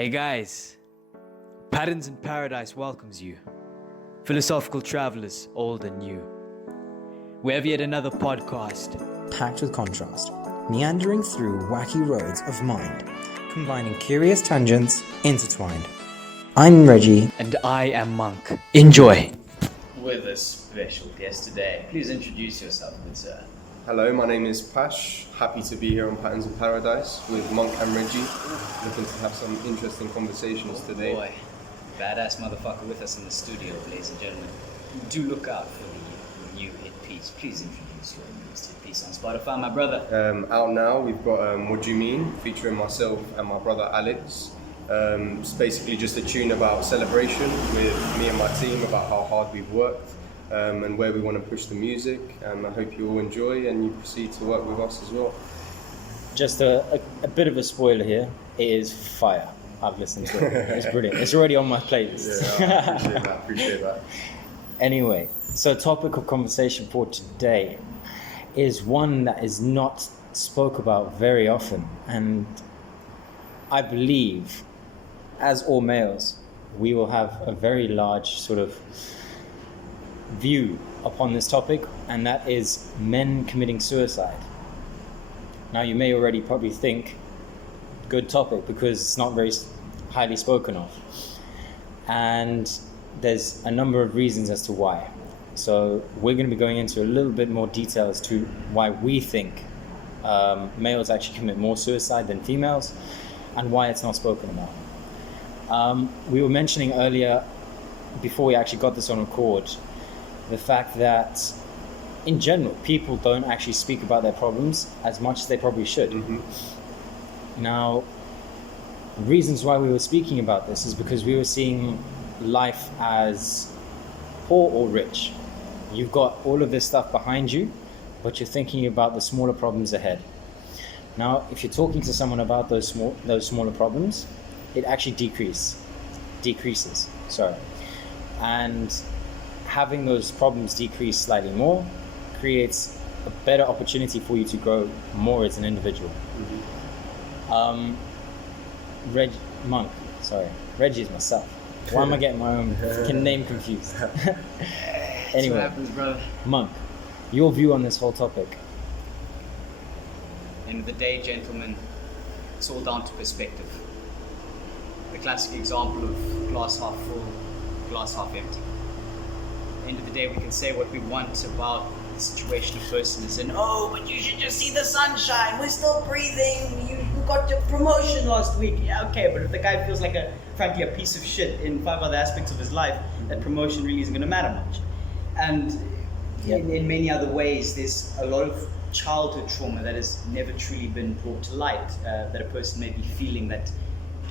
Hey guys, Patterns in Paradise welcomes you, philosophical travelers, old and new. We have yet another podcast, packed with contrast, meandering through wacky roads of mind, combining curious tangents intertwined. I'm Reggie. And I am Monk. Enjoy! With a special guest today. Please introduce yourself, good sir. Hello, my name is Pash. Happy to be here on Patterns in Paradise with Monk and Reggie. Looking to have some interesting conversations today. Boy, badass motherfucker with us in the studio, ladies and gentlemen. Do look out for the new hit piece. Please introduce your newest hit piece on Spotify, my brother. Out now, we've got What Do You Mean, featuring myself and my brother Alex. It's basically just a tune about celebration with me and my team, about how hard we've worked. And where we want to push the music, and I hope you all enjoy and you proceed to work with us as well. Just a bit of a spoiler here. It is fire. I've listened to it. It's brilliant. It's already on my playlist. Yeah, I appreciate that. Anyway, so topic of conversation for today is one that is not spoke about very often, and I believe, as all males, we will have a very large sort of view upon this topic, and that is men committing suicide. Now, you may already probably think, good topic, because it's not very highly spoken of, and there's a number of reasons as to why. So we're going to be going into a little bit more detail as to why we think males actually commit more suicide than females, and why it's not spoken about. We were mentioning earlier, before we actually got this on record, the fact that in general people don't actually speak about their problems as much as they probably should. Mm-hmm. Now, reasons why we were speaking about this is because we were seeing life as poor or rich. You've got all of this stuff behind you, but you're thinking about the smaller problems ahead. Now, if you're talking to someone about those smaller problems, it actually decreases. And having those problems decrease slightly more creates a better opportunity for you to grow more as an individual. Mm-hmm. Reggie is myself. Why am I getting my own fucking name confused? Anyway, what happens, brother. Monk, your view on this whole topic? End of the day, gentlemen, it's all down to perspective. The classic example of glass half full, glass half empty. End of the day, we can say what we want about the situation a person is in. Oh, but you should just see the sunshine. We're still breathing. You got your promotion last week. Yeah, okay, but if the guy feels like frankly, a piece of shit in 5 other aspects of his life, that promotion really isn't going to matter much. And in many other ways, there's a lot of childhood trauma that has never truly been brought to light, that a person may be feeling that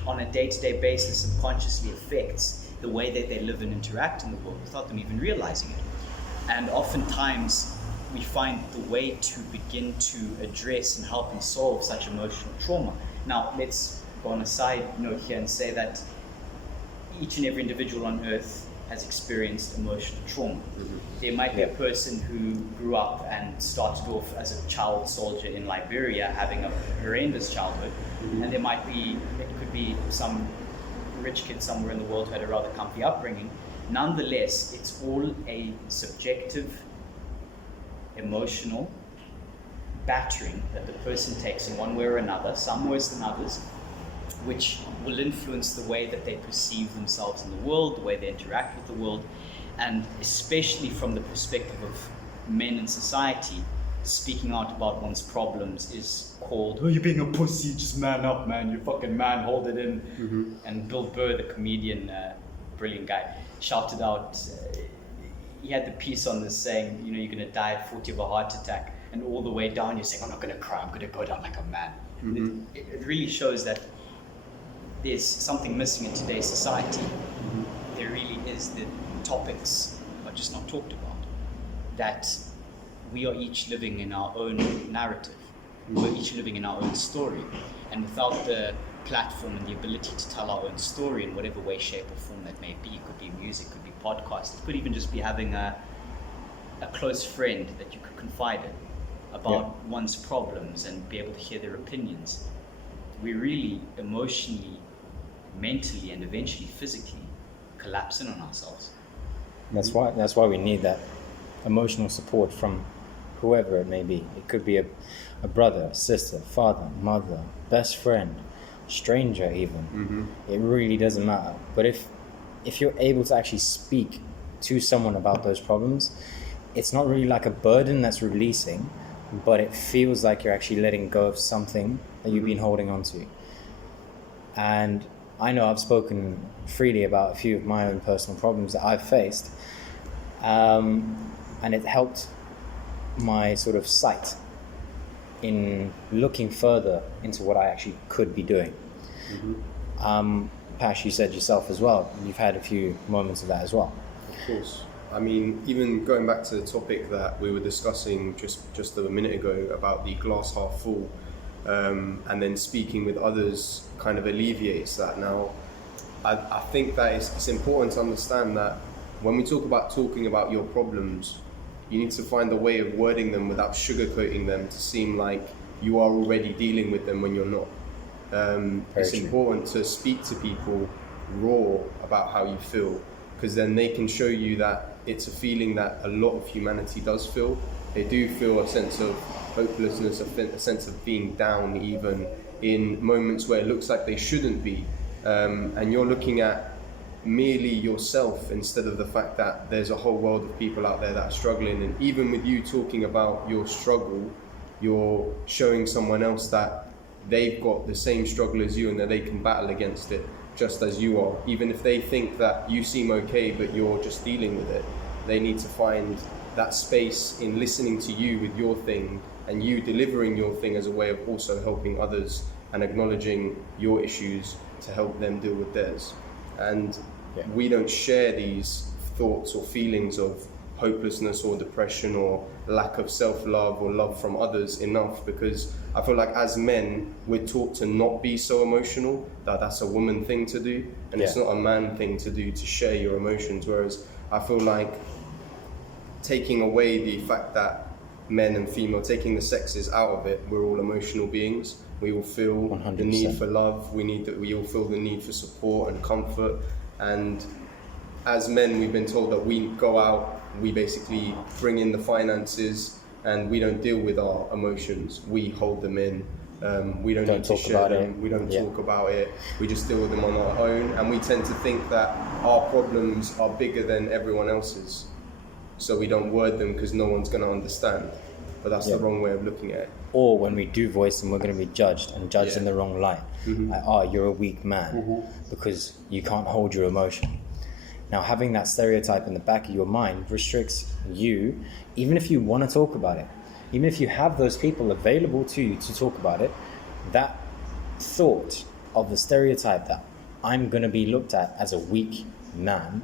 on a day-to-day basis subconsciously affects the way that they live and interact in the world without them even realizing it. And oftentimes we find the way to begin to address and help and solve such emotional trauma. Now, let's go on a side note here and say that each and every individual on earth has experienced emotional trauma. Mm-hmm. There might be a person who grew up and started off as a child soldier in Liberia having a horrendous childhood, mm-hmm. and it could be some rich kid somewhere in the world who had a rather comfy upbringing. Nonetheless, it's all a subjective, emotional battering that the person takes in one way or another, some worse than others, which will influence the way that they perceive themselves in the world, the way they interact with the world, and especially from the perspective of men in society, speaking out about one's problems is called, oh, you're being a pussy, just man up, man, you fucking man, hold it in. Mm-hmm. And Bill Burr, the comedian, brilliant guy, shouted out, he had the piece on this saying, you're going to die at 40 of a heart attack, and all the way down you're saying, I'm not going to cry, I'm going to go down like a man. Mm-hmm. It really shows that there's something missing in today's society. Mm-hmm. There really is. The topics are just not talked about. That we are each living in our own narrative. We're each living in our own story. And without the platform and the ability to tell our own story in whatever way, shape or form that may be, it could be music, it could be podcast, it could even just be having a close friend that you could confide in about one's problems and be able to hear their opinions. We really emotionally mentally and eventually physically collapse in on ourselves. That's why we need that emotional support from whoever it may be. It could be a brother, sister, father, mother, best friend, stranger even. It really doesn't matter. But if you're able to actually speak to someone about those problems, it's not really like a burden that's releasing, but it feels like you're actually letting go of something that you've been holding on to. And I know I've spoken freely about a few of my own personal problems that I've faced, and it helped my sort of sight in looking further into what I actually could be doing. Pash, you said yourself as well, you've had a few moments of that as well. Of course. I mean, even going back to the topic that we were discussing just a minute ago about the glass half full, and then speaking with others kind of alleviates that. Now, I think that it's important to understand that when we talking about your problems, you need to find a way of wording them without sugarcoating them to seem like you are already dealing with them when you're not. It's important to speak to people raw about how you feel, because then they can show you that it's a feeling that a lot of humanity does feel. They do feel a sense of hopelessness, a sense of being down, even in moments where it looks like they shouldn't be. And you're looking at merely yourself instead of the fact that there's a whole world of people out there that are struggling. And even with you talking about your struggle, you're showing someone else that they've got the same struggle as you and that they can battle against it just as you are. Even if they think that you seem okay but you're just dealing with it, they need to find that space in listening to you with your thing and you delivering your thing as a way of also helping others and acknowledging your issues to help them deal with theirs. And we don't share these thoughts or feelings of hopelessness or depression or lack of self-love or love from others enough, because I feel like as men we're taught to not be so emotional, that's a woman thing to do, and it's not a man thing to do, to share your emotions. Whereas I feel like taking away the fact that men and female, taking the sexes out of it, we're all emotional beings. We all feel 100%. The need for love. We all feel the need for support and comfort. And as men, we've been told that we go out, we basically bring in the finances, and we don't deal with our emotions. We hold them in. We don't need to share them. We don't talk about it. We just deal with them on our own. And we tend to think that our problems are bigger than everyone else's. So we don't word them because no one's going to understand. But that's the wrong way of looking at it. Or when we do voice them, we're going to be judged in the wrong light. Like, you're a weak man because you can't hold your emotion. Now, having that stereotype in the back of your mind restricts you, even if you want to talk about it, even if you have those people available to you to talk about it, that thought of the stereotype that I'm going to be looked at as a weak man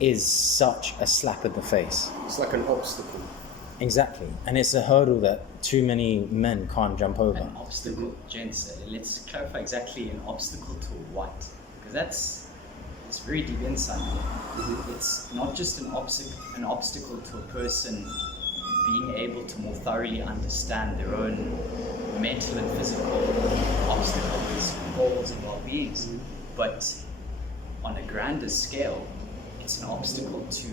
is such a slap in the face. It's like an obstacle. Exactly. And it's a hurdle that too many men can't jump over. An obstacle, gents, let's clarify exactly an obstacle to what, because it's very deep insight. It's not just an obstacle to a person being able to more thoroughly understand their own mental and physical obstacles, goals and well-beings, but on a grander scale, it's an obstacle to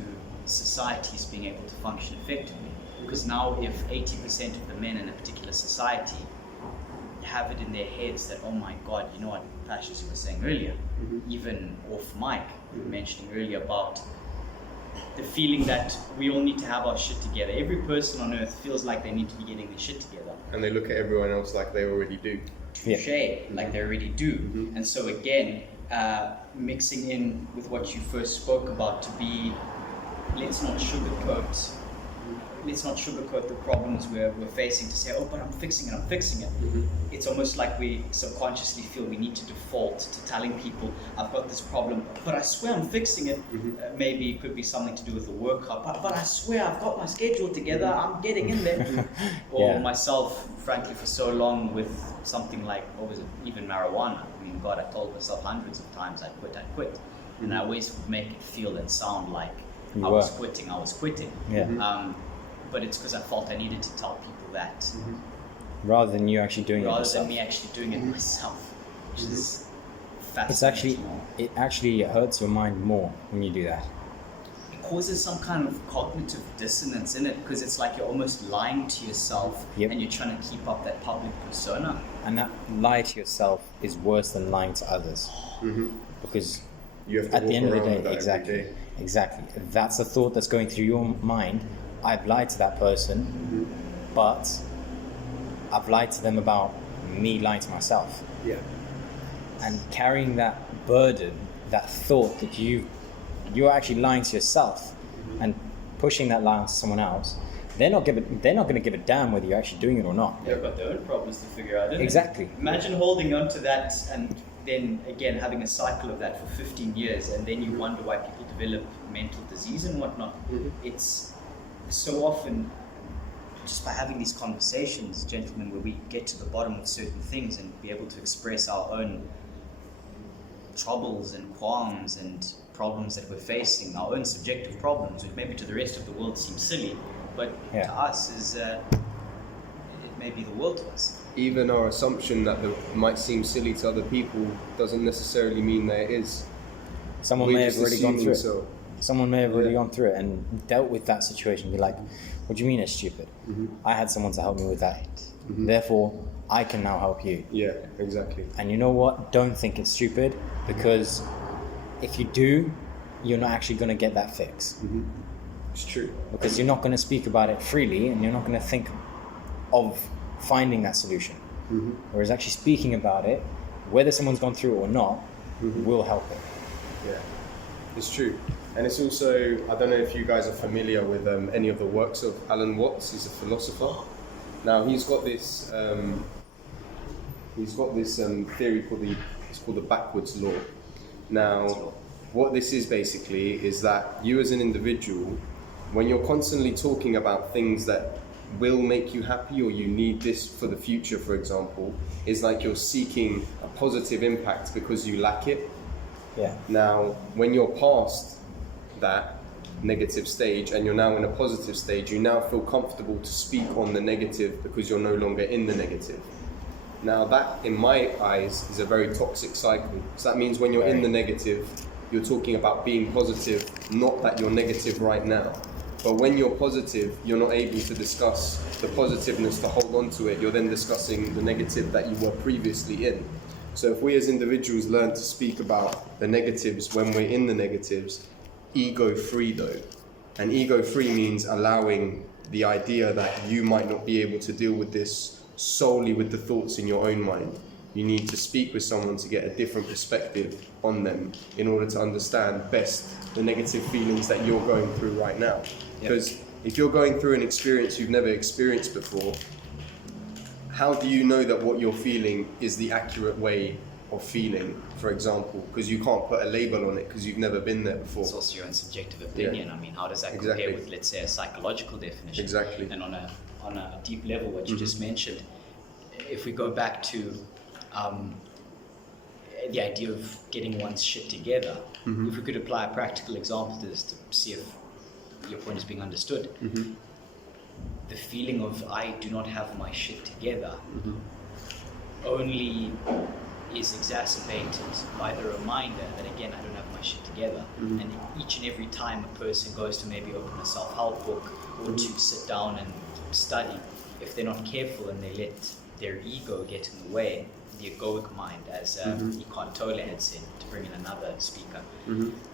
societies being able to function effectively. Because now if 80% of the men in a particular society have it in their heads that, oh my God, you know what, Pash, as you were saying earlier, even off mic, you were mentioning earlier about the feeling that we all need to have our shit together. Every person on earth feels like they need to be getting their shit together. And they look at everyone else like they already do. Touché, like they already do. And so again, mixing in with what you first spoke about to be, let's not sugarcoat the problems we're facing to say, oh, but I'm fixing it. It's almost like we subconsciously feel we need to default to telling people, I've got this problem, but I swear I'm fixing it. Maybe it could be something to do with the workout, but I swear I've got my schedule together, I'm getting in there. Or myself, frankly, for so long with something like, what was it, even marijuana. I mean, God, I told myself hundreds of times I'd quit. And I always would make it feel and sound like I was quitting. But it's because I felt I needed to tell people that. Rather than you actually doing it yourself. Rather than me actually doing it myself. Which is fascinating. It actually hurts your mind more when you do that. It causes some kind of cognitive dissonance in it, because it's like you're almost lying to yourself. Yep. And you're trying to keep up that public persona. And that lie to yourself is worse than lying to others. Because You have to at the walk end of the around day, with that every day. exactly. If that's the thought that's going through your mind, I've lied to that person, but I've lied to them about me lying to myself. Yeah. And carrying that burden, that thought that you're actually lying to yourself, and pushing that lie onto someone else, they're not going to give a damn whether you're actually doing it or not. They've got their own problems to figure out, Exactly. Imagine holding on to that and then again having a cycle of that for 15 years, and then you wonder why people develop mental disease and whatnot. It's so often just by having these conversations, gentlemen, where we get to the bottom of certain things and be able to express our own troubles and qualms and problems that we're facing, our own subjective problems, which maybe to the rest of the world seem silly, but to us is it may be the world to us. Even our assumption that might seem silly to other people doesn't necessarily mean that it is. Someone We're may have just already gone assuming through it. so. Someone may have already gone through it and dealt with that situation. Be like, what do you mean it's stupid? I had someone to help me with that. Therefore, I can now help you. Yeah, exactly. And you know what? Don't think it's stupid, because if you do, you're not actually going to get that fix. It's true. Because you're not going to speak about it freely, and you're not going to think of finding that solution. Whereas actually speaking about it, whether someone's gone through it or not, will help it. Yeah, it's true. And it's also, I don't know if you guys are familiar with any of the works of Alan Watts. He's a philosopher. Now he's got this theory called the backwards law. Now, what this is basically is that you as an individual, when you're constantly talking about things that will make you happy, or you need this for the future, for example, is like you're seeking a positive impact because you lack it. Yeah. Now, when you're past that negative stage and you're now in a positive stage, you now feel comfortable to speak on the negative because you're no longer in the negative. Now that, in my eyes, is a very toxic cycle. So that means when you're in the negative, you're talking about being positive, not that you're negative right now. But when you're positive, you're not able to discuss the positiveness to hold on to it. You're then discussing the negative that you were previously in. So if we as individuals learn to speak about the negatives when we're in the negatives, ego-free though. And ego-free means allowing the idea that you might not be able to deal with this solely with the thoughts in your own mind. You need to speak with someone to get a different perspective on them in order to understand best the negative feelings that you're going through right now. Because if you're going through an experience you've never experienced before, how do you know that what you're feeling is the accurate way of feeling, for example? Because you can't put a label on it because you've never been there before. It's also your own subjective opinion. I mean, how does that Exactly. compare with, let's say, a psychological definition? Exactly. And on a deep level, what you just mentioned, if we go back to the idea of getting one's shit together, if we could apply a practical example to this to see if your point is being understood, the feeling of I do not have my shit together only is exacerbated by the reminder that, again, I don't have my shit together. And each and every time a person goes to maybe open a self-help book or to sit down and study, if they're not careful and they let their ego get in the way, the egoic mind, as Eckhart Tolle had said, to bring in another speaker,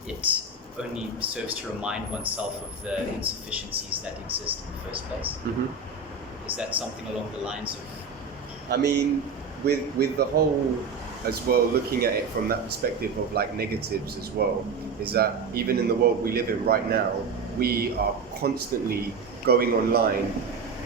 it only serves to remind oneself of the insufficiencies that exist in the first place. Is that something along the lines of... I mean, with the whole, as well, looking at it from that perspective of like negatives as well, is that even in the world we live in right now, we are constantly going online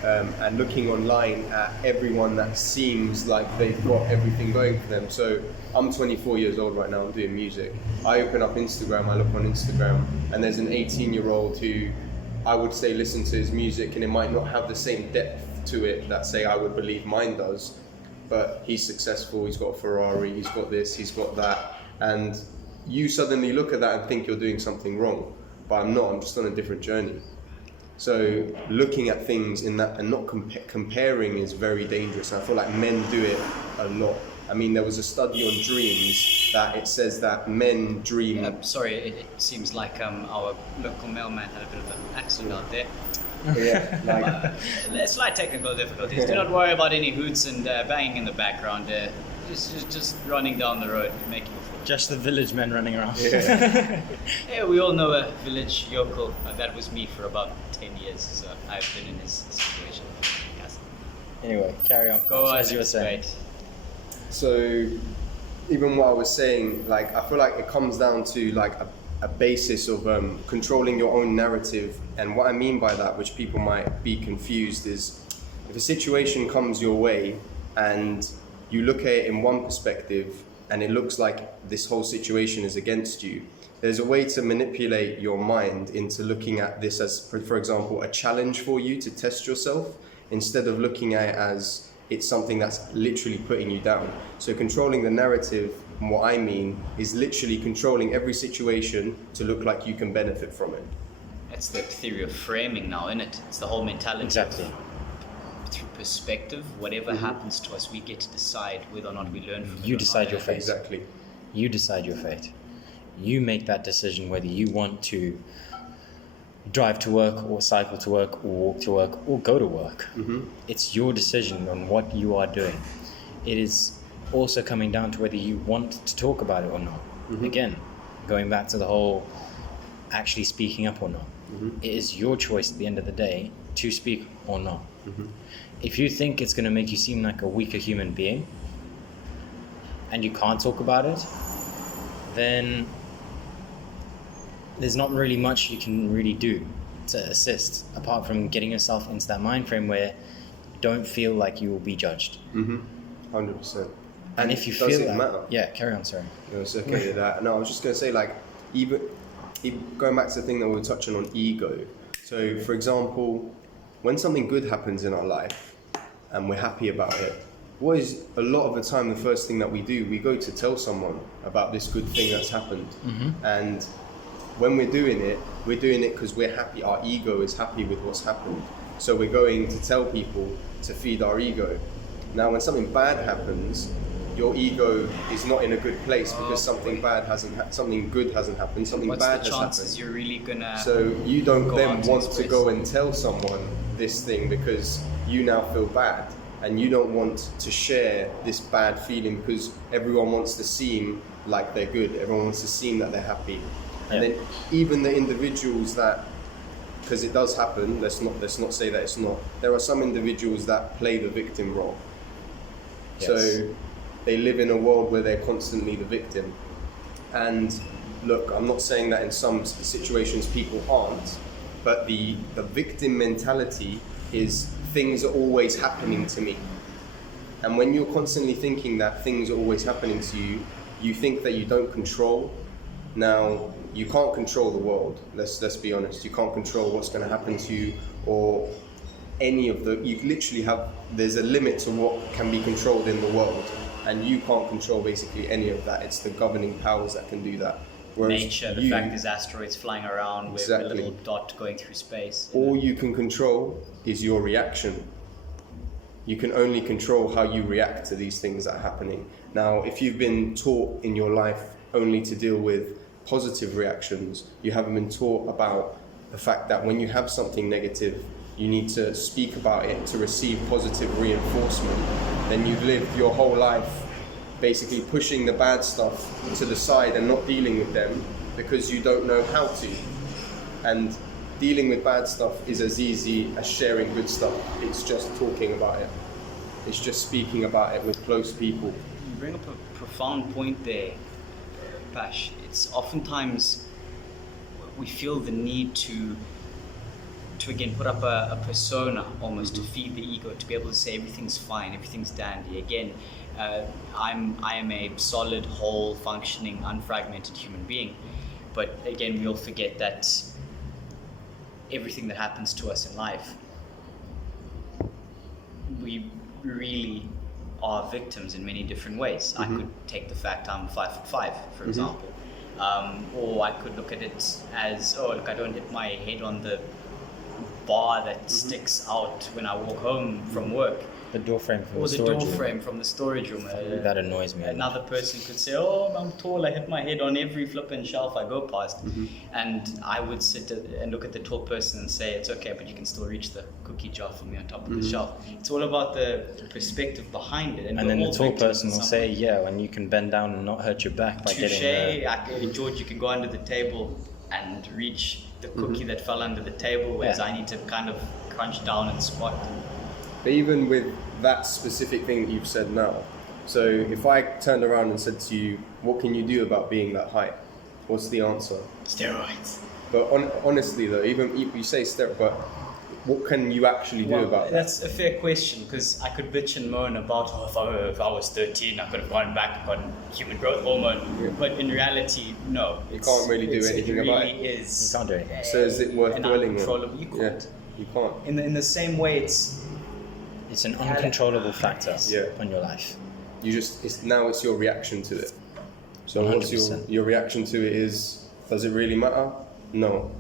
and looking online at everyone that seems like they've got everything going for them. So I'm 24 years old right now, I'm doing music. I open up Instagram, I look on Instagram, and there's an 18-year-old who I would say listen to his music and it might not have the same depth to it that, say, I would believe mine does, but he's successful, he's got a Ferrari, he's got this, he's got that, and you suddenly look at that and think you're doing something wrong, but I'm not, I'm just on a different journey. So looking at things in that and not comparing is very dangerous. I feel like men do it a lot. I mean, there was a study on dreams that it says that men dream. Sorry, it seems like our local mailman had a bit of an accident out there. Yeah, like, Slight technical difficulties. Do not worry about any hoots and banging in the background. Just running down the road, making a fool. Just the village men running around. yeah. Yeah, we all know a village yokel. That was me for about 10 years, so I've been in his situation. Yes. Anyway, carry on. Go on, as you were saying. great. So even what I was saying, like, I feel like it comes down to like a basis of controlling your own narrative. And what I mean by that, which people might be confused, is if a situation comes your way and you look at it in one perspective and it looks like this whole situation is against you, there's a way to manipulate your mind into looking at this as, for example, a challenge for you to test yourself, instead of looking at it as it's something that's literally putting you down. So controlling the narrative, and what I mean, is literally controlling every situation to look like you can benefit from it. That's the theory of framing now, isn't it? It's the whole mentality. Exactly. Through perspective, whatever happens to us, we get to decide whether or not we learn from it. You decide your fate. Exactly. You decide your fate. You make that decision whether you want to drive to work or cycle to work or walk to work or go to work. It's your decision on what you are doing. It is also coming down to whether you want to talk about it or not. Again, going back to the whole actually speaking up or not. It is your choice at the end of the day to speak or not. If you think it's going to make you seem like a weaker human being and you can't talk about it, then there's not really much you can really do to assist, apart from getting yourself into that mind frame where you don't feel like you will be judged. 100%. And if you does feel it that, matter? yeah, carry on, sorry. No, it's okay with that. No, I was just going to say, like, even going back to the thing that we were touching on, ego. So, for example, when something good happens in our life and we're happy about it, what is a lot of the time the first thing that we do? We go to tell someone about this good thing that's happened. And when we're doing it because we're happy. Our ego is happy with what's happened. So we're going to tell people to feed our ego. Now, when something bad happens, your ego is not in a good place because something good hasn't happened. Something What's bad the has chances happened. you're really gonna? So you don't go then out to want this to place? go and tell someone this thing because you now feel bad, and you don't want to share this bad feeling because everyone wants to seem like they're good. Everyone wants to seem that they're happy. And then even the individuals that, because it does happen, let's not say that it's not. There are some individuals that play the victim role. Yes. So they live in a world where they're constantly the victim. And look, I'm not saying that in some situations people aren't, but the victim mentality is things are always happening to me. And when you're constantly thinking that things are always happening to you, you think that you don't control. Now, you can't control the world. Let's be honest. You can't control what's going to happen to you or any of the. You literally have. There's a limit to what can be controlled in the world, and you can't control basically any of that. It's the governing powers that can do that. Whereas Nature, the fact there's asteroids flying around with a little dot going through space. All you can control is your reaction. You can only control how you react to these things that are happening. Now, if you've been taught in your life only to deal with positive reactions, you haven't been taught about the fact that when you have something negative, you need to speak about it to receive positive reinforcement, then you've lived your whole life basically pushing the bad stuff to the side and not dealing with them because you don't know how to. And dealing with bad stuff is as easy as sharing good stuff. It's just talking about it. It's just speaking about it with close people. You bring up a profound point there, Pash. It's oftentimes we feel the need to again put up a persona almost to feed the ego, to be able to say everything's fine, everything's dandy. Again, I am a solid, whole, functioning, unfragmented human being. But again, we'll forget that everything that happens to us in life, we really are victims in many different ways. I could take the fact I'm 5'5", for example, or I could look at it as, oh look, I don't hit my head on the bar that sticks out when I walk home from work. The door frame from or the the storage door room. frame from the storage room. That annoys me. Another person could say, "Oh, I'm tall. I hit my head on every flipping shelf I go past," and I would sit and look at the tall person and say, "It's okay, but you can still reach the cookie jar for me on top of the shelf." It's all about the perspective behind it. And we're then the all tall victims person in will some say, way. "Yeah, and you can bend down and not hurt your back by Touche. getting." George, you can go under the table and reach the cookie that fell under the table, whereas I need to kind of crunch down and squat. But even with that specific thing that you've said now, so if I turned around and said to you, what can you do about being that height? What's the answer? Steroids. But honestly though, even you say steroids, but what can you actually do about that? That's a fair question, because I could bitch and moan about, if I was 13, I could have gone back and gotten human growth hormone. Yeah. But in reality, no. You can't really do anything about it. It really is. You can't do anything. So is it worth an dwelling on? uncontrollable. You Yeah, can't. you can't. In the same way, It's an uncontrollable factor Yeah. on your life. It's your reaction to it. So what's 100%. your reaction to it is, does it really matter? No.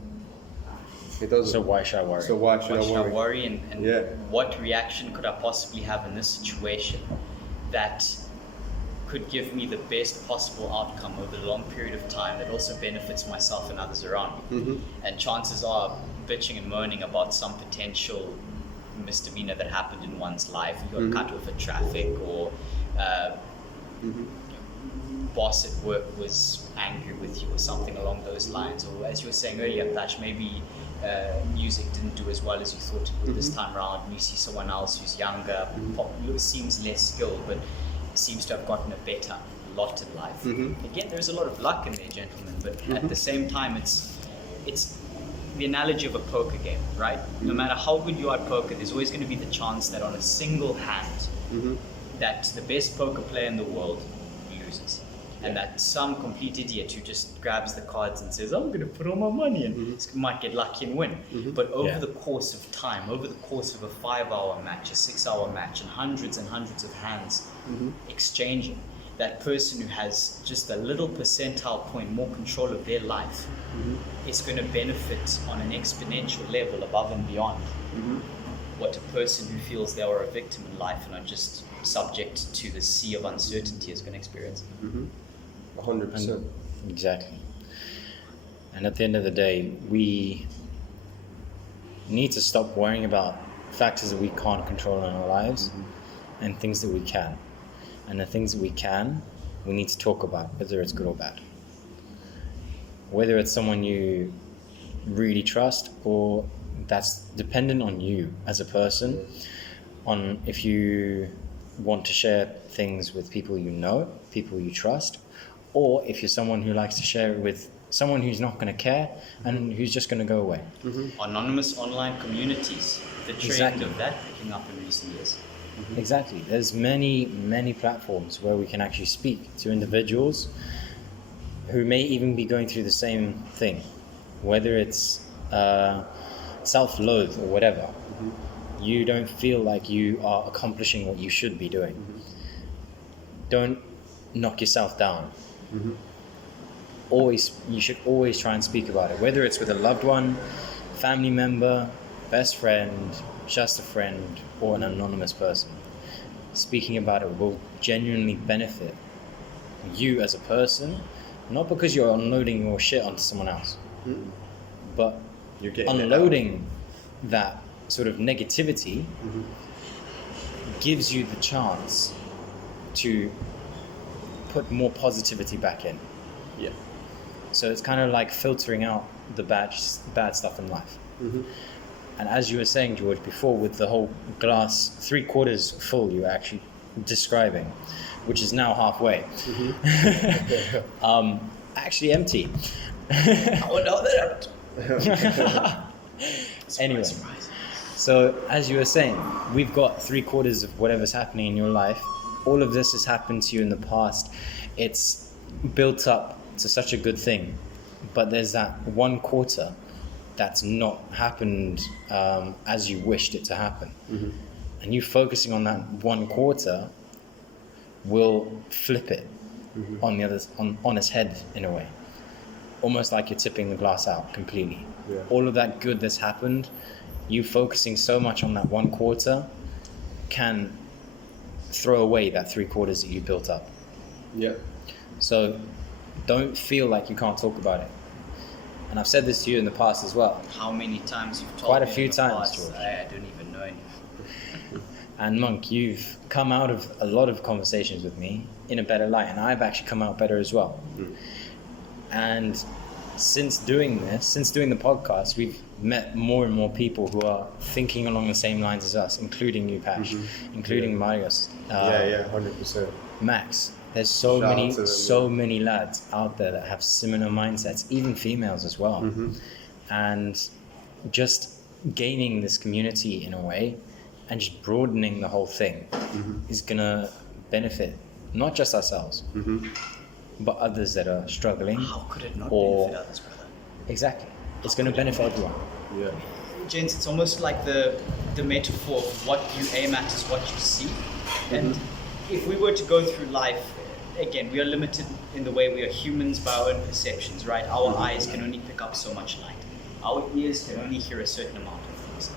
It doesn't. So why should I worry? So why should What should I I worry? worry, and Yeah. what reaction could I possibly have in this situation that could give me the best possible outcome over a long period of time that also benefits myself and others around me? And chances are, bitching and moaning about some potential misdemeanor that happened in one's life, you got cut off at traffic, or boss at work was angry with you or something along those lines, or as you were saying earlier, Tash, maybe music didn't do as well as you thought it would this time around, and you see someone else who's younger, seems less skilled, but seems to have gotten a better lot in life. Again, there's a lot of luck in there, gentlemen, but at the same time, it's the analogy of a poker game, right? No matter how good you are at poker, there's always going to be the chance that on a single hand, that the best poker player in the world loses. And that some complete idiot who just grabs the cards and says, I'm going to put all my money in, might get lucky and win. But over the course of time, over the course of a 5-hour match, a 6-hour match, and hundreds of hands exchanging, that person who has just a little percentile point more control of their life is going to benefit on an exponential level above and beyond what a person who feels they are a victim in life and are just subject to the sea of uncertainty is going to experience. 100%. Exactly. And at the end of the day, we need to stop worrying about factors that we can't control in our lives and things that we can. And the things that we can, we need to talk about, whether it's good or bad. Whether it's someone you really trust, or that's dependent on you as a person, on if you want to share things with people you know, people you trust, or if you're someone who likes to share it with someone who's not going to care and who's just going to go away. Anonymous online communities, the trend Exactly. of that picking up in recent years. Exactly. There's many platforms where we can actually speak to individuals who may even be going through the same thing, whether it's self-loathe or whatever. You don't feel like you are accomplishing what you should be doing. Don't knock yourself down. You should always try and speak about it, whether it's with a loved one, family member, best friend, just a friend, or an anonymous person. Speaking about it will genuinely benefit you as a person, not because you're unloading your shit onto someone else, but You're getting unloading that sort of negativity gives you the chance to put more positivity back in. Yeah. So it's kind of like filtering out the bad stuff in life. And as you were saying, George, before, with the whole glass 3/4 full you were actually describing, which is now halfway, actually empty. Oh no, that Anyway, so as you were saying, we've got 3/4 of whatever's happening in your life. All of this has happened to you in the past. It's built up to such a good thing, but there's that 1/4 that's not happened as you wished it to happen. And you focusing on that 1/4 will flip it on the others, on its head in a way, almost like you're tipping the glass out completely. Yeah. All of that good that's happened, you focusing so much on that 1/4 can throw away that 3/4 that you built up. Yeah. So don't feel like you can't talk about it. And I've said this to you in the past as well. How many times you've told Quite a me few in the times, past, George. I don't even know anymore. And Monk, you've come out of a lot of conversations with me in a better light, and I've actually come out better as well. And since doing the podcast, we've met more and more people who are thinking along the same lines as us, including you, Pash, including Marius, 100%. Max. There's so Shout out to them, so many lads out there that have similar mindsets, even females as well. And just gaining this community in a way and just broadening the whole thing is gonna benefit not just ourselves, but others that are struggling. How could it not Or- benefit others, brother? Exactly. It's gonna benefit everyone. Yeah. Gents, it's almost like the metaphor of what you aim at is what you see. And if we were to go through life, again, we are limited in the way we are humans by our own perceptions, right? Our eyes can only pick up so much light. Our ears can only hear a certain amount of things.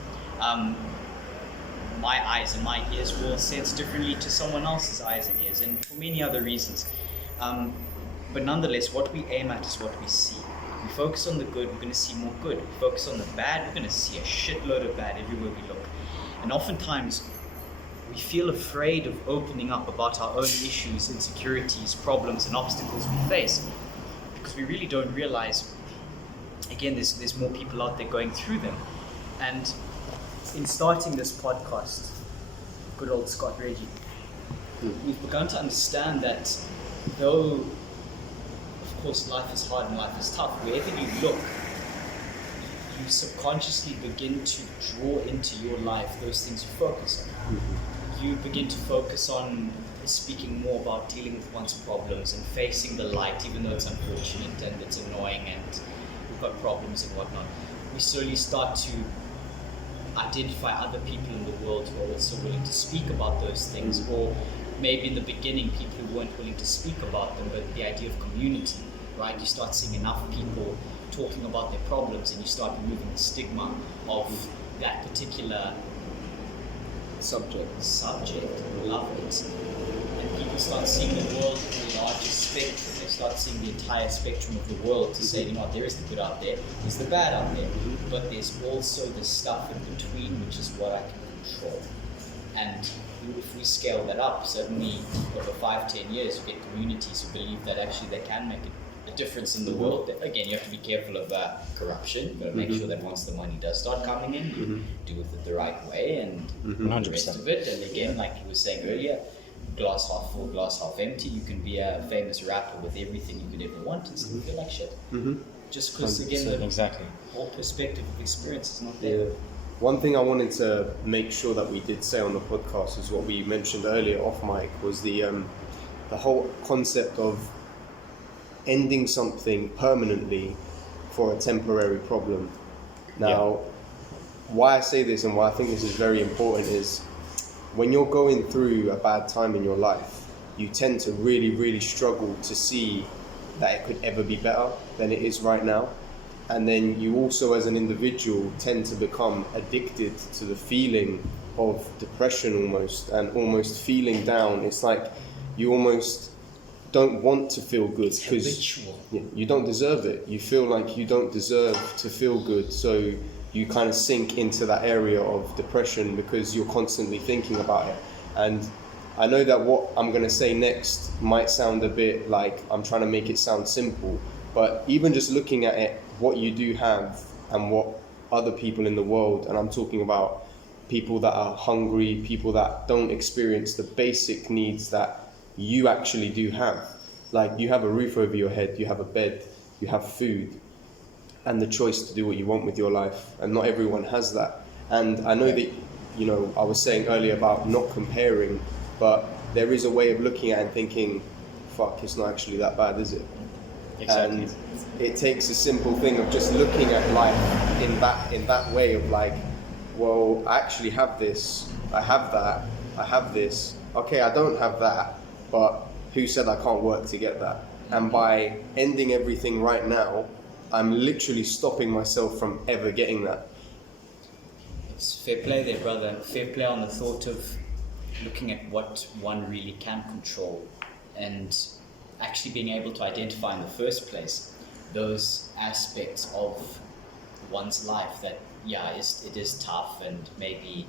My eyes and my ears will sense differently to someone else's eyes and ears, and for many other reasons. But nonetheless, what we aim at is what we see. We focus on the good, we're going to see more good. We focus on the bad, we're going to see a shitload of bad everywhere we look. And oftentimes, we feel afraid of opening up about our own issues, insecurities, problems, and obstacles we face, because we really don't realize, again, there's more people out there going through them. And in starting this podcast, good old Scott Reggie, we've begun to understand that though, of course, life is hard and life is tough, wherever you look, you subconsciously begin to draw into your life those things you focus on. You begin to focus on speaking more about dealing with one's problems and facing the light, even though it's unfortunate and it's annoying and we've got problems and whatnot. We slowly start to identify other people in the world who are also willing to speak about those things, or maybe in the beginning people who weren't willing to speak about them, but the idea of community, right? You start seeing enough people talking about their problems and you start removing the stigma of that particular subject. Love it. And people start seeing the world in a larger spectrum. They start seeing the entire spectrum of the world to say, you know what, there is the good out there, there's the bad out there, but there's also the stuff in between, which is what I can control. And if we scale that up, certainly over 5-10 years, you get communities who believe that actually they can make a difference in the world. Again, you have to be careful of corruption. You've got to make sure that once the money does start coming in, you do it the right way and the rest of it. And again, like you were saying earlier, glass half full, glass half empty. You can be a famous rapper with everything you could ever want and still feel like shit. Just because, again, the whole perspective of experience is not there. Yeah. One thing I wanted to make sure that we did say on the podcast is what we mentioned earlier off mic, was the whole concept of ending something permanently for a temporary problem. Now, why I say this and why I think this is very important is when you're going through a bad time in your life, you tend to really, really struggle to see that it could ever be better than it is right now. And then you also, as an individual, tend to become addicted to the feeling of depression almost, and almost feeling down. It's like you almost don't want to feel good because you don't deserve it. You feel like you don't deserve to feel good, so you kind of sink into that area of depression because you're constantly thinking about it. And I know that what I'm going to say next might sound a bit like I'm trying to make it sound simple, but even just looking at it, what you do have and what other people in the world, and I'm talking about people that are hungry, people that don't experience the basic needs that you actually do have. Like, you have a roof over your head, you have a bed, you have food, and the choice to do what you want with your life. And not everyone has that. And I know that, you know, I was saying earlier about not comparing, but there is a way of looking at it and thinking, fuck, it's not actually that bad, is it? Exactly. And it takes a simple thing of just looking at life in that way of like, well, I actually have this, I have that, I have this. Okay, I don't have that, but who said I can't work to get that? And by ending everything right now, I'm literally stopping myself from ever getting that. It's fair play there, brother. Fair play on the thought of looking at what one really can control and actually being able to identify in the first place those aspects of one's life that, it is tough, and maybe,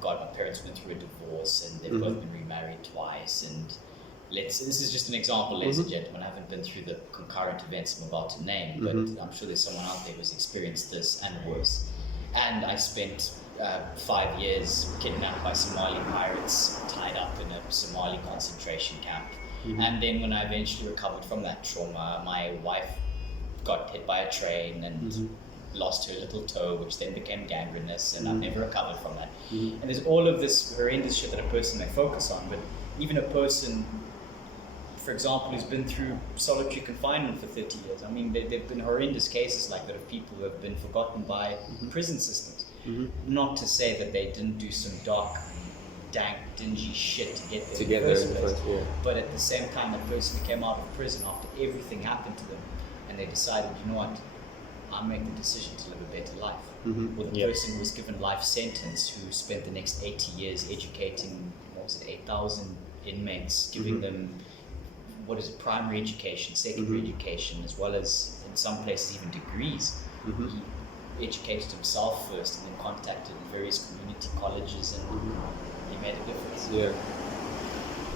God, my parents went through a divorce and they've both been remarried twice, and this is just an example, ladies and gentlemen. I haven't been through the concurrent events I'm about to name, but I'm sure there's someone out there who's experienced this and worse. And I spent 5 years kidnapped by Somali pirates, tied up in a Somali concentration camp. And then when I eventually recovered from that trauma, my wife got hit by a train and lost her little toe, which then became gangrenous, and I've never recovered from that. And there's all of this horrendous shit that a person may focus on, but even a person, for example, who's been through solitary confinement for 30 years, I mean, there've been horrendous cases like that of people who have been forgotten by prison systems. Not to say that they didn't do some dark, dank, dingy shit to get there in the first place, but at the same time, that person came out of prison after everything happened to them, and they decided, you know what, I'm making the decision to live a better life. Or the person who was given life sentence, who spent the next 80 years educating, 8,000 inmates, giving them, primary education, secondary education, as well as in some places even degrees. He educated himself first and then contacted various community colleges, and he made a difference. Yeah.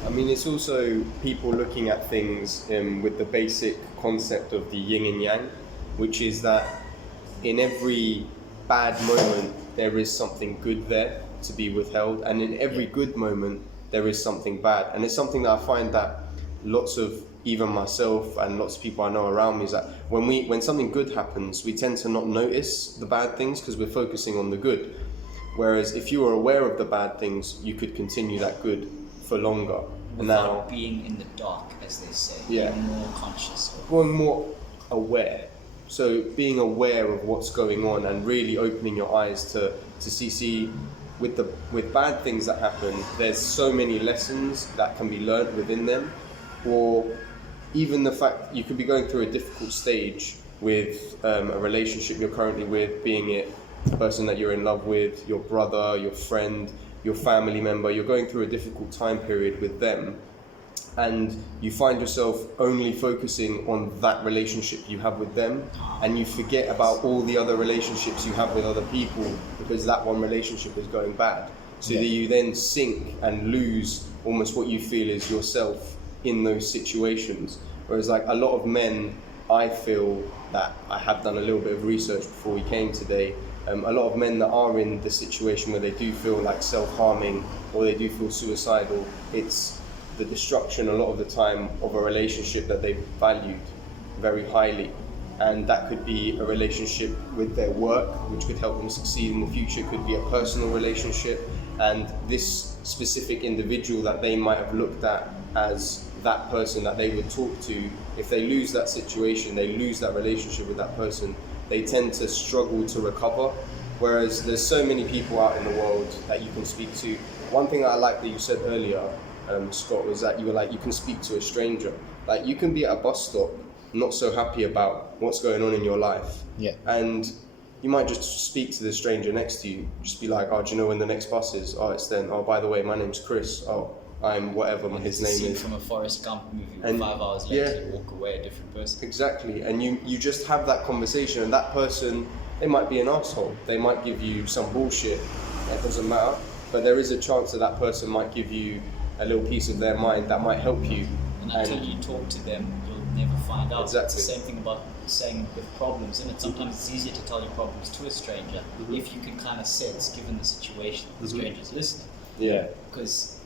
I mean, it's also people looking at things with the basic concept of the yin and yang, which is that in every bad moment there is something good there to be withheld, and in every good moment there is something bad. And it's something that I find that lots of, even myself and lots of people I know around me, is that when something good happens, we tend to not notice the bad things because we're focusing on the good. Whereas if you were aware of the bad things, you could continue that good for longer. Without being in the dark, as they say. Being more conscious. More aware. So being aware of what's going on and really opening your eyes to see with bad things that happen, there's so many lessons that can be learned within them. Or even the fact you could be going through a difficult stage with a relationship you're currently with, being it the person that you're in love with, your brother, your friend, your family member, you're going through a difficult time period with them, and you find yourself only focusing on that relationship you have with them, and you forget about all the other relationships you have with other people because that one relationship is going bad. So that you then sink and lose almost what you feel is yourself in those situations. Whereas like a lot of men, I feel that I have done a little bit of research before we came today, a lot of men that are in the situation where they do feel like self-harming or they do feel suicidal, it's the destruction a lot of the time of a relationship that they valued very highly. And that could be a relationship with their work, which could help them succeed in the future. It could be a personal relationship. And this specific individual that they might have looked at as that person that they would talk to, if they lose that situation, they lose that relationship with that person, they tend to struggle to recover. Whereas there's so many people out in the world that you can speak to. One thing that I like that you said earlier, Scott, was that you were like, you can speak to a stranger. Like you can be at a bus stop, not so happy about what's going on in your life. And you might just speak to the stranger next to you, just be like, oh, do you know when the next bus is? Oh, it's then. Oh, by the way, my name's Chris. Oh, I'm whatever his name is. From a Forrest Gump movie, and 5 hours later you walk away a different person. Exactly, and you just have that conversation, and that person, they might be an asshole. They might give you some bullshit. That doesn't matter, but there is a chance that person might give you a little piece of their mind that might help you. And until you talk to them, you'll never find out. Exactly. It's the same thing about saying with problems, and sometimes it's easier to tell your problems to a stranger if you can kind of sense, given the situation, the stranger's listening. Because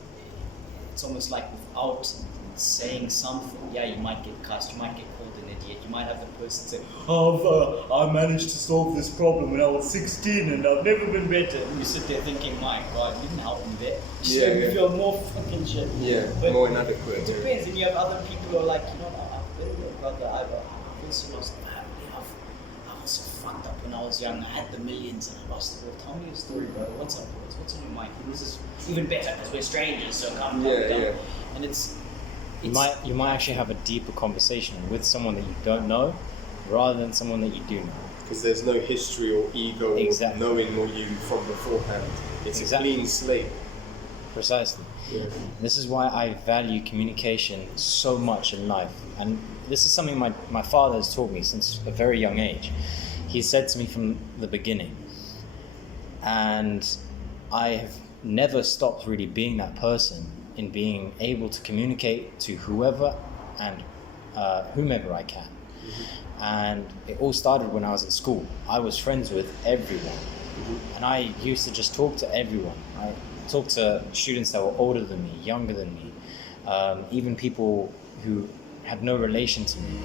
it's almost like without saying something, you might get cussed, you might get called an idiot, you might have the person say, I managed to solve this problem when I was 16 and I've never been better. And you sit there thinking, my God, you didn't help me there. You feel more fucking shit. But more inadequate. It depends, and you have other people who are like, you know, I've been there, brother, I've been so lost. I was so fucked up when I was young. I had the millions and I lost it all. Tell me your story, bro. What's up? What's on your mind? This is even better because we're strangers, so come down. And you might actually have a deeper conversation with someone that you don't know rather than someone that you do know. Because there's no history or ego or knowing or you from beforehand. It's a clean slate. Precisely. Yeah. This is why I value communication so much in life. And this is something my father has taught me since a very young age. He said to me from the beginning. And I have never stopped really being that person in being able to communicate to whoever and whomever I can. Mm-hmm. And it all started when I was at school. I was friends with everyone. Mm-hmm. And I used to just talk to everyone. I talked to students that were older than me, younger than me, even people who had no relation to me.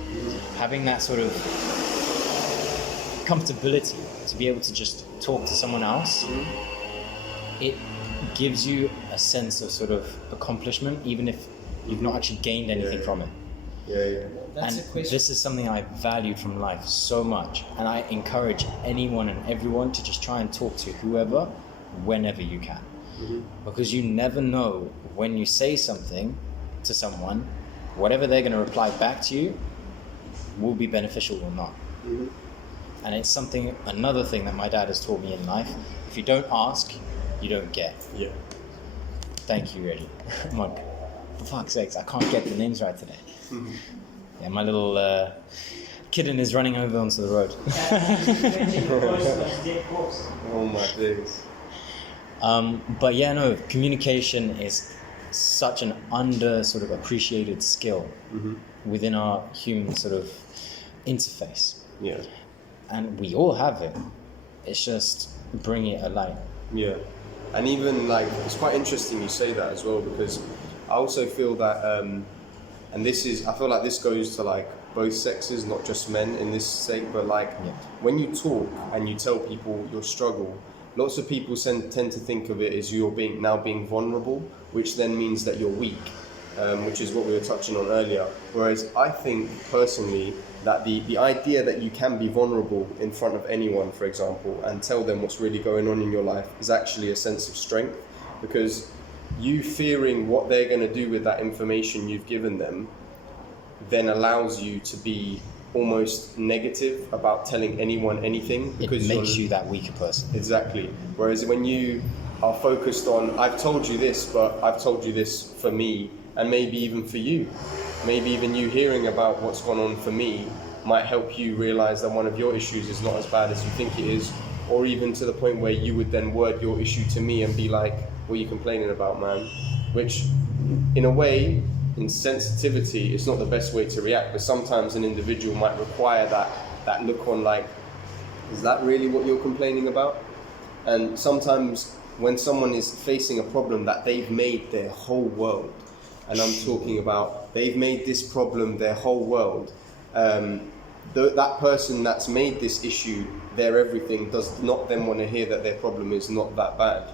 Having that sort of comfortability to be able to just talk to someone else, it gives you a sense of sort of accomplishment, even if you've not actually gained anything from it. Yeah. That's And a question. this is something I valued from life so much, and I encourage anyone and everyone to just try and talk to whoever, whenever you can. Mm-hmm. Because you never know when you say something to someone, whatever they're going to reply back to you will be beneficial or not. Mm-hmm. And it's another thing that my dad has taught me in life. If you don't ask, you don't get. Yeah. Thank you, Eddie. Come on. For fuck's sakes, I can't get the names right today. Mm-hmm. Yeah, my little kitten is running over onto the road. Oh my days. But yeah, no, communication is such an sort of appreciated skill within our human sort of interface. Yeah. And we all have it. It's just bringing it alive. Yeah. And even like, it's quite interesting you say that as well, because I also feel that, and I feel like this goes to like both sexes, not just men in this sake, but like when you talk and you tell people your struggle, lots of people tend to think of it as you're being vulnerable, which then means that you're weak, which is what we were touching on earlier. Whereas I think personally that the idea that you can be vulnerable in front of anyone, for example, and tell them what's really going on in your life is actually a sense of strength, because you fearing what they're going to do with that information you've given them then allows you to be almost negative about telling anyone anything, because it makes you that weaker person. Exactly. Whereas when you are focused on, I've told you this, but I've told you this for me, and maybe even for you. Maybe even you hearing about what's gone on for me might help you realize that one of your issues is not as bad as you think it is, or even to the point where you would then word your issue to me and be like, what are you complaining about, man? Which, in a way, in sensitivity, it's not the best way to react, but sometimes an individual might require that look on like, is that really what you're complaining about? And sometimes when someone is facing a problem that they've made their whole world, and I'm talking about they've made this problem their whole world, that person that's made this issue their everything does not then want to hear that their problem is not that bad.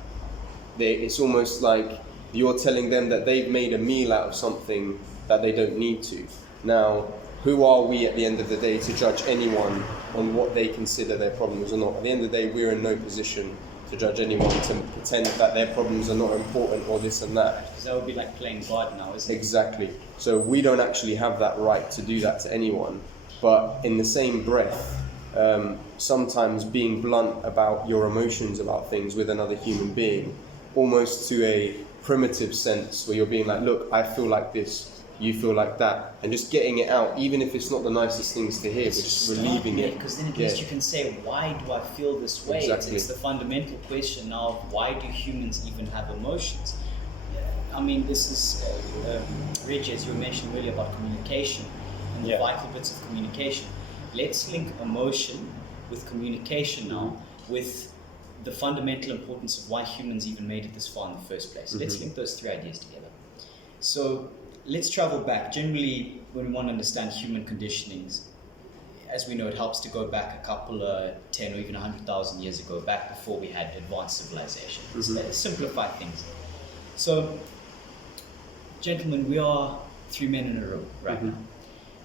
It's almost like you're telling them that they've made a meal out of something that they don't need to. Now, who are we at the end of the day to judge anyone on what they consider their problems or not? At the end of the day, we're in no position to judge anyone to pretend that their problems are not important or this and that. Because that would be like playing God now, isn't it? Exactly. So we don't actually have that right to do that to anyone. But in the same breath, sometimes being blunt about your emotions about things with another human being, almost to a primitive sense where you're being like, look, I feel like this, you feel like that, and just getting it out, even if it's not the nicest things to hear, but just relieving it. Because then at least you can say, why do I feel this way? Exactly. It's the fundamental question now of why do humans even have emotions? I mean, this is, Reggie, as you were mentioning earlier about communication and the vital bits of communication. Let's link emotion with communication now, with the fundamental importance of why humans even made it this far in the first place. Mm-hmm. Let's link those three ideas together. So let's travel back. Generally, when we want to understand human conditionings, as we know, it helps to go back a couple of 10 or even 100,000 years ago, back before we had advanced civilization. Mm-hmm. Let's simplify things. So, gentlemen, we are three men in a room right now.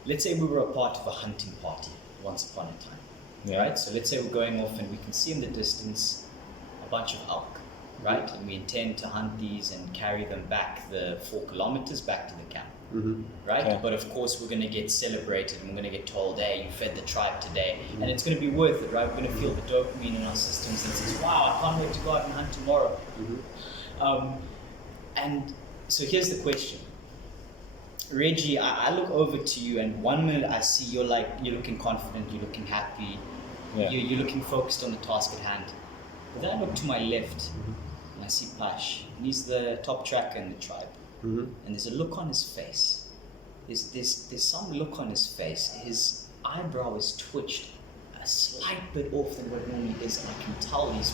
Let's say we were a part of a hunting party once upon a time, right? So let's say we're going off and we can see in the distance a bunch of elk, right? And we intend to hunt these and carry them back the 4 kilometers back to the camp, right? Okay. But of course we're going to get celebrated and we're going to get told, hey, you fed the tribe today. And it's going to be worth it, right? We're going to feel the dopamine in our systems that says, wow, I can't wait to go out and hunt tomorrow. And So here's the question. Reggie, I look over to you, and one minute I see you're looking confident, you're looking happy, you're looking focused on the task at hand. But then I look to my left, and I see Pash, and he's the top tracker in the tribe. And there's a look on his face. There's some look on his face. His eyebrow is twitched a slight bit off than what it normally is. I can tell he's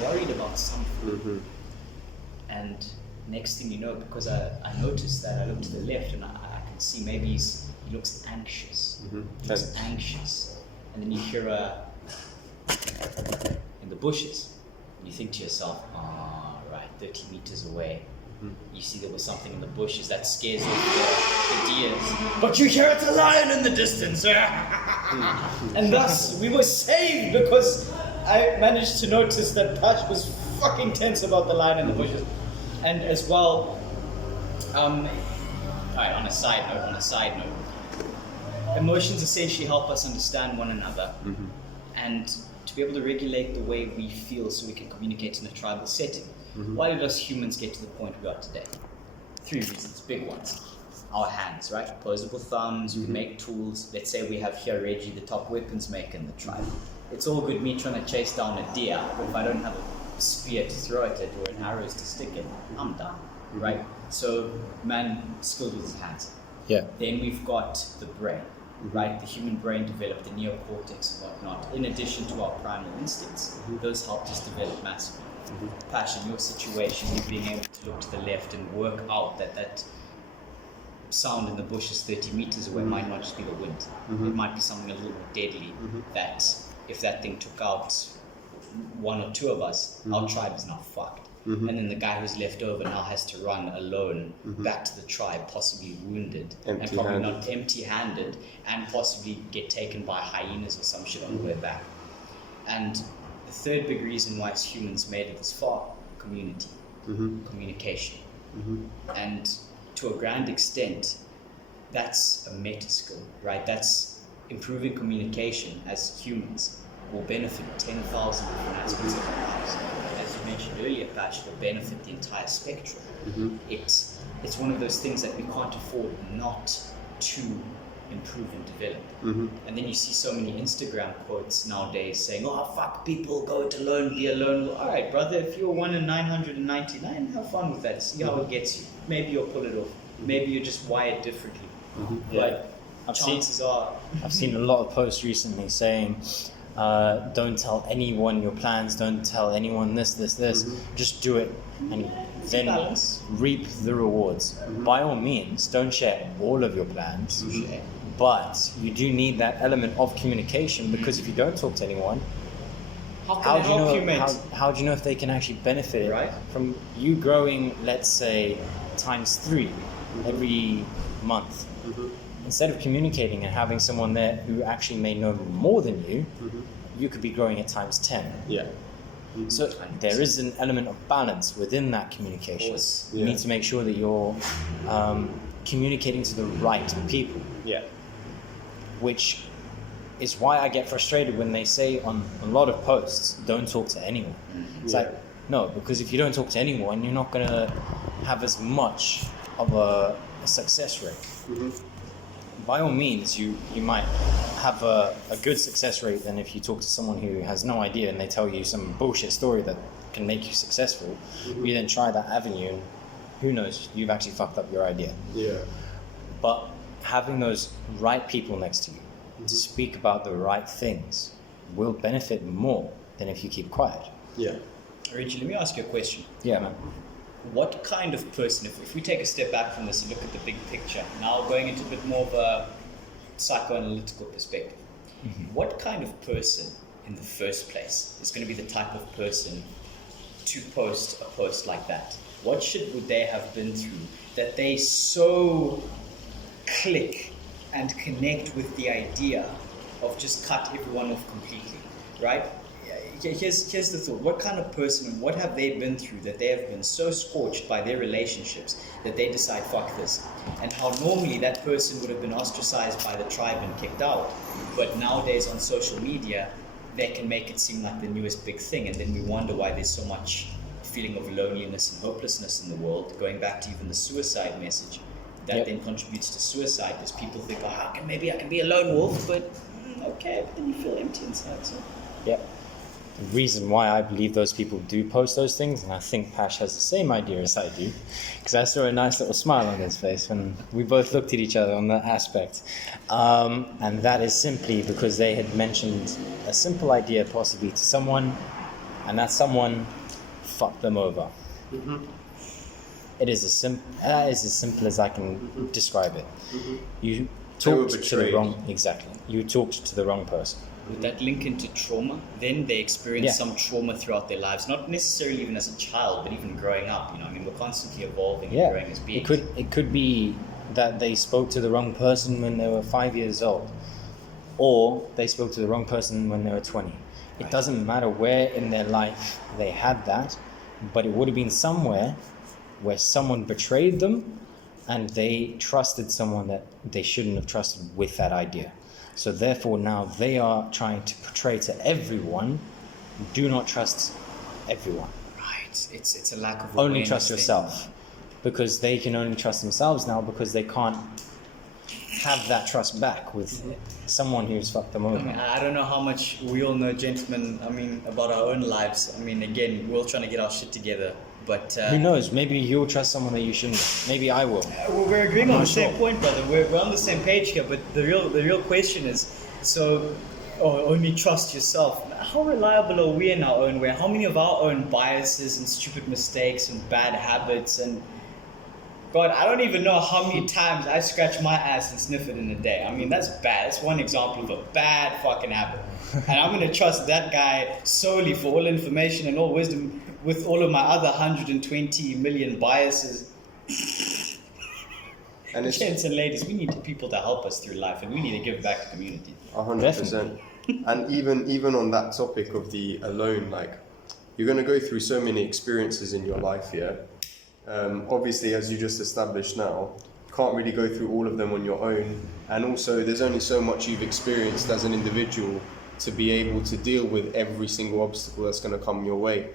worried about something. And next thing you know, because I noticed that, I look to the left and I can see maybe he looks anxious. He looks anxious. And then you hear in the bushes. And you think to yourself, right, 30 meters away. You see there was something in the bushes that scares off the deers. But you hear it's a lion in the distance. And thus, we were saved because I managed to notice that Pash was fucking tense about the lion in the bushes. And as well, alright, on a side note, emotions essentially help us understand one another and to be able to regulate the way we feel so we can communicate in a tribal setting. Why did us humans get to the point we are today? 3 reasons, big ones. Our hands, right? Opposable thumbs, we make tools. Let's say we have here Reggie, the top weapons maker in the tribe. It's all good me trying to chase down a deer, but if I don't have a spear to throw at it or an arrows to stick it, I'm done, right? So man skilled with his hands. Yeah. Then we've got the brain, right? The human brain developed the neocortex and whatnot, in addition to our primal instincts. Those helped us develop massively. Passion, your situation, you being able to look to the left and work out that sound in the bushes 30 meters away might not just be the wind. It might be something a little more deadly that if that thing took out one or two of us, our tribe is now fucked. And then the guy who's left over now has to run alone back to the tribe, possibly wounded, and probably not empty-handed, and possibly get taken by hyenas or some shit on the way back. And the third big reason why as humans made it this far, community, communication. And to a grand extent, that's a meta skill, right? That's improving communication as humans will benefit 10,000 different aspects of our lives. As you mentioned earlier, Patch, will benefit the entire spectrum. It's one of those things that we can't afford not to improve and develop. And then you see so many Instagram quotes nowadays saying, oh, fuck people, go it alone, be alone. Well, all right, brother, if you're 1 in 999, have fun with that. See how it gets you. Maybe you'll pull it off. Maybe you're just wired differently. But I've seen a lot of posts recently saying, don't tell anyone your plans, don't tell anyone this. Just do it and then reap the rewards. By all means, don't share all of your plans, but you do need that element of communication, because if you don't talk to anyone, how do you know if they can actually benefit from you growing, let's say, times 3 every month? Instead of communicating and having someone there who actually may know more than you, you could be growing at times 10. So there is an element of balance within that communication. You need to make sure that you're communicating to the right people. Which is why I get frustrated when they say on a lot of posts, don't talk to anyone. It's like, no, because if you don't talk to anyone, you're not going to have as much of a success rate. By all means, you might have a good success rate than if you talk to someone who has no idea and they tell you some bullshit story that can make you successful. You then try that avenue and who knows, you've actually fucked up your idea. But having those right people next to you to speak about the right things will benefit more than if you keep quiet. Richie, let me ask you a question. Yeah, man. What kind of person, if we take a step back from this and look at the big picture, now going into a bit more of a psychoanalytical perspective, what kind of person in the first place is going to be the type of person to post a post like that? What shit would they have been through that they so click and connect with the idea of just cut everyone off completely, right? Here's the thought. What kind of person and what have they been through that they have been so scorched by their relationships that they decide, fuck this? And how normally that person would have been ostracized by the tribe and kicked out, but nowadays on social media, they can make it seem like the newest big thing, and then we wonder why there's so much feeling of loneliness and hopelessness in the world, going back to even the suicide message, that Yep. then contributes to suicide, because people think, maybe I can be a lone wolf, but okay, but then you feel empty inside. So. Yeah. The reason why I believe those people do post those things, and I think Pash has the same idea as I do, because I saw a nice little smile on his face when we both looked at each other on that aspect. And that is simply because they had mentioned a simple idea possibly to someone, and that someone fucked them over. Mm-hmm. That is as simple as I can describe it. You They were talked to the betrayed. wrong, exactly. You talked to the wrong person. With that link into trauma, then they experience Yeah. some trauma throughout their lives, not necessarily even as a child, but even growing up. We're constantly evolving and growing as beings. It could be that they spoke to the wrong person when they were 5 years old, or they spoke to the wrong person when they were 20. It doesn't matter where in their life they had that, but it would have been somewhere where someone betrayed them and they trusted someone that they shouldn't have trusted with that idea. So therefore now they are trying to portray to everyone, do not trust everyone. Right. It's a lack of Only awareness trust then. yourself, because they can only trust themselves now because they can't have that trust back with someone who's fucked them over. I don't know how much we all know, gentlemen, about our own lives. Again, we're all trying to get our shit together, but... Who knows? Maybe you'll trust someone that you shouldn't. Maybe I will. Well, we're agreeing on the not same sure. point, brother. We're on the same page here, but the real question is, only trust yourself. How reliable are we in our own way? How many of our own biases and stupid mistakes and bad habits and... God, I don't even know how many times I scratch my ass and sniff it in a day. That's bad. That's one example of a bad fucking habit. And I'm going to trust that guy solely for all information and all wisdom with all of my other 120 million biases. And it's Gents and ladies, we need people to help us through life, and we need to give back to the community. 100%. And even on that topic of the alone, you're going to go through so many experiences in your life here. Obviously, as you just established now, you can't really go through all of them on your own. And also, there's only so much you've experienced as an individual to be able to deal with every single obstacle that's going to come your way.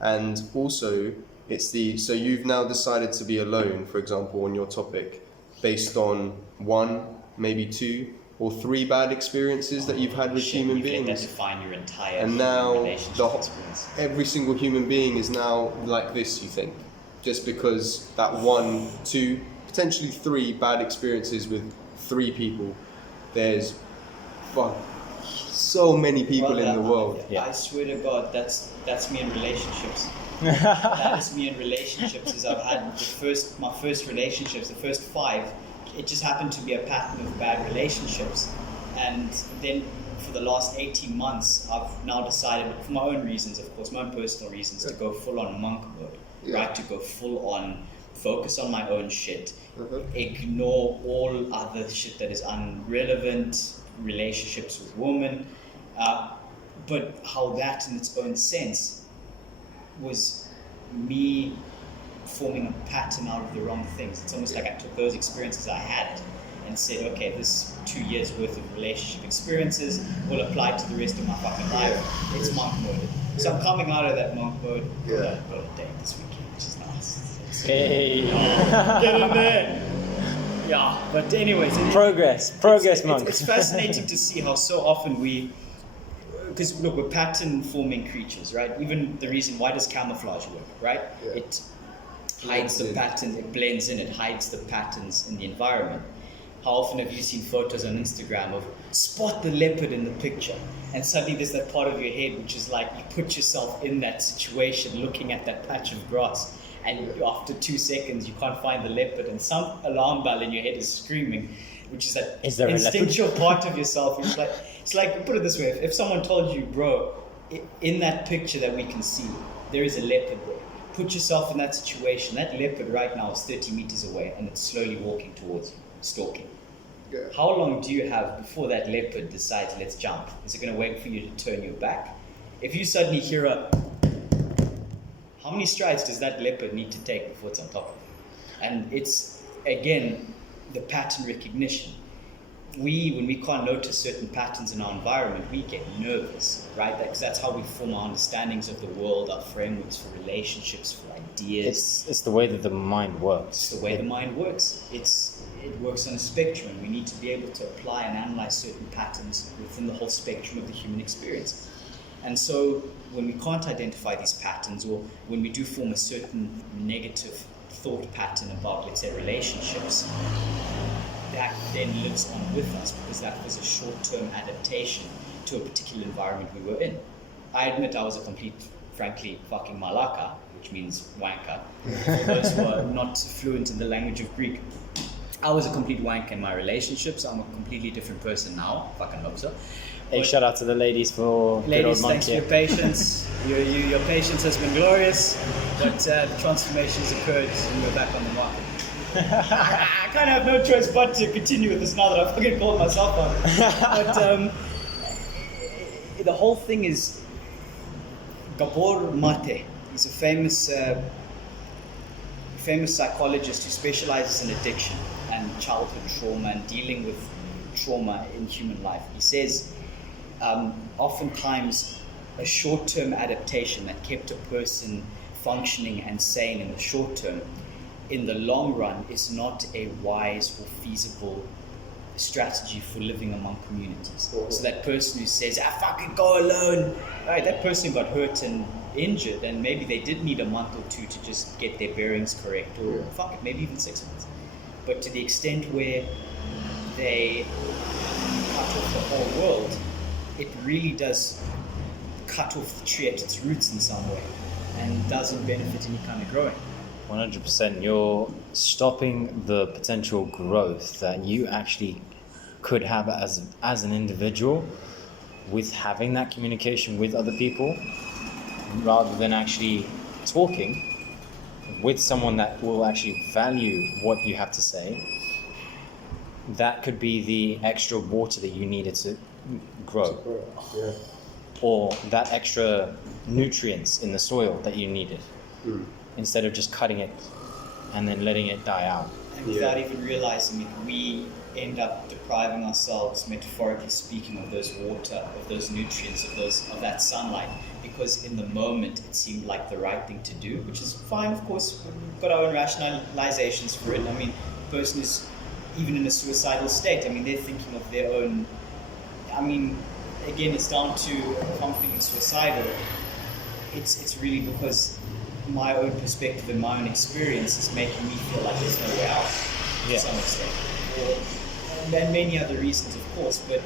And also, so you've now decided to be alone, for example, on your topic, based on 1, maybe 2, or 3 bad experiences that you've had with human You let that beings. define your entire And now relationship experience. every single human being is now like this, you think? Just because that 1, 2, potentially 3 bad experiences with 3 people. There's so many people in the world. Yeah. I swear to God, that's me in relationships. That is me in relationships. Is I've had my first relationships, the first 5. It just happened to be a pattern of bad relationships, and then for the last 18 months, I've now decided, for my own reasons, of course, my own personal reasons, to go full on monk mode. Yeah. Right, to go full on, focus on my own shit, Uh-huh. ignore all other shit that is irrelevant, relationships with women, but how that in its own sense was me forming a pattern out of the wrong things. It's almost like I took those experiences I had and said, okay, this 2 years worth of relationship experiences will apply to the rest of my fucking life. It's monk mode. So I'm coming out of that monk mode. Yeah. Got a date this weekend, which is nice. Hey. Get in there. Yeah, but anyways. Progress, monk. It's fascinating to see how so often because look, we're pattern-forming creatures, right? Even the reason, why does camouflage work, right? Yeah. It hides the pattern, it blends in, it hides the patterns in the environment. How often have you seen photos on Instagram of spot the leopard in the picture, and suddenly there's that part of your head which is like, you put yourself in that situation looking at that patch of grass, and after 2 seconds you can't find the leopard, and some alarm bell in your head is screaming, which is that Is there a leopard? instinctual part of yourself. It's like, put it this way, if someone told you, bro, in that picture that we can see, there is a leopard there. Put yourself in that situation. That leopard right now is 30 meters away and it's slowly walking towards you, stalking. Yeah. How long do you have before that leopard decides, let's jump? Is it going to wait for you to turn your back? If you suddenly hear how many strides does that leopard need to take before it's on top of you? And it's, again, the pattern recognition. when we can't notice certain patterns in our environment, we get nervous, right? Because that's how we form our understandings of the world, our frameworks for relationships, for ideas. It's the way that the mind works. It's the way the mind works. It works on a spectrum, and we need to be able to apply and analyze certain patterns within the whole spectrum of the human experience. And so when we can't identify these patterns, or when we do form a certain negative thought pattern about, let's say, relationships, that then lives on with us because that was a short-term adaptation to a particular environment we were in. I admit I was a complete, frankly, fucking malaka, which means wanker. For those who are not fluent in the language of Greek, I was a complete wanker in my relationships. I'm a completely different person now. Fucking hope so. Hey, shout out to the ladies for ladies, thanks for your patience. Your patience has been glorious, but the transformation has occurred and we're back on the market. I kind of have no choice but to continue with this now that I've fucking called myself out. But the whole thing is Gabor Mate. He's a famous psychologist who specializes in addiction and childhood trauma and dealing with trauma in human life. He says oftentimes a short-term adaptation that kept a person functioning and sane in the short term, in the long run, is not a wise or feasible strategy for living among communities. So that person who says, fucking go alone, right, that person who got hurt and injured, and maybe they did need a month or two to just get their bearings correct, or fuck it, maybe even 6 months. But to the extent where they cut off the whole world, it really does cut off the tree at its roots in some way and doesn't benefit any kind of growing. 100%. You're stopping the potential growth that you actually could have as an individual with having that communication with other people, rather than actually talking with someone that will actually value what you have to say. That could be the extra water that you needed to grow. Yeah. Or that extra nutrients in the soil that you needed. Instead of just cutting it and then letting it die out. And without even realizing it, we end up depriving ourselves, metaphorically speaking, of those water, of those nutrients, of that sunlight, because in the moment it seemed like the right thing to do, which is fine, of course. We've got our own rationalizations for it. I mean, the person is even in a suicidal state. I mean, they're thinking of their own. I mean, again, it's down to if I'm feeling suicidal, it's really because my own perspective and my own experience is making me feel like there's no way out to some extent. And many other reasons, of course, but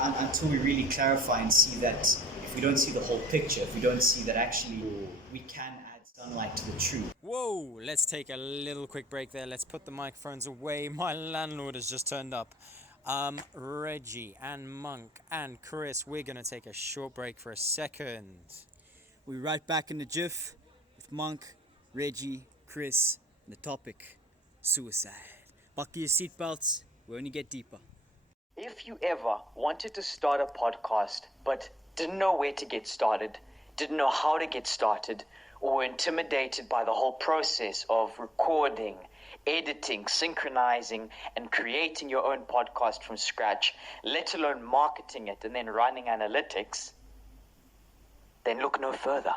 until we really clarify and see that, if we don't see the whole picture, if we don't see that actually we can add sunlight to the truth. Whoa, let's take a little quick break there. Let's put the microphones away. My landlord has just turned up. Reggie and Monk and Chris, we're going to take a short break for a second. We're right back in the GIF with Monk, Reggie, Chris, and the topic, suicide. Buckle your seatbelts, we only get deeper. If you ever wanted to start a podcast but didn't know where to get started, didn't know how to get started, or were intimidated by the whole process of recording, editing, synchronizing, and creating your own podcast from scratch, let alone marketing it and then running analytics, then look no further.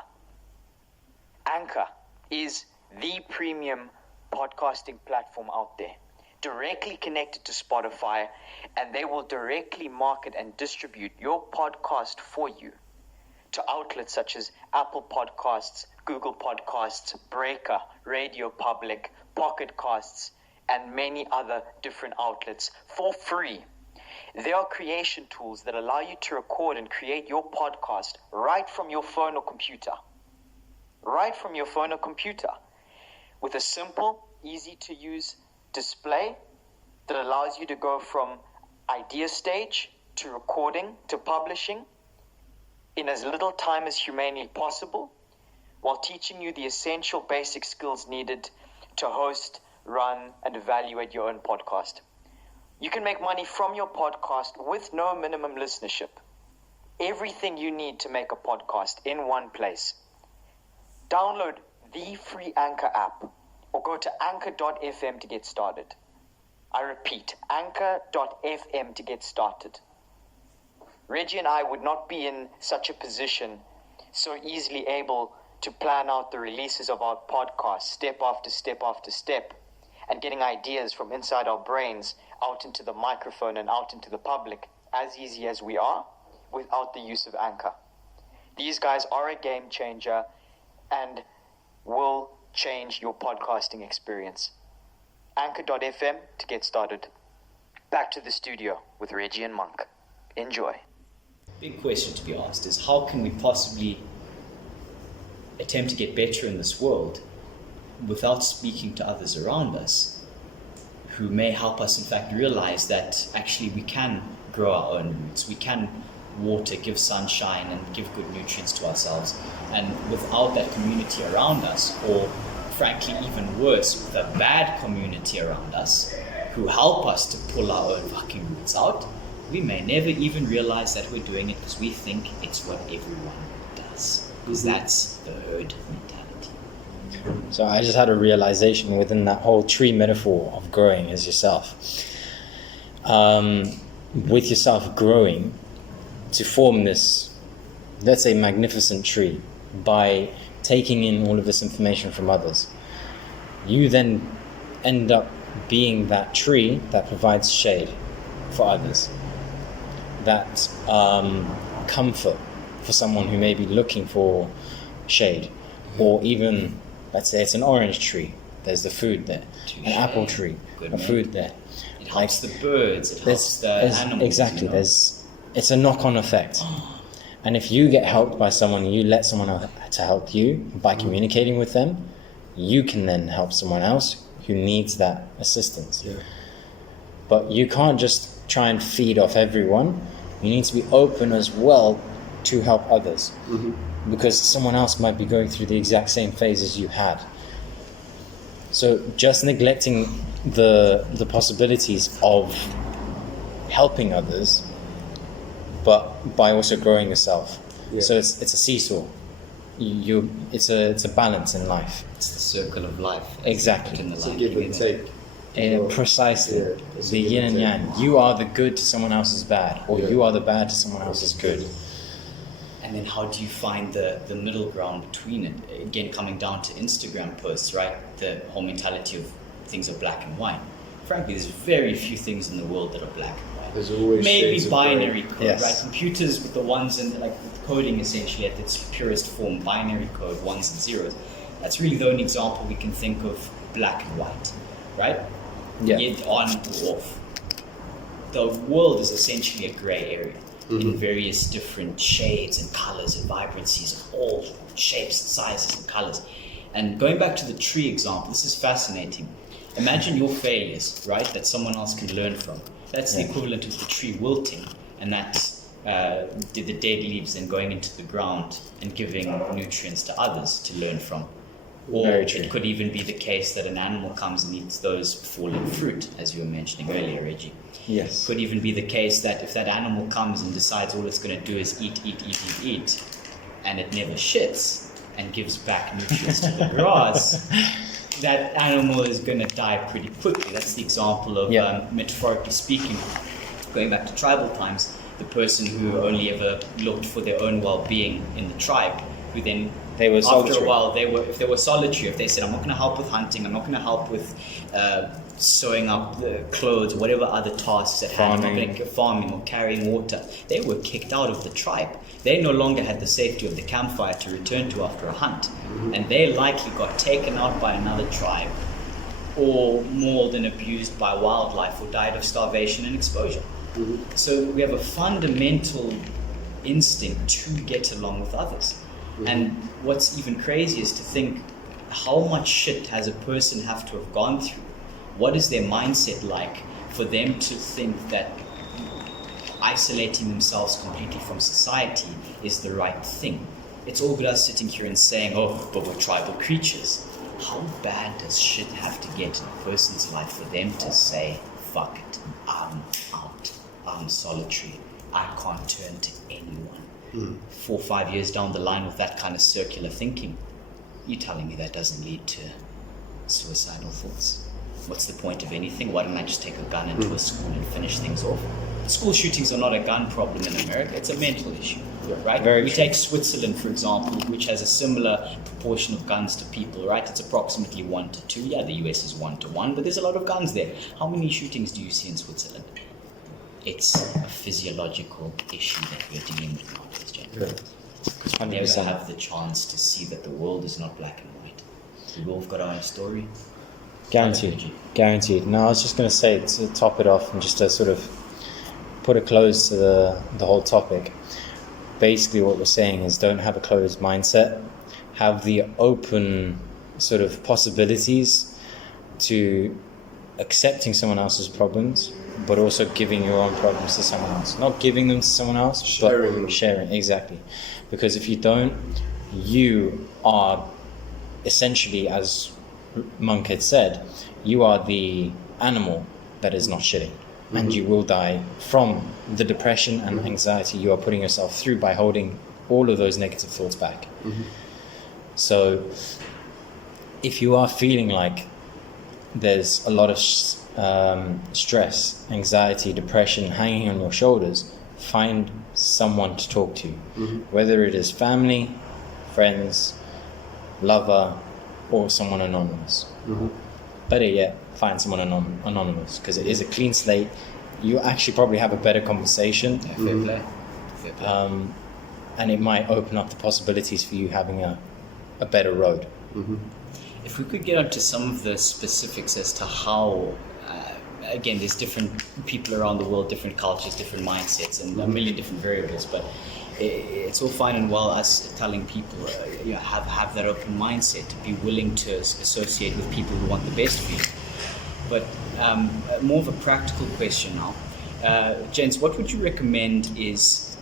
Anchor is the premium podcasting platform out there, directly connected to Spotify, and they will directly market and distribute your podcast for you to outlets such as Apple Podcasts, Google Podcasts, Breaker, Radio Public, Pocket Casts, and many other different outlets for free. There are creation tools that allow you to record and create your podcast right from your phone or computer. Right from your phone or computer. With a simple, easy-to-use display that allows you to go from idea stage to recording to publishing in as little time as humanly possible, while teaching you the essential basic skills needed to host, run, and evaluate your own podcast. You can make money from your podcast with no minimum listenership. Everything you need to make a podcast in one place. Download the free Anchor app or go to anchor.fm to get started. I repeat, anchor.fm to get started. Reggie and I would not be in such a position, so easily able to plan out the releases of our podcast step after step after step, and getting ideas from inside our brains out into the microphone and out into the public as easy as we are without the use of Anchor. These guys are a game changer and will change your podcasting experience. Anchor.fm to get started. Back to the studio with Reggie and Monk. Enjoy. Big question to be asked is, how can we possibly attempt to get better in this world without speaking to others around us who may help us in fact realize that actually we can grow our own roots, we can water, give sunshine and give good nutrients to ourselves, and without that community around us, or frankly even worse, with a bad community around us who help us to pull our own fucking roots out, we may never even realize that we're doing it because we think it's what everyone does, because that's the herd mentality. So I just had a realization within that whole tree metaphor of growing as yourself. With yourself growing to form this, let's say, magnificent tree by taking in all of this information from others, you then end up being that tree that provides shade for others, that comfort for someone who may be looking for shade, or even, let's say it's an orange tree, there's the food there, an apple tree, a food there. It helps the birds, it helps the animals. Exactly, you know? It's a knock-on effect. And if you get helped by someone, you let someone else to help you by communicating with them, you can then help someone else who needs that assistance. Yeah. But you can't just try and feed off everyone. You need to be open as well to help others, because someone else might be going through the exact same phase as you had. So just neglecting the possibilities of helping others, but by also growing yourself. Yeah. So it's a seesaw. It's a balance in life. It's the circle of life. Exactly. In the It's a life give and together. take. Precisely. Yeah, it's The a give yin and and yang. You are the good to someone else's bad, or Yeah. you are the bad to someone else's good. And then how do you find the middle ground between it? Again, coming down to Instagram posts, right? The whole mentality of things are black and white. Frankly, there's very few things in the world that are black and white. There's always maybe shades of binary grey. code, Yes. right? Computers with the ones and like with coding essentially at its purest form, binary code, ones and zeros. That's really the only example we can think of black and white, right? Yeah. Yet on or off. The world is essentially a grey area in various different shades and colors and vibrancies of all shapes, sizes, and colors. And going back to the tree example, this is fascinating. Imagine your failures, right, that someone else can learn from. That's the equivalent of the tree wilting, and that's the dead leaves then going into the ground and giving nutrients to others to learn from. Or Very true. it could even be the case that an animal comes and eats those fallen fruit, as you were mentioning earlier, Reggie. Yes. Could even be the case that if that animal comes and decides all it's going to do is eat, and it never shits and gives back nutrients to the grass, that animal is going to die pretty quickly. That's the example of, metaphorically speaking, going back to tribal times, the person who only ever looked for their own well-being in the tribe, who then They were after solitary. a while, if they were solitary, if they said, I'm not going to help with hunting, I'm not going to help with sewing up the clothes, whatever other tasks at hand, I'm not going to farming or carrying water, they were kicked out of the tribe. They no longer had the safety of the campfire to return to after a hunt. And they likely got taken out by another tribe, or mauled and abused by wildlife, or died of starvation and exposure. So we have a fundamental instinct to get along with others. And what's even crazy is to think, how much shit has a person have to have gone through? What is their mindset like for them to think that isolating themselves completely from society is the right thing? It's all good us sitting here and saying, oh, but we're tribal creatures. How bad does shit have to get in a person's life for them to say, fuck it, I'm out, I'm solitary, I can't turn to anyone? 4 or 5 years down the line with that kind of circular thinking, you're telling me that doesn't lead to suicidal thoughts? what's the point of anything? Why don't I just take a gun into a school and finish things off? School shootings are not a gun problem in America, it's a mental issue, right? We take Switzerland, for example, which has a similar proportion of guns to people, right? It's approximately 1 to 2. Yeah, the US is 1 to 1, but there's a lot of guns there. How many shootings do you see in Switzerland? It's a physiological issue that we're dealing with nowadays, James. Because we never have the chance to see that the world is not black and white. We've all got our own story. Guaranteed. No, I was just going to say, to top it off and just to sort of put a close to the whole topic, basically what we're saying is don't have a closed mindset, have the open sort of possibilities to accepting someone else's problems, but also giving your own problems to someone else. Not giving them to someone else, but sharing, exactly. Because if you don't, you are essentially, as Monk had said, you are the animal that is not shitting. And you will die from the depression and anxiety you are putting yourself through by holding all of those negative thoughts back. So if you are feeling like there's a lot of stress, anxiety, depression hanging on your shoulders, find someone to talk to. Whether it is family, friends, lover, or someone anonymous. Better yet, find someone anonymous, because it is a clean slate. You actually probably have a better conversation. Yeah, fair play. And it might open up the possibilities for you having a better road. If we could get onto some of the specifics as to how, again, there's different people around the world, different cultures, different mindsets, and a million different variables, but it's all fine and well us telling people have that open mindset, to be willing to associate with people who want the best for you. But more of a practical question now. Jens, what would you recommend is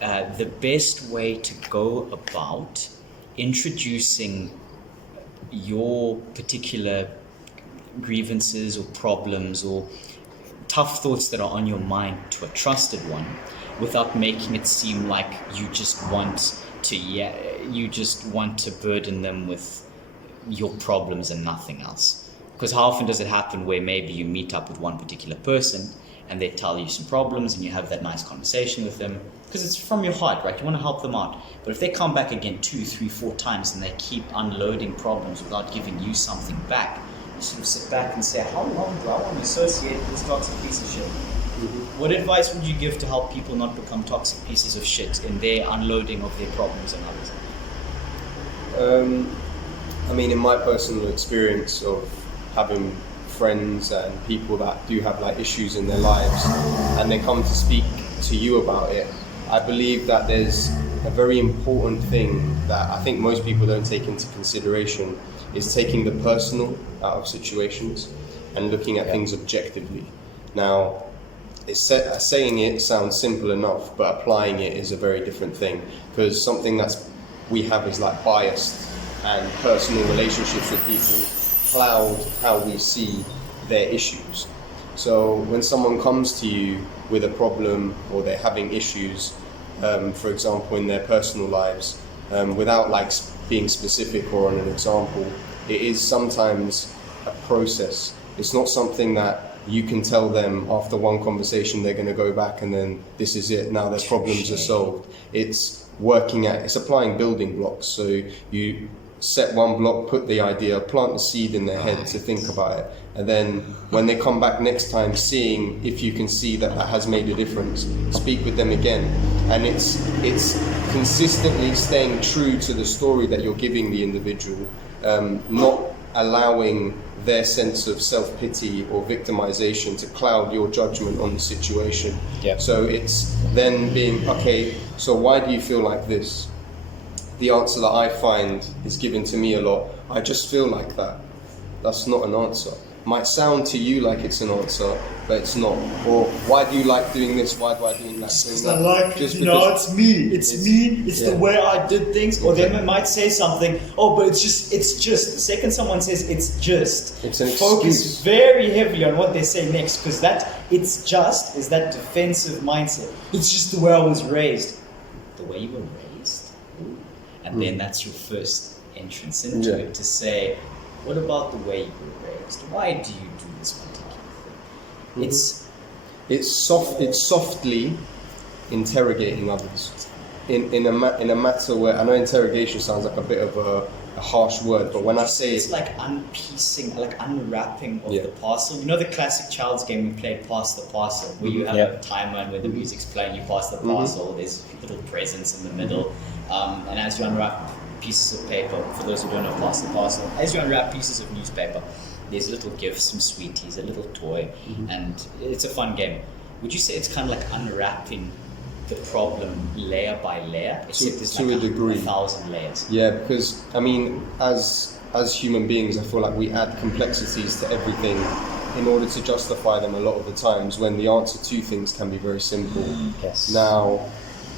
the best way to go about introducing your particular grievances or problems or tough thoughts that are on your mind to a trusted one, without making it seem like you just want to burden them with your problems and nothing else? Because how often does it happen where maybe you meet up with one particular person and they tell you some problems and you have that nice conversation with them because it's from your heart, right? You want to help them out. But if they come back again 2, 3, 4 times and they keep unloading problems without giving you something back, you sort of sit back and say, how long do I want to associate with this toxic piece of shit? What advice would you give to help people not become toxic pieces of shit in their unloading of their problems on others? I mean, in my personal experience of having friends and people that do have like issues in their lives and they come to speak to you about it, I believe that there's a very important thing that I think most people don't take into consideration, is taking the personal out of situations and looking at things objectively. Now, saying it sounds simple enough, but applying it is a very different thing, because something we have is like biased, and personal relationships with people cloud how we see their issues. So when someone comes to you with a problem or they're having issues, for example, in their personal lives, without like being specific or on an example, it is sometimes a process. It's not something that you can tell them after one conversation they're going to go back and then this is it, now their problems are solved. It's applying building blocks. So you set one block, put the idea, plant the seed in their head to think about it, and then when they come back next time, seeing if you can see that has made a difference, speak with them again. And it's consistently staying true to the story that you're giving the individual, not allowing their sense of self-pity or victimization to cloud your judgment on the situation. So it's then being, okay, so why do you feel like this? The answer that I find is given to me a lot, I just feel like that. That's not an answer. Might sound to you like it's an answer, but it's not. Or why do you like doing this? Why do I do that? It's me. It's the way I did things. Or they might say something, but it's just. The second someone says it's just, it's an focus excuse. very heavily on what they say next, because that it's just is that defensive mindset. It's just the way I was raised. The way you were raised? Ooh. And then that's your first entrance into it, to say, What about the way you were raised? Why do you do this particular thing? It's softly interrogating others in a matter where, I know interrogation sounds like a bit of a harsh word, but when I say it's like unpiecing, like unwrapping of Yeah. the parcel. You know the classic child's game we played, Pass the Parcel, where you have a timer and when the music's playing, you pass the parcel. There's little presents in the middle, and as you unwrap pieces of paper, for those who don't know Pass the Parcel, as you unwrap pieces of newspaper, there's little gifts, some sweeties, a little toy, and it's a fun game. Would you say it's kind of like unwrapping the problem layer by layer, except there's to like a degree. 1,000 layers? Yeah, because I mean, as human beings, I feel like we add complexities to everything in order to justify them a lot of the times, when the answer to things can be very simple. Yes. Now,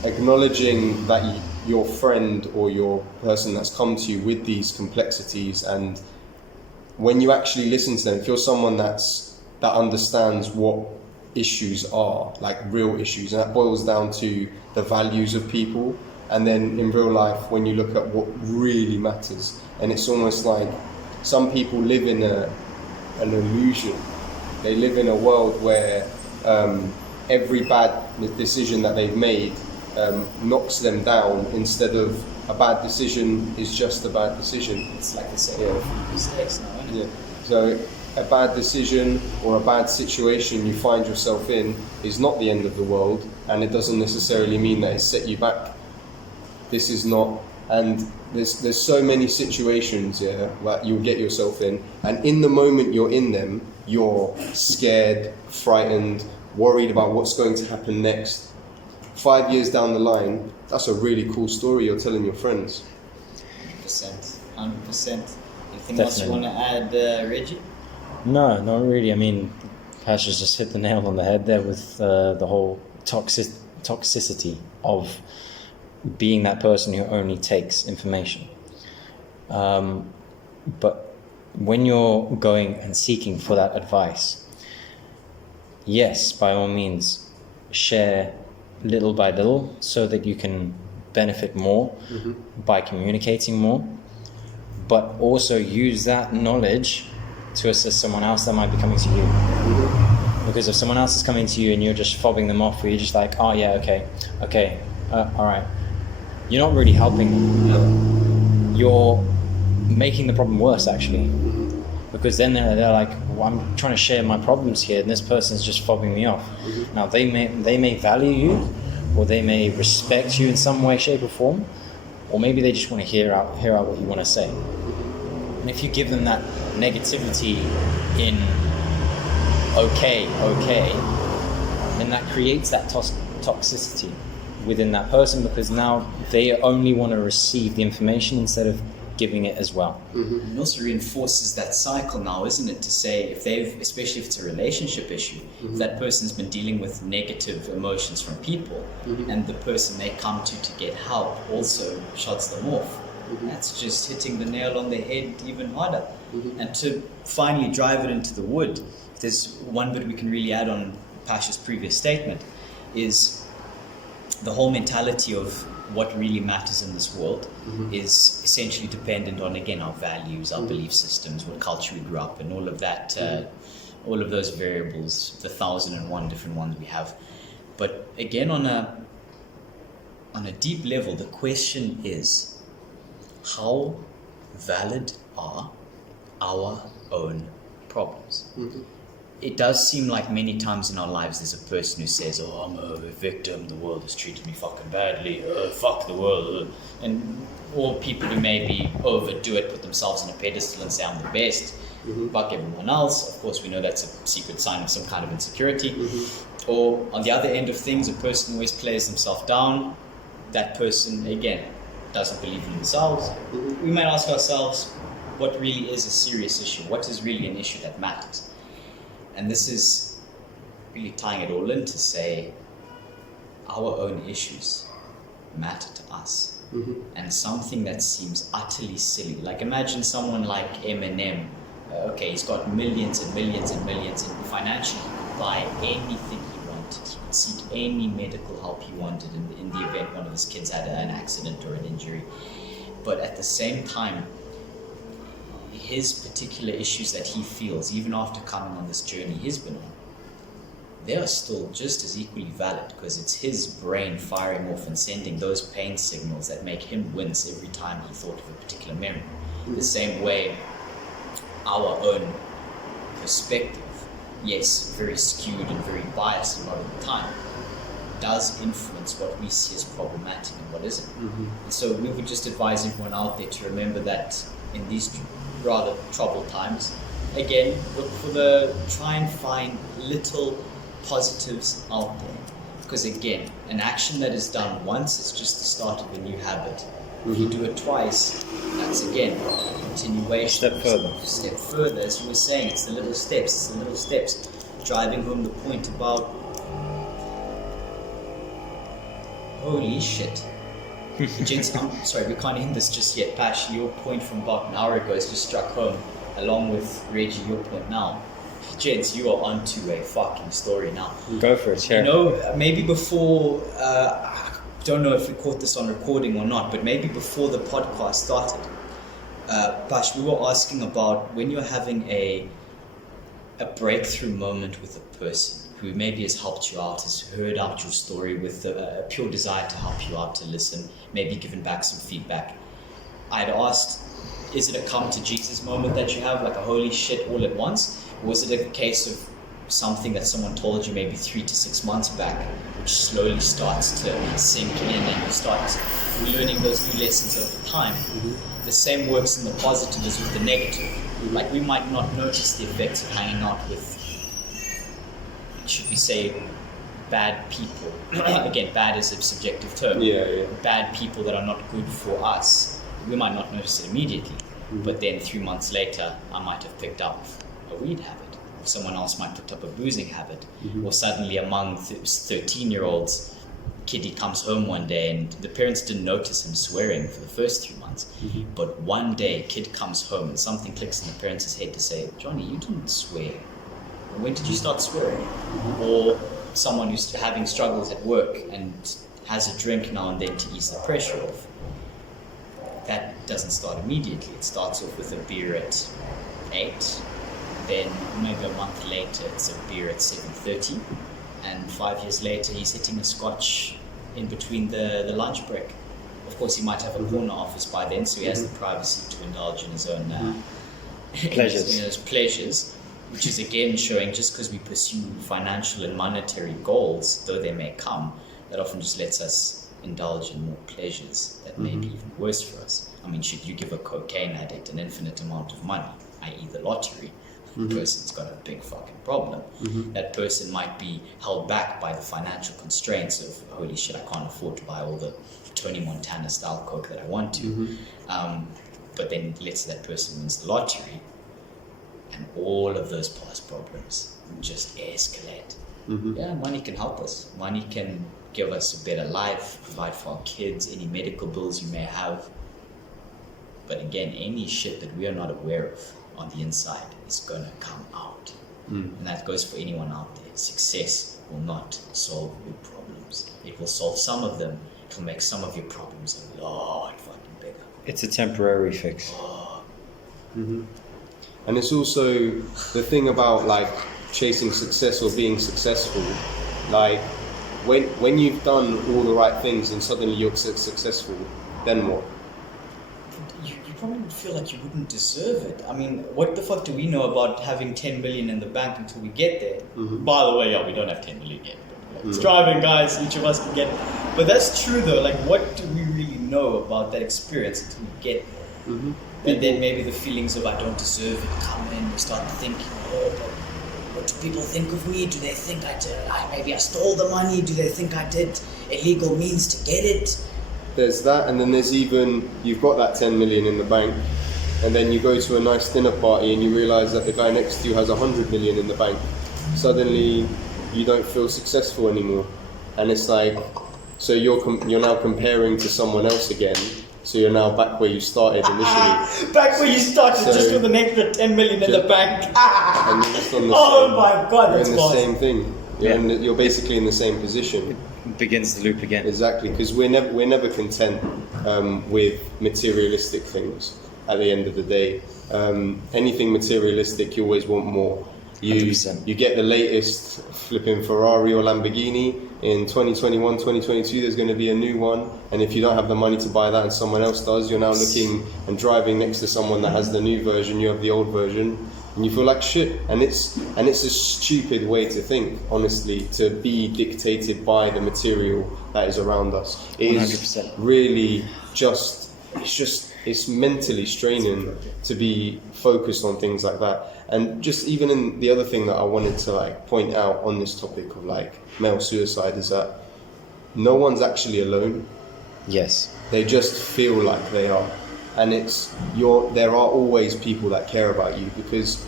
acknowledging that your friend or your person that's come to you with these complexities, and when you actually listen to them, if you're someone that understands what issues are, like real issues, and that boils down to the values of people, and then in real life when you look at what really matters, and it's almost like some people live in an illusion. They live in a world where every bad decision that they've made knocks them down, instead of a bad decision is just a bad decision. It's like the same mistakes now, isn't it? Yeah. So a bad decision or a bad situation you find yourself in is not the end of the world, and it doesn't necessarily mean that it set you back. This is not, and there's so many situations that you'll get yourself in, and in the moment you're in them, you're scared, frightened, worried about what's going to happen next. 5 years down the line, that's a really cool story you're telling your friends. 100%. Anything else you want to add, Reggie? No, not really. I mean, Pash has just hit the nail on the head there with the whole toxicity of being that person who only takes information. But when you're going and seeking for that advice, yes, by all means, share little by little so that you can benefit more by communicating more, but also use that knowledge to assist someone else that might be coming to you. Because if someone else is coming to you and you're just fobbing them off, or you're just like, oh yeah, okay, all right, you're not really helping them. You're making the problem worse, actually. Because then they're like, well, I'm trying to share my problems here, and this person's just fobbing me off. Now they may value you, or they may respect you in some way, shape, or form, or maybe they just want to hear out what you want to say. And if you give them that negativity in okay, then that creates that toxicity within that person, because now they only want to receive the information instead of giving it as well. It also reinforces that cycle now, isn't it? To say, especially if it's a relationship issue, if that person's been dealing with negative emotions from people, and the person they come to get help also shuts them off, that's just hitting the nail on the head even harder. And to finally drive it into the wood, if there's one bit we can really add on Pasha's previous statement, is the whole mentality of what really matters in this world is essentially dependent on, again, our values, our belief systems, what culture we grew up in, all of that, all of those variables, the 1,001 different ones we have. But again, on a deep level, the question is, how valid are our own problems? It does seem like many times in our lives there's a person who says, oh, I'm a victim, the world has treated me fucking badly, fuck the world. And or people who maybe overdo it, put themselves on a pedestal and say, I'm the best, fuck everyone else. Of course, we know that's a secret sign of some kind of insecurity. Or on the other end of things, a person always plays themselves down. That person, again, doesn't believe in themselves. We might ask ourselves, what really is a serious issue? What is really an issue that matters? And this is really tying it all in to say our own issues matter to us. And something that seems utterly silly, like imagine someone like Eminem, okay, he's got millions and millions and millions, and financially he could buy anything he wanted. He could seek any medical help he wanted in the event one of his kids had an accident or an injury. But at the same time, his particular issues that he feels, even after coming on this journey he's been on, they are still just as equally valid, because it's his brain firing off and sending those pain signals that make him wince every time he thought of a particular memory. The same way our own perspective, yes, very skewed and very biased a lot of the time, does influence what we see as problematic and what isn't. And so we would just advise everyone out there to remember that in these rather troubled times, again, look for try and find little positives out there, because again, an action that is done once is just the start of a new habit. If you do it twice, that's again a continuation. Step further, as you were saying, it's the little steps. Driving home the point about, holy shit. Gents, I'm sorry, we can't end this just yet. Pash, your point from about an hour ago has just struck home, along with Reggie, your point now. Gents, you are onto a fucking story now. Go for it, share. You know, maybe before, I don't know if we caught this on recording or not, but maybe before the podcast started, Pash, we were asking about when you're having a breakthrough moment with a person who maybe has helped you out, has heard out your story with a pure desire to help you out, to listen, maybe given back some feedback. I'd asked, is it a come to Jesus moment that you have, like a holy shit all at once? Or was it a case of something that someone told you maybe 3 to 6 months back, which slowly starts to sink in and you start learning those new lessons over time? The same works in the positive as with the negative. Like, we might not notice the effects of hanging out with, should we say, bad people. Again, bad is a subjective term. Bad people that are not good for us. We might not notice it immediately, but then 3 months later, I might have picked up a weed habit. Someone else might pick up a boozing habit. Or suddenly among 13-year-olds, kiddie comes home one day and the parents didn't notice him swearing for the first 3 months. But one day, kid comes home and something clicks in the parents' head to say, Johnny, you didn't swear. When did you start swearing? Or someone who's having struggles at work and has a drink now and then to ease the pressure off. That doesn't start immediately. It starts off with a beer at 8, then maybe a month later it's a beer at 7:30, and 5 years later he's hitting a scotch in between the lunch break. Of course, he might have a corner office by then, so he has the privacy to indulge in his own pleasures. Which is again showing, just because we pursue financial and monetary goals, though they may come, that often just lets us indulge in more pleasures that may be even worse for us. I mean, should you give a cocaine addict an infinite amount of money, i.e. the lottery, the person's got a big fucking problem. That person might be held back by the financial constraints of, holy shit, I can't afford to buy all the Tony Montana style coke that I want to. But then let's say that person wins the lottery, and all of those past problems just escalate. Yeah, money can help us. Money can give us a better life, provide for our kids, any medical bills you may have. But again, any shit that we are not aware of on the inside is going to come out. And that goes for anyone out there. Success will not solve your problems. It will solve some of them. It will make some of your problems a lot fucking bigger. It's a temporary fix. And it's also the thing about like chasing success or being successful. Like when you've done all the right things and suddenly you're successful, then what? You probably would feel like you wouldn't deserve it. I mean, what the fuck do we know about having 10 million in the bank until we get there? By the way, yeah, we don't have 10 million yet. It's driving, guys. Each of us can get it. But that's true, though. Like, what do we really know about that experience until we get there? And then maybe the feelings of I don't deserve it come in. We start thinking, oh, but what do people think of me? Do they think maybe I stole the money? Do they think I did illegal means to get it? There's that, and then there's even, you've got that 10 million in the bank, and then you go to a nice dinner party and you realise that the guy next to you has 100 million in the bank. Suddenly, you don't feel successful anymore. And it's like, so you're now comparing to someone else again. So you're now back where you started initially. Back where you started, so, just with an extra 10 million in the bank. And you're just on the oh my God, that's you're in the same thing. You're basically in the same position. It begins the loop again. Exactly, because we're never content with materialistic things. at the end of the day. Anything materialistic, you always want more. You 100%. you get the latest flipping Ferrari or Lamborghini in 2021, 2022. There's going to be a new one, and if you don't have the money to buy that and someone else does, you're now looking and driving next to someone that has the new version. You have the old version, and you feel like shit. And it's a stupid way to think, honestly, to be dictated by the material that is around us. It is 100%. really it's mentally straining to be focused on things like that. And just even in the other thing that I wanted to like point out on this topic of like male suicide is that no one's actually alone. Yes. They just feel like they are. And there are always people that care about you, because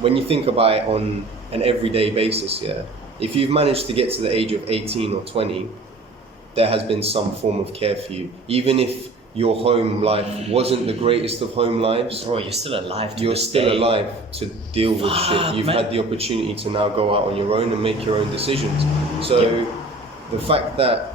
when you think about it on an everyday basis, yeah, if you've managed to get to the age of 18 or 20, there has been some form of care for you. Even if your home life wasn't the greatest of home lives, Bro, you're still alive. you're still alive to deal with shit. You've man. had the opportunity to now go out on your own and make your own decisions. So the fact that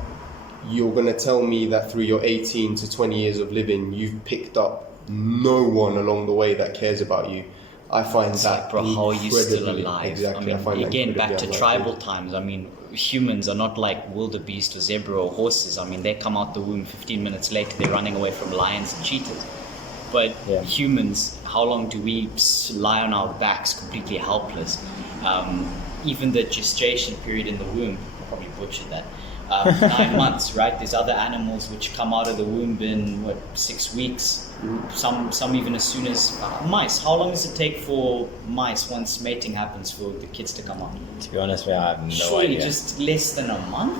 you're going to tell me that through your 18 to 20 years of living, you've picked up no one along the way that cares about you, I find It's that like, bro, how are you still incredibly- alive? Exactly, I I find mean, that again, back to incredibly tribal unlikely. times. I mean, humans are not like wildebeest or zebra or horses. I mean, they come out the womb 15 minutes later, they're running away from lions and cheetahs. But Yeah. humans, how long do we lie on our backs completely helpless? Even the gestation period in the womb, I probably butchered that. 9 months, right? There's other animals which come out of the womb in 6 weeks. Some even as soon as mice. How long does it take for mice once mating happens for the kids to come out? To be honest with you, I have no Surely idea. just less than a month.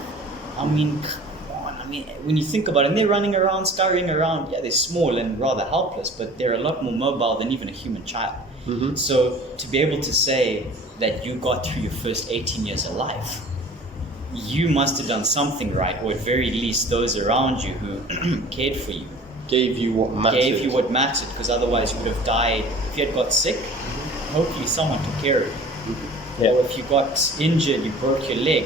I mean, come on. I mean, when you think about it, and they're running around, scurrying around. Yeah, they're small and rather helpless, but they're a lot more mobile than even a human child. So to be able to say that you got through your first 18 years of life, you must have done something right, or at very least those around you who cared for you, Gave you what mattered. gave you what mattered, because otherwise you would have died. If you had got sick, hopefully someone took care of you. Yeah. Or if you got injured, you broke your leg,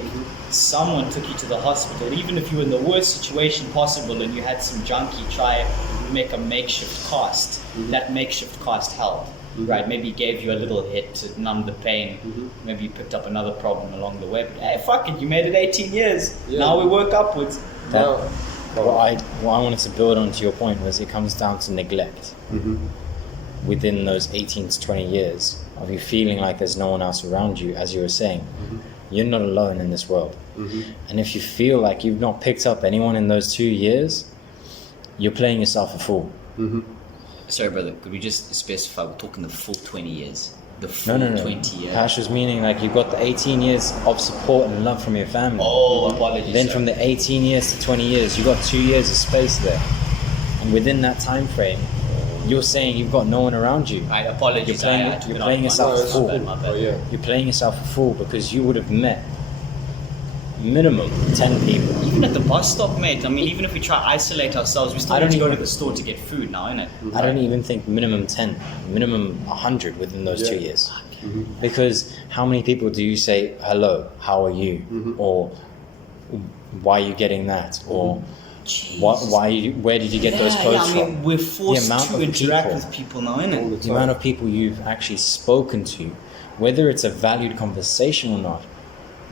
someone took you to the hospital. Even if you were in the worst situation possible and you had some junkie try to make a makeshift cast, that makeshift cast held. Right, maybe he gave you a little hit to numb the pain. Maybe you picked up another problem along the way. But, hey, fuck it, you made it 18 years. Yeah. Now we work upwards. That- what I wanted to build on to your point was it comes down to neglect. Within those 18 to 20 years of you feeling like there's no one else around you, as you were saying, you're not alone in this world. And if you feel like you've not picked up anyone in those 2 years, you're playing yourself a fool. Sorry, brother, could we just specify we're talking the full 20 years? The full No. 20 years. Pash was meaning like you've got the 18 years of support and love from your family. Oh, apologies. Then sir. from the 18 years to 20 years, you got 2 years of space there. And within that time frame, you're saying you've got no one around you. I apologize. You're playing- I took you're it out playing of my yourself mouth. a fool. My bad, my bad. Oh yeah. You're playing yourself a fool because you would have met minimum 10 people. Even at the bus stop, mate. I mean, even if we try to isolate ourselves, we still I need don't to go even- to the store to get food now, innit? I don't even think minimum 10, minimum 100 within those 2 years. Because how many people do you say, hello, how are you? Or why are you getting that? Or where did you get those clothes I from? mean, we're forced amount to of interact people. with people now, innit? The amount of people you've actually spoken to, whether it's a valued conversation or not,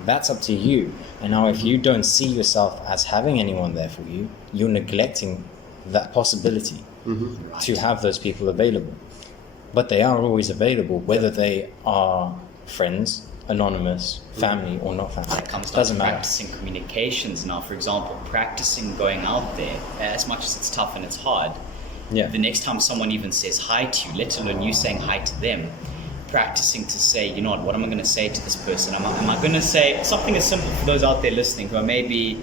that's up to you. And now if you don't see yourself as having anyone there for you, you're neglecting that possibility to have those people available. But they are always available, whether they are friends, anonymous, family, or not family. It comes down Doesn't to matter. practicing communications now. For example, practicing going out there, as much as it's tough and it's hard, Yeah. the next time someone even says hi to you, let alone you saying hi to them, practicing to say, you know what am I going to say to this person? Am I going to say something as simple for those out there listening who are maybe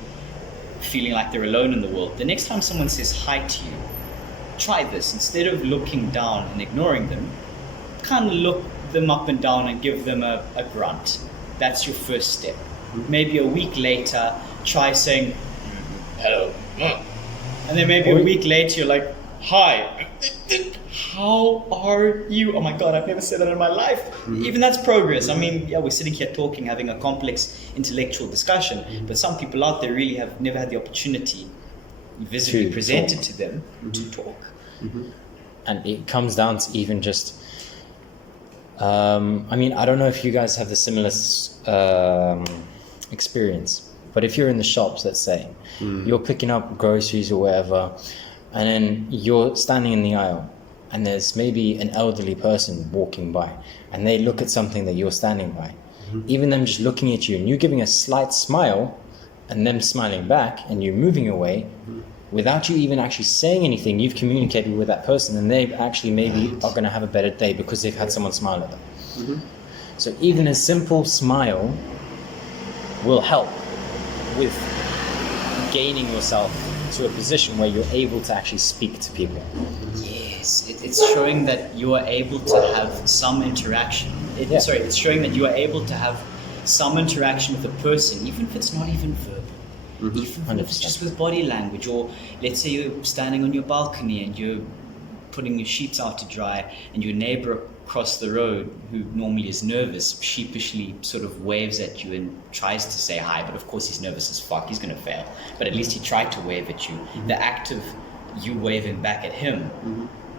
feeling like they're alone in the world? The next time someone says hi to you, try this. Instead of looking down and ignoring them, kind of look them up and down and give them a grunt. That's your first step. Maybe a week later, try saying, hello. And then maybe a week later, you're like, hi. How are you? Oh my God, I've never said that in my life. Even that's progress. I mean, yeah, we're sitting here talking, having a complex intellectual discussion, but some people out there really have never had the opportunity visibly To presented talk. to them to talk. and it comes down to even just I mean, I don't know if you guys have the similar experience, but if you're in the shops, let's say, you're picking up groceries or whatever, and then you're standing in the aisle, and there's maybe an elderly person walking by, and they look at something that you're standing by. Even them just looking at you, and you giving a slight smile, and them smiling back, and you moving away, without you even actually saying anything, you've communicated with that person, and they actually maybe are going to have a better day because they've had someone smile at them. So even a simple smile will help with gaining yourself to a position where you're able to actually speak to people. Yes, it's showing that you are able to have some interaction. It's showing that you are able to have some interaction with a person, even if it's not even verbal. Even if it's just with body language, or let's say you're standing on your balcony and you're putting your sheets out to dry, and your neighbor across the road, who normally is nervous, sheepishly sort of waves at you and tries to say hi, but of course he's nervous as fuck, he's going to fail, but at least he tried to wave at you. The act of you waving back at him,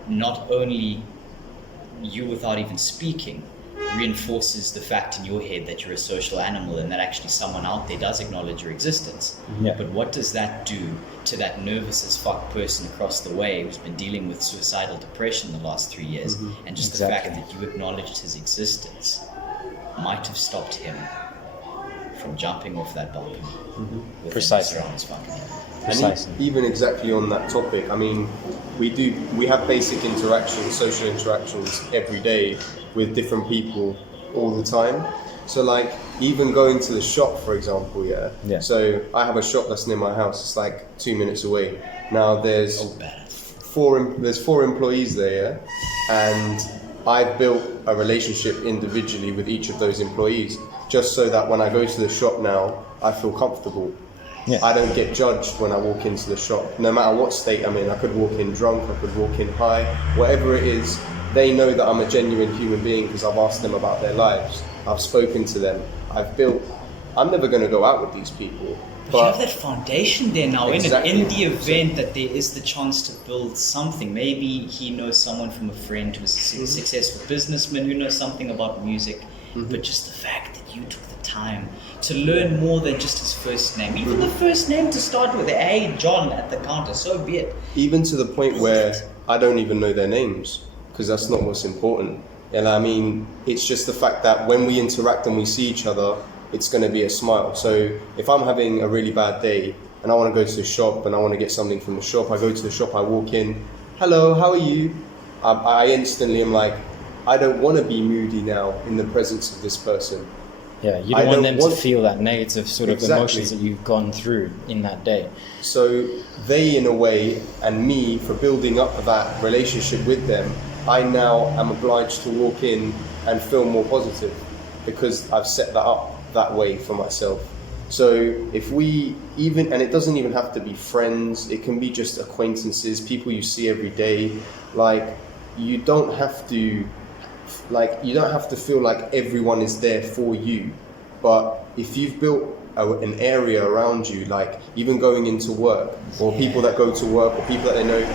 not only you without even speaking, reinforces the fact in your head that you're a social animal and that actually someone out there does acknowledge your existence. But what does that do to that nervous as fuck person across the way who's been dealing with suicidal depression the last 3 years? And just the fact that you acknowledged his existence might have stopped him from jumping off that balcony. Precisely. And even exactly on that topic, I mean, we have basic interactions, social interactions every day with different people all the time. So like even going to the shop, for example, so I have a shop that's near my house. It's like 2 minutes away. Now there's four employees there, and I've built a relationship individually with each of those employees, just so that when I go to the shop now, I feel comfortable. I don't get judged when I walk into the shop, no matter what state I'm in. I could walk in drunk, I could walk in high, whatever it is. They know that I'm a genuine human being because I've asked them about their lives. I've spoken to them. I'm never going to go out with these people. But you have that foundation there now, in the event that there is the chance to build something. Maybe he knows someone from a friend who's a successful businessman who knows something about music. But just the fact that you took the time to learn more than just his first name, even the first name to start with, hey, John at the counter, so be it. Even to the point where I don't even know their names, because that's not what's important. And I mean, it's just the fact that when we interact and we see each other, it's going to be a smile. So if I'm having a really bad day and I want to go to the shop and I want to get something from the shop, I go to the shop, I walk in, hello, how are you? I instantly am like, I don't want to be moody now in the presence of this person. Yeah, you don't want them to feel that negative sort of emotions that you've gone through in that day. So they, in a way, and me, for building up that relationship with them, I now am obliged to walk in and feel more positive because I've set that up that way for myself. So if we even, and it doesn't even have to be friends, it can be just acquaintances, people you see every day, like you don't have to feel like everyone is there for you. But if you've built an area around you, like even going into work, or people that go to work, or people that they know,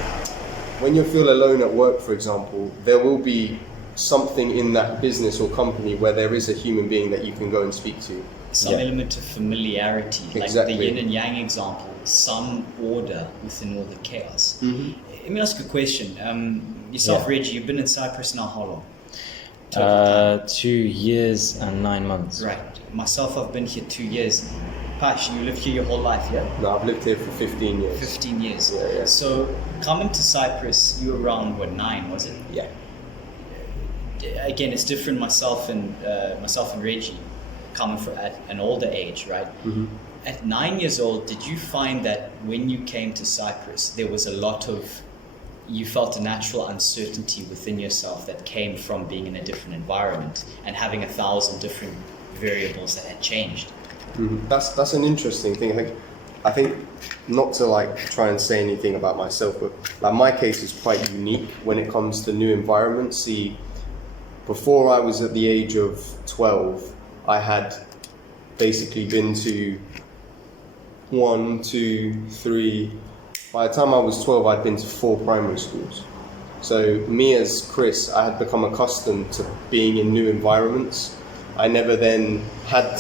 when you feel alone at work, for example, there will be something in that business or company where there is a human being that you can go and speak to. Some element of familiarity, like the yin and yang example, some order within all the chaos. Let me ask you a question. Yourself, Reggie, you've been in Cyprus now how long? 2 years and 9 months. Right. Myself, I've been here 2 years. Pash, you lived here your whole life, yeah? No, I've lived here for 15 years. 15 years. Yeah. So, coming to Cyprus, you were around, 9, was it? Yeah. Again, it's different. Myself and Reggie, coming from at an older age, right? At 9 years old, did you find that when you came to Cyprus, there was a lot of, you felt a natural uncertainty within yourself that came from being in a different environment and having 1,000 different variables that had changed? That's an interesting thing. I think not to try and say anything about myself, but my case is quite unique when it comes to new environments. See, before I was at the age of 12, I had basically been to 1, 2, 3. By the time I was 12, I'd been to 4 primary schools. So me as Chris, I had become accustomed to being in new environments. I never had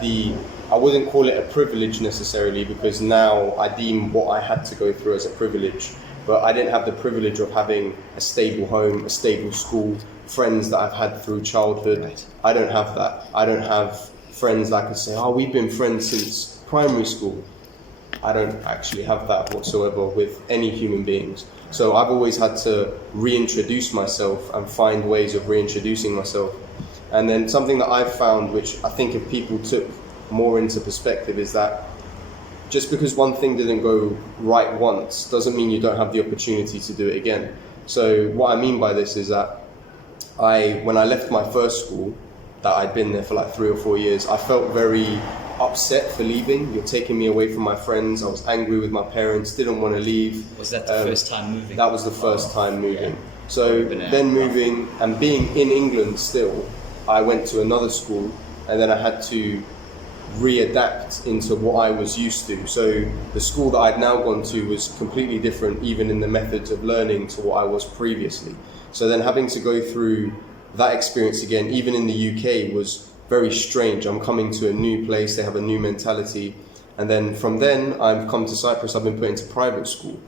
the, I wouldn't call it a privilege necessarily, because now I deem what I had to go through as a privilege, but I didn't have the privilege of having a stable home, a stable school, friends that I've had through childhood. Right. I don't have that. I don't have friends that I could say, oh, we've been friends since primary school. I don't actually have that whatsoever with any human beings. So I've always had to reintroduce myself and find ways of reintroducing myself. And then something that I've found, which I think if people took more into perspective, is that just because one thing didn't go right once doesn't mean you don't have the opportunity to do it again. So what I mean by this is that when I left my first school, that I'd been there for like 3 or 4 years, I felt very upset for leaving. You're taking me away from my friends. I was angry with my parents, didn't want to leave. Was that the first time moving? That was the first time moving. Yeah. So then moving and being in England still, I went to another school, and then I had to readapt into what I was used to. So the school that I'd now gone to was completely different, even in the methods of learning, to what I was previously. So then having to go through that experience again, even in the UK, was very strange. I'm coming to a new place, they have a new mentality. And then from then, I've come to Cyprus, I've been put into private school.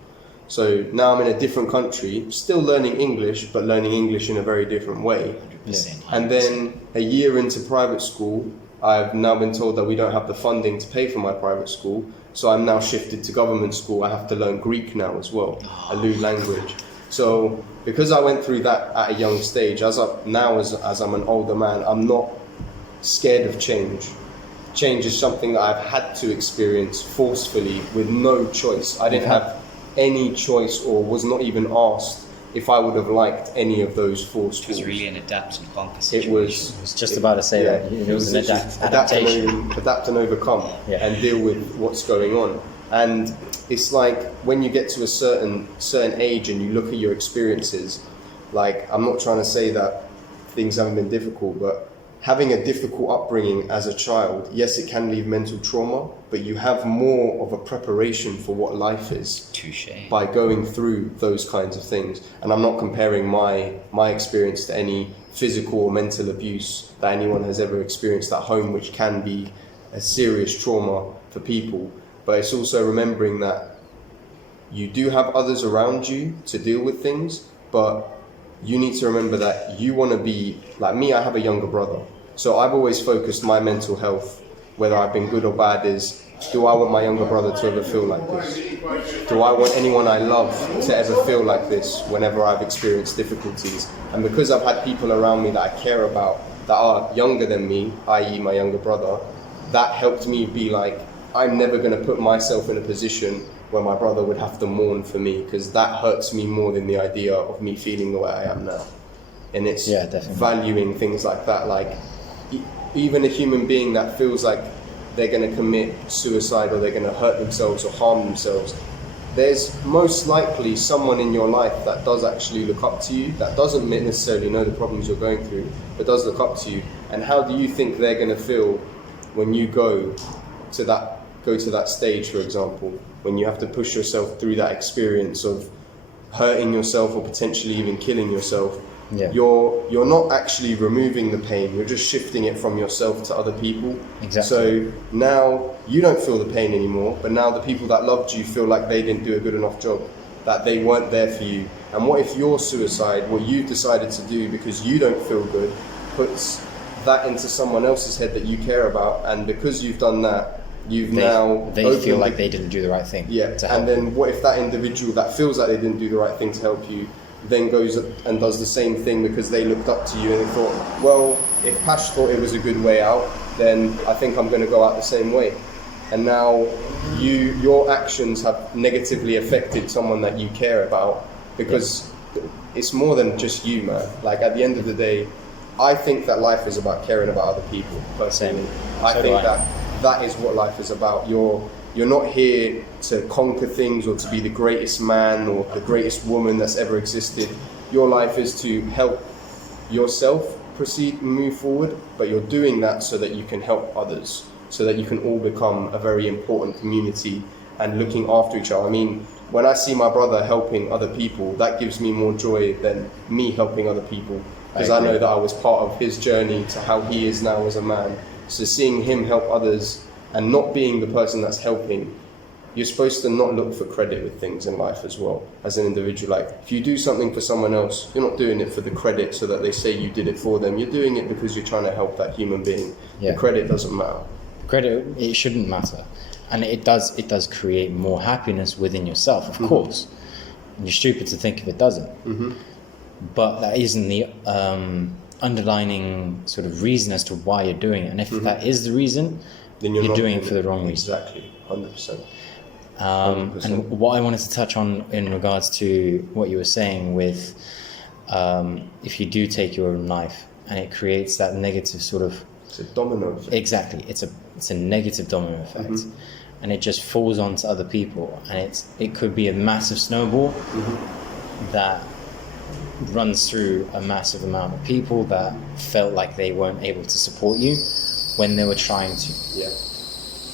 So now I'm in a different country, still learning English, but learning English in a very different way. 100%. And then a year into private school, I've now been told that we don't have the funding to pay for my private school. So I'm now shifted to government school. I have to learn Greek now as well, a new language. So because I went through that at a young stage, as I'm an older man, I'm not scared of change. Change is something that I've had to experience forcefully with no choice. I didn't have any choice, or was not even asked if I would have liked any of those four schools. It was really an adapt and conquer It situation. was just about to say that. It was an adaptation. Adapt and overcome, and deal with what's going on. And it's like when you get to a certain age and you look at your experiences, like, I'm not trying to say that things haven't been difficult, but having a difficult upbringing as a child, yes, it can leave mental trauma, but you have more of a preparation for what life is. Touche. By going through those kinds of things. And I'm not comparing my experience to any physical or mental abuse that anyone has ever experienced at home, which can be a serious trauma for people. But it's also remembering that you do have others around you to deal with things, but you need to remember that you want to be, like me, I have a younger brother. So I've always focused my mental health, whether I've been good or bad, is, do I want my younger brother to ever feel like this? Do I want anyone I love to ever feel like this whenever I've experienced difficulties? And because I've had people around me that I care about that are younger than me, i.e. my younger brother, that helped me be like, I'm never going to put myself in a position where my brother would have to mourn for me, because that hurts me more than the idea of me feeling the way I am now. And it's valuing things like that, like even a human being that feels like they're going to commit suicide or they're going to hurt themselves or harm themselves, there's most likely someone in your life that does actually look up to you, that doesn't necessarily know the problems you're going through, but does look up to you. And how do you think they're going to feel when you go to that stage, for example, when you have to push yourself through that experience of hurting yourself or potentially even killing yourself? You're not actually removing the pain, you're just shifting it from yourself to other people. Exactly. So now you don't feel the pain anymore, but now the people that loved you feel like they didn't do a good enough job, that they weren't there for you. And what if your suicide, what you've decided to do because you don't feel good, puts that into someone else's head that you care about, and because you've done that, they feel like they didn't do the right thing. And then what if that individual that feels like they didn't do the right thing to help you then goes and does the same thing because they looked up to you and they thought, well, if Pash thought it was a good way out, then I think I'm going to go out the same way. And now your actions have negatively affected someone that you care about, because it's more than just you, man. Like, at the end of the day, I think that life is about caring about other people, personally. I think that is what life is about. You're not here to conquer things or to be the greatest man or the greatest woman that's ever existed. Your life is to help yourself proceed and move forward, but you're doing that so that you can help others, so that you can all become a very important community and looking after each other. I mean, when I see my brother helping other people, that gives me more joy than me helping other people, because I know that I was part of his journey to how he is now as a man. So seeing him help others and not being the person that's helping, you're supposed to not look for credit with things in life as well, as an individual. Like, if you do something for someone else, you're not doing it for the credit so that they say you did it for them. You're doing it because you're trying to help that human being. Yeah. The credit doesn't matter. Credit, it shouldn't matter. And it does create more happiness within yourself, of course. And you're stupid to think if it doesn't. But that isn't the underlining sort of reason as to why you're doing it. And if that is the reason, then you're doing it for the wrong reason. Exactly, 100%. And what I wanted to touch on in regards to what you were saying with if you do take your own life and it creates that negative sort of... It's a domino effect. Exactly. It's a negative domino effect. And it just falls onto other people. And it could be a massive snowball that runs through a massive amount of people that felt like they weren't able to support you when they were trying to. Yeah.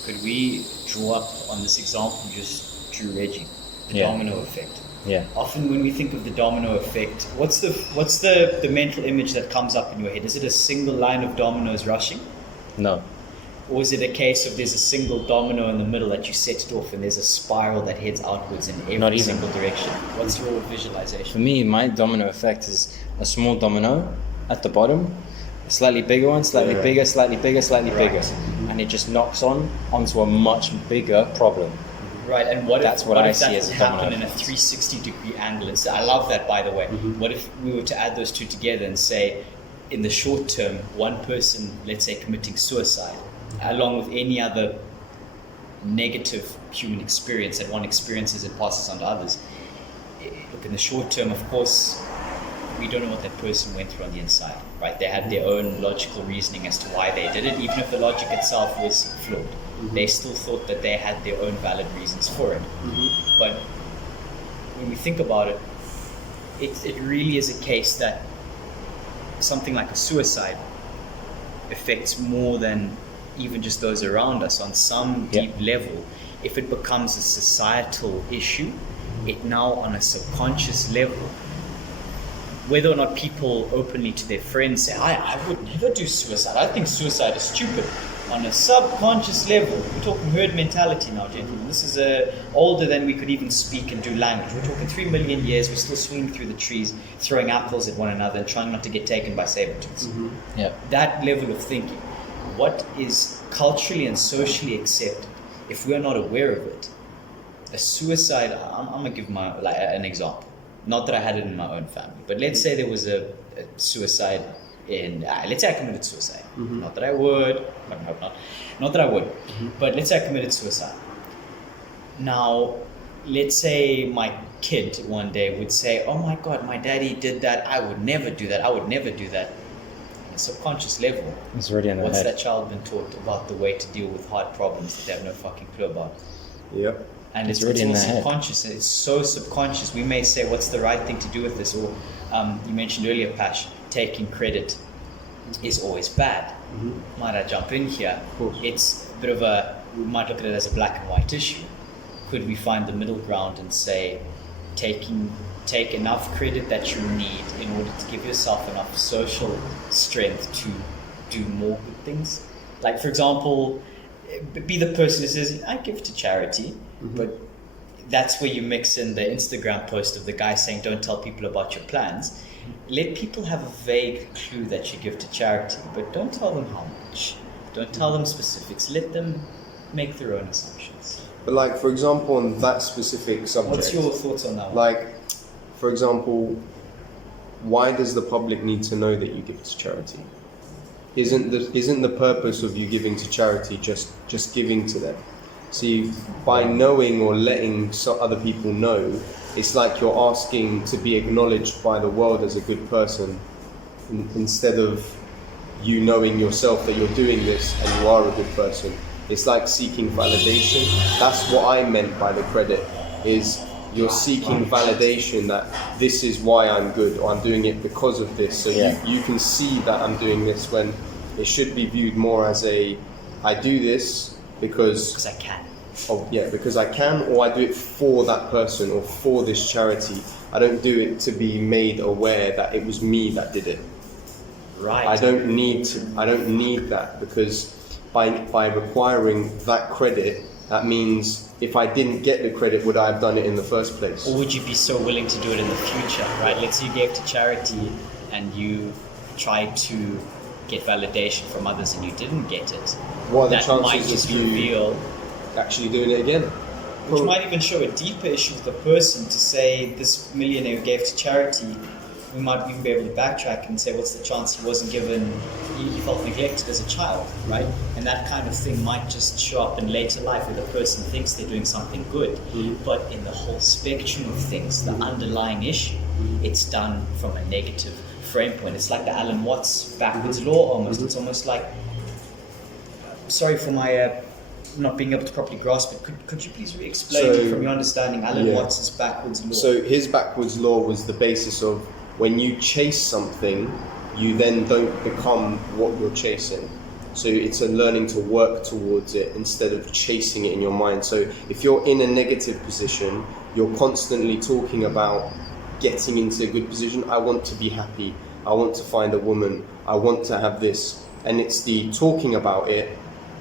Could we draw up on this example you just drew, Reggie, the domino effect? Yeah. Often when we think of the domino effect, what's the mental image that comes up in your head? Is it a single line of dominoes rushing? No. Or is it a case of there's a single domino in the middle that you set it off and there's a spiral that heads outwards in every single direction? What's your visualization? For me, my domino effect is a small domino at the bottom, a slightly bigger one, slightly bigger, slightly bigger, slightly bigger. And it just knocks onto a much bigger problem. Right, and what That's if, what what I if that see would as a happen domino in a effect. 360-degree angle? I love that, by the way. What if we were to add those two together and say, in the short term, one person, let's say, committing suicide, along with any other negative human experience that one experiences and passes on to others. Look, in the short term, of course, we don't know what that person went through on the inside, right? They had their own logical reasoning as to why they did it, even if the logic itself was flawed. They still thought that they had their own valid reasons for it. But when we think about it, it really is a case that something like a suicide affects more than even just those around us on some deep level. If it becomes a societal issue, it now on a subconscious level, whether or not people openly to their friends say, I would never do suicide, I think suicide is stupid. On a subconscious level, we're talking herd mentality now, gentlemen. This is older than we could even speak and do language. We're talking 3 million years, we're still swinging through the trees, throwing apples at one another and trying not to get taken by saber-tooths. That level of thinking, what is culturally and socially accepted, if we're not aware of it, a suicide, I'm going to give an example. Not that I had it in my own family, but let's say there was a suicide let's say I committed suicide. Not that I would, I hope not. Not that I would, but let's say I committed suicide. Now, let's say my kid one day would say, oh my God, my daddy did that, I would never do that, I would never do that. On a subconscious level, It's already in their what's head. that child been taught about the way to deal with hard problems that they have no fucking clue about? Yep. And It's it's already all in their head. subconscious. It's so subconscious. We may say, what's the right thing to do with this? Or you mentioned earlier, Pash, taking credit is always bad. Might I jump in here? Of course. It's a bit of we might look at it as a black and white issue. Could we find the middle ground and say, take enough credit that you need in order to give yourself enough social strength to do more good things? Like, for example, be the person who says, I give to charity, but that's where you mix in the Instagram post of the guy saying, don't tell people about your plans. Let people have a vague clue that you give to charity, but don't tell them how much. Don't tell them specifics. Let them make their own assumptions. But like, for example, on that specific subject. What's your thoughts on that one? Like, for example, why does the public need to know that you give to charity? Isn't the purpose of you giving to charity just giving to them? See, by knowing or letting other people know, it's like you're asking to be acknowledged by the world as a good person, instead of you knowing yourself that you're doing this and you are a good person. It's like seeking validation. That's what I meant by the credit, is you're seeking validation that this is why I'm good, or I'm doing it because of this. So you can see that I'm doing this, when it should be viewed more as I do this because I can. because I can, or I do it for that person or for this charity. I don't do it to be made aware that it was me that did it. Right. I don't need that, because by requiring that credit, that means if I didn't get the credit, would I have done it in the first place? Or would you be so willing to do it in the future, right? Let's say you gave to charity and you tried to get validation from others and you didn't get it. What are the That might chances just of you reveal, actually doing it again? which might even show a deeper issue with the person, to say this millionaire who gave to charity, we might even be able to backtrack and say, what's the chance he wasn't given, he felt neglected as a child, right? And that kind of thing might just show up in later life where the person thinks they're doing something good. But in the whole spectrum of things, the underlying issue, it's done from a negative frame point. It's like the Alan Watts backwards law almost. It's almost like, sorry for my not being able to properly grasp it. Could you please re-explain from your understanding Alan Watts' backwards law? So his backwards law was the basis of, when you chase something, you then don't become what you're chasing. So it's a learning to work towards it instead of chasing it in your mind. So if you're in a negative position, you're constantly talking about getting into a good position. I want to be happy. I want to find a woman. I want to have this. And it's the talking about it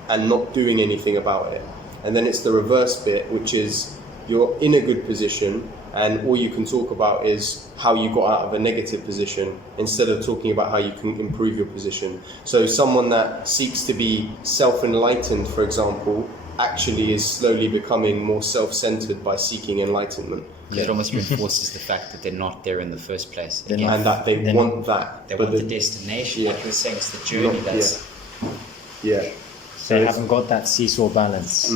and not doing anything about it. And then it's the reverse bit, which is you're in a good position and all you can talk about is how you got out of a negative position instead of talking about how you can improve your position. So someone that seeks to be self-enlightened, for example, actually is slowly becoming more self-centered by seeking enlightenment. It almost reinforces the fact that they're not there in the first place. And that they want that. They want the destination, like you were saying, it's the journey that's... Yeah. They haven't got that seesaw balance.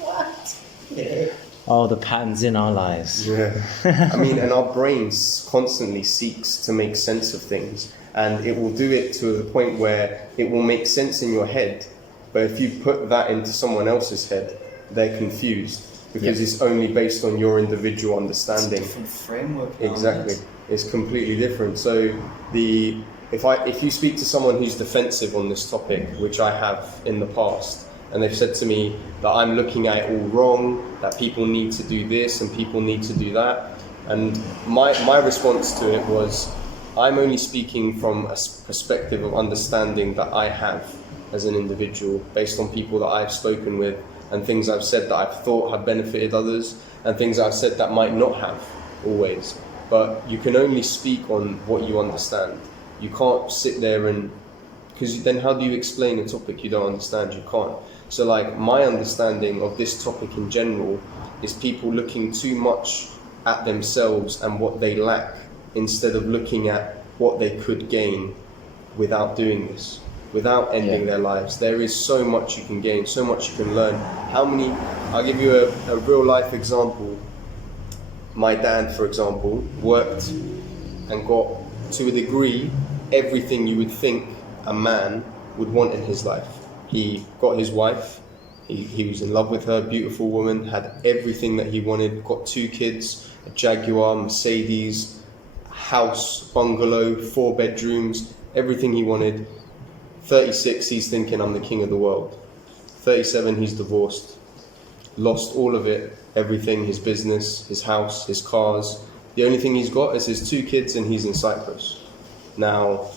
What? Yeah. Oh, the patterns in our lives. Yeah. I mean, and our brains constantly seeks to make sense of things, and it will do it to the point where it will make sense in your head, but if you put that into someone else's head, they're confused because it's only based on your individual understanding. It's a different framework. Exactly. It's completely different. So if you speak to someone who's defensive on this topic, which I have in the past, and they've said to me that I'm looking at it all wrong, that people need to do this and people need to do that. And my response to it was, I'm only speaking from a perspective of understanding that I have as an individual, based on people that I've spoken with and things I've said that I've thought have benefited others and things I've said that might not have always. But you can only speak on what you understand. You can't sit there and, because then how do you explain a topic you don't understand? You can't. So like my understanding of this topic in general is people looking too much at themselves and what they lack instead of looking at what they could gain without doing this, without ending their lives. There is so much you can gain, so much you can learn. I'll give you a real life example. My dad, for example, worked and got, to a degree, everything you would think a man would want in his life. He got his wife, he was in love with her, beautiful woman, had everything that he wanted, got 2 kids, a Jaguar, Mercedes, house, bungalow, 4 bedrooms, everything he wanted. 36, he's thinking I'm the king of the world. 37, he's divorced, lost all of it, everything, his business, his house, his cars. The only thing he's got is his 2 kids and he's in Cyprus. Now,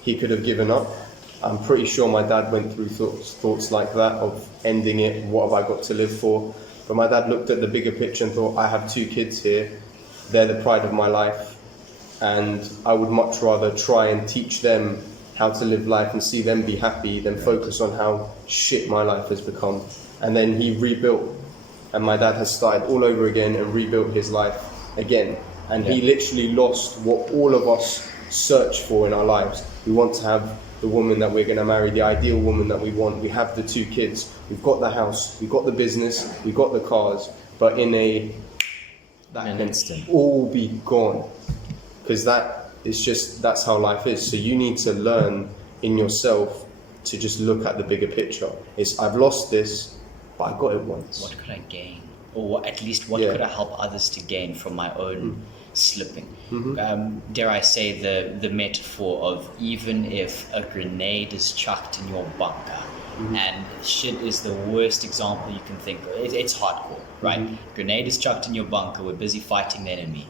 he could have given up. I'm pretty sure my dad went through thoughts like that of ending it, what have I got to live for? But my dad looked at the bigger picture and thought, I have 2 kids here, they're the pride of my life, and I would much rather try and teach them how to live life and see them be happy than focus on how shit my life has become. And then he rebuilt, and my dad has started all over again and rebuilt his life again. And he literally lost what all of us search for in our lives. We want to have the woman that we're going to marry, the ideal woman that we want. We have the 2 kids, we've got the house, we've got the business, we've got the cars, but in an instant, all be gone. Because that's how life is. So you need to learn in yourself to just look at the bigger picture. I've lost this, but I got it once. What could I gain? Or at least what could I help others to gain from my own slipping? Dare I say the metaphor of, even if a grenade is chucked in your bunker And shit is the worst example you can think of. It's hardcore, right? Grenade is chucked in your bunker, we're busy fighting the enemy.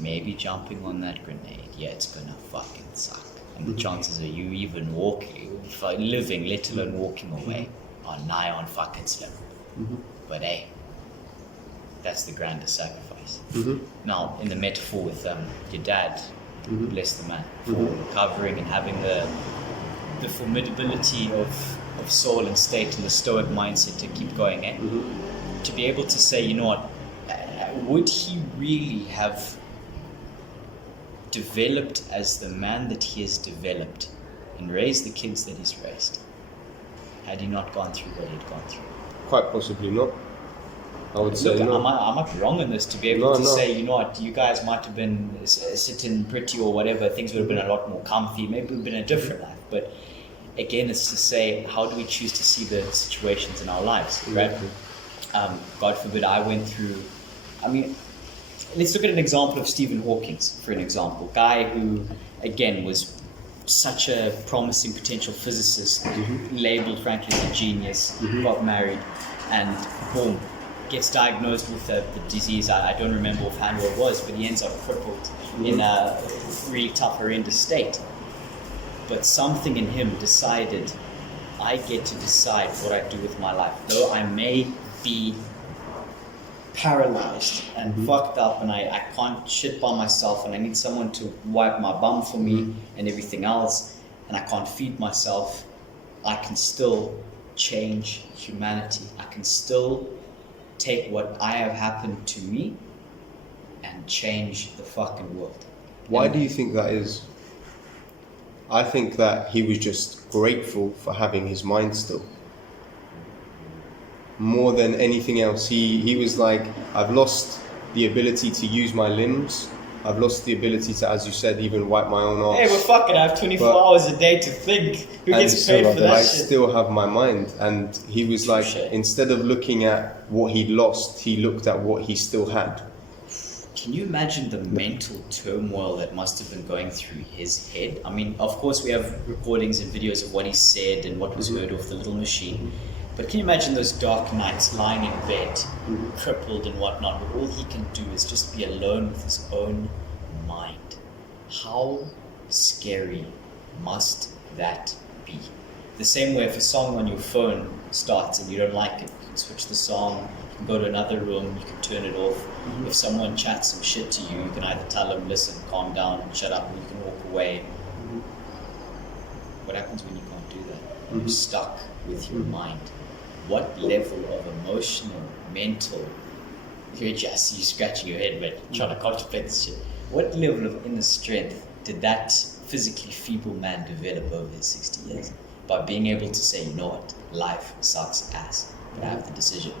Maybe jumping on that grenade, yeah, it's gonna fucking suck. And the chances of you even living, let alone walking away, are nigh on fucking slim. But hey, that's the grandest sacrifice. Now, in the metaphor with your dad, bless the man, for recovering and having the formidability of soul and state and the stoic mindset to keep going, to be able to say, you know what, would he really have developed as the man that he has developed and raised the kids that he's raised had he not gone through what he'd gone through? Quite possibly not. I would say Look, no. I might be wrong on this to be able to say, you know what, you guys might have been sitting pretty or whatever, things would have been a lot more comfy, maybe it would have been a different life. But again, it's to say, how do we choose to see the situations in our lives, right? God forbid I went through, let's look at an example of Stephen Hawking, for an example. Guy who, again, was such a promising potential physicist, labeled, frankly, as a genius, got married, and boom, gets diagnosed with the disease. I don't remember offhand what it was, but he ends up crippled in a really tough, horrendous state. But something in him decided, I get to decide what I do with my life. Though I may be paralyzed and fucked up and I can't shit by myself and I need someone to wipe my bum for me and everything else, and I can't feed myself, I can still change humanity. I can still take what I have happened to me and change the fucking world. Why do you think that is? I think that he was just grateful for having his mind still. More than anything else, he was like, I've lost the ability to use my limbs. I've lost the ability to, as you said, even wipe my own arse. Hey, but fuck it, I have 24 hours a day to think. Who gets paid for that I shit? still have my mind. And he was like, instead of looking at what he'd lost, he looked at what he still had. Can you imagine the mental turmoil that must have been going through his head? I mean, of course we have recordings and videos of what he said and what was heard off the little machine. But can you imagine those dark nights lying in bed, crippled and whatnot, but all he can do is just be alone with his own mind? How scary must that be? The same way if a song on your phone starts and you don't like it, you can switch the song, you can go to another room, you can turn it off. If someone chats some shit to you, you can either tell them, listen, calm down, shut up, and you can walk away. What happens when you can't do that? You're stuck with your mind. What level of emotional, mental, you're scratching your head, but trying to contemplate this shit. What level of inner strength did that physically feeble man develop over his 60 years? By being able to say, you know what, life sucks ass, but I have the decision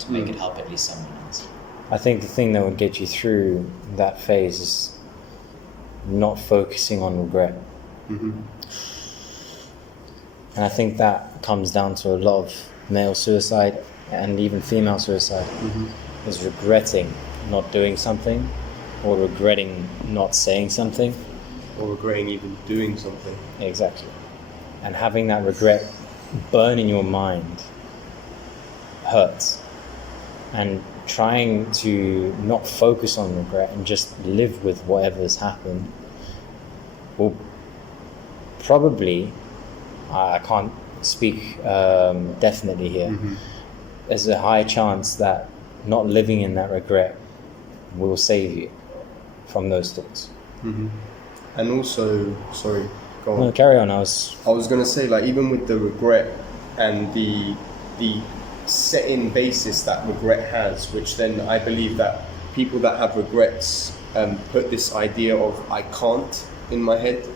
to make it help at least someone else. I think the thing that would get you through that phase is not focusing on regret. And I think that comes down to a lot of male suicide and even female suicide, is regretting not doing something, or regretting not saying something. Or regretting even doing something. Exactly. And having that regret burn in your mind hurts. And trying to not focus on regret and just live with whatever has happened will probably, I can't speak definitely here, there's a high chance that not living in that regret will save you from those thoughts. And also, sorry, go on. No, carry on. I was going to say, like, even with the regret and the set-in basis that regret has, which then I believe that people that have regrets put this idea of I can't in my head,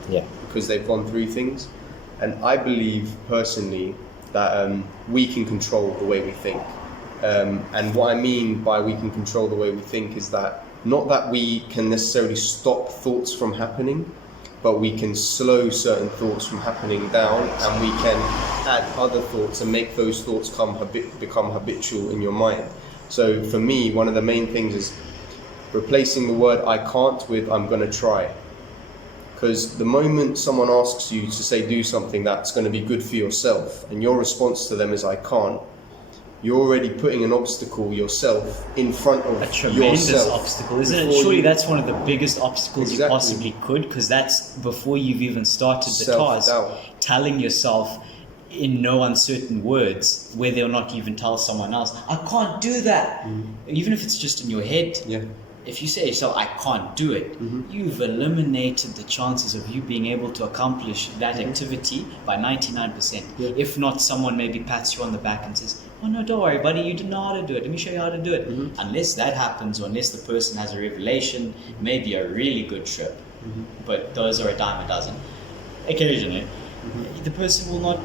because they've gone through things. And I believe personally that we can control the way we think. And what I mean by we can control the way we think is that not that we can necessarily stop thoughts from happening, but we can slow certain thoughts from happening down, and we can add other thoughts and make those thoughts become habitual in your mind. So for me, one of the main things is replacing the word I can't with I'm going to try. Because the moment someone asks you to say do something that's going to be good for yourself, and your response to them is I can't, you're already putting an obstacle yourself in front of A tremendous yourself obstacle, isn't it? before Surely you- that's one of the biggest obstacles you Exactly. possibly could, because that's before you've even started the task. Self-doubt. Telling yourself in no uncertain words, whether or not you even tell someone else, I can't do that. Even if it's just in your head. Yeah. If you say to yourself, I can't do it, you've eliminated the chances of you being able to accomplish that activity by 99%. Yeah. If not, someone maybe pats you on the back and says, oh no, don't worry, buddy, you didn't know how to do it. Let me show you how to do it. Unless that happens, or unless the person has a revelation, maybe a really good trip. But those are a dime a dozen. Occasionally, the person will not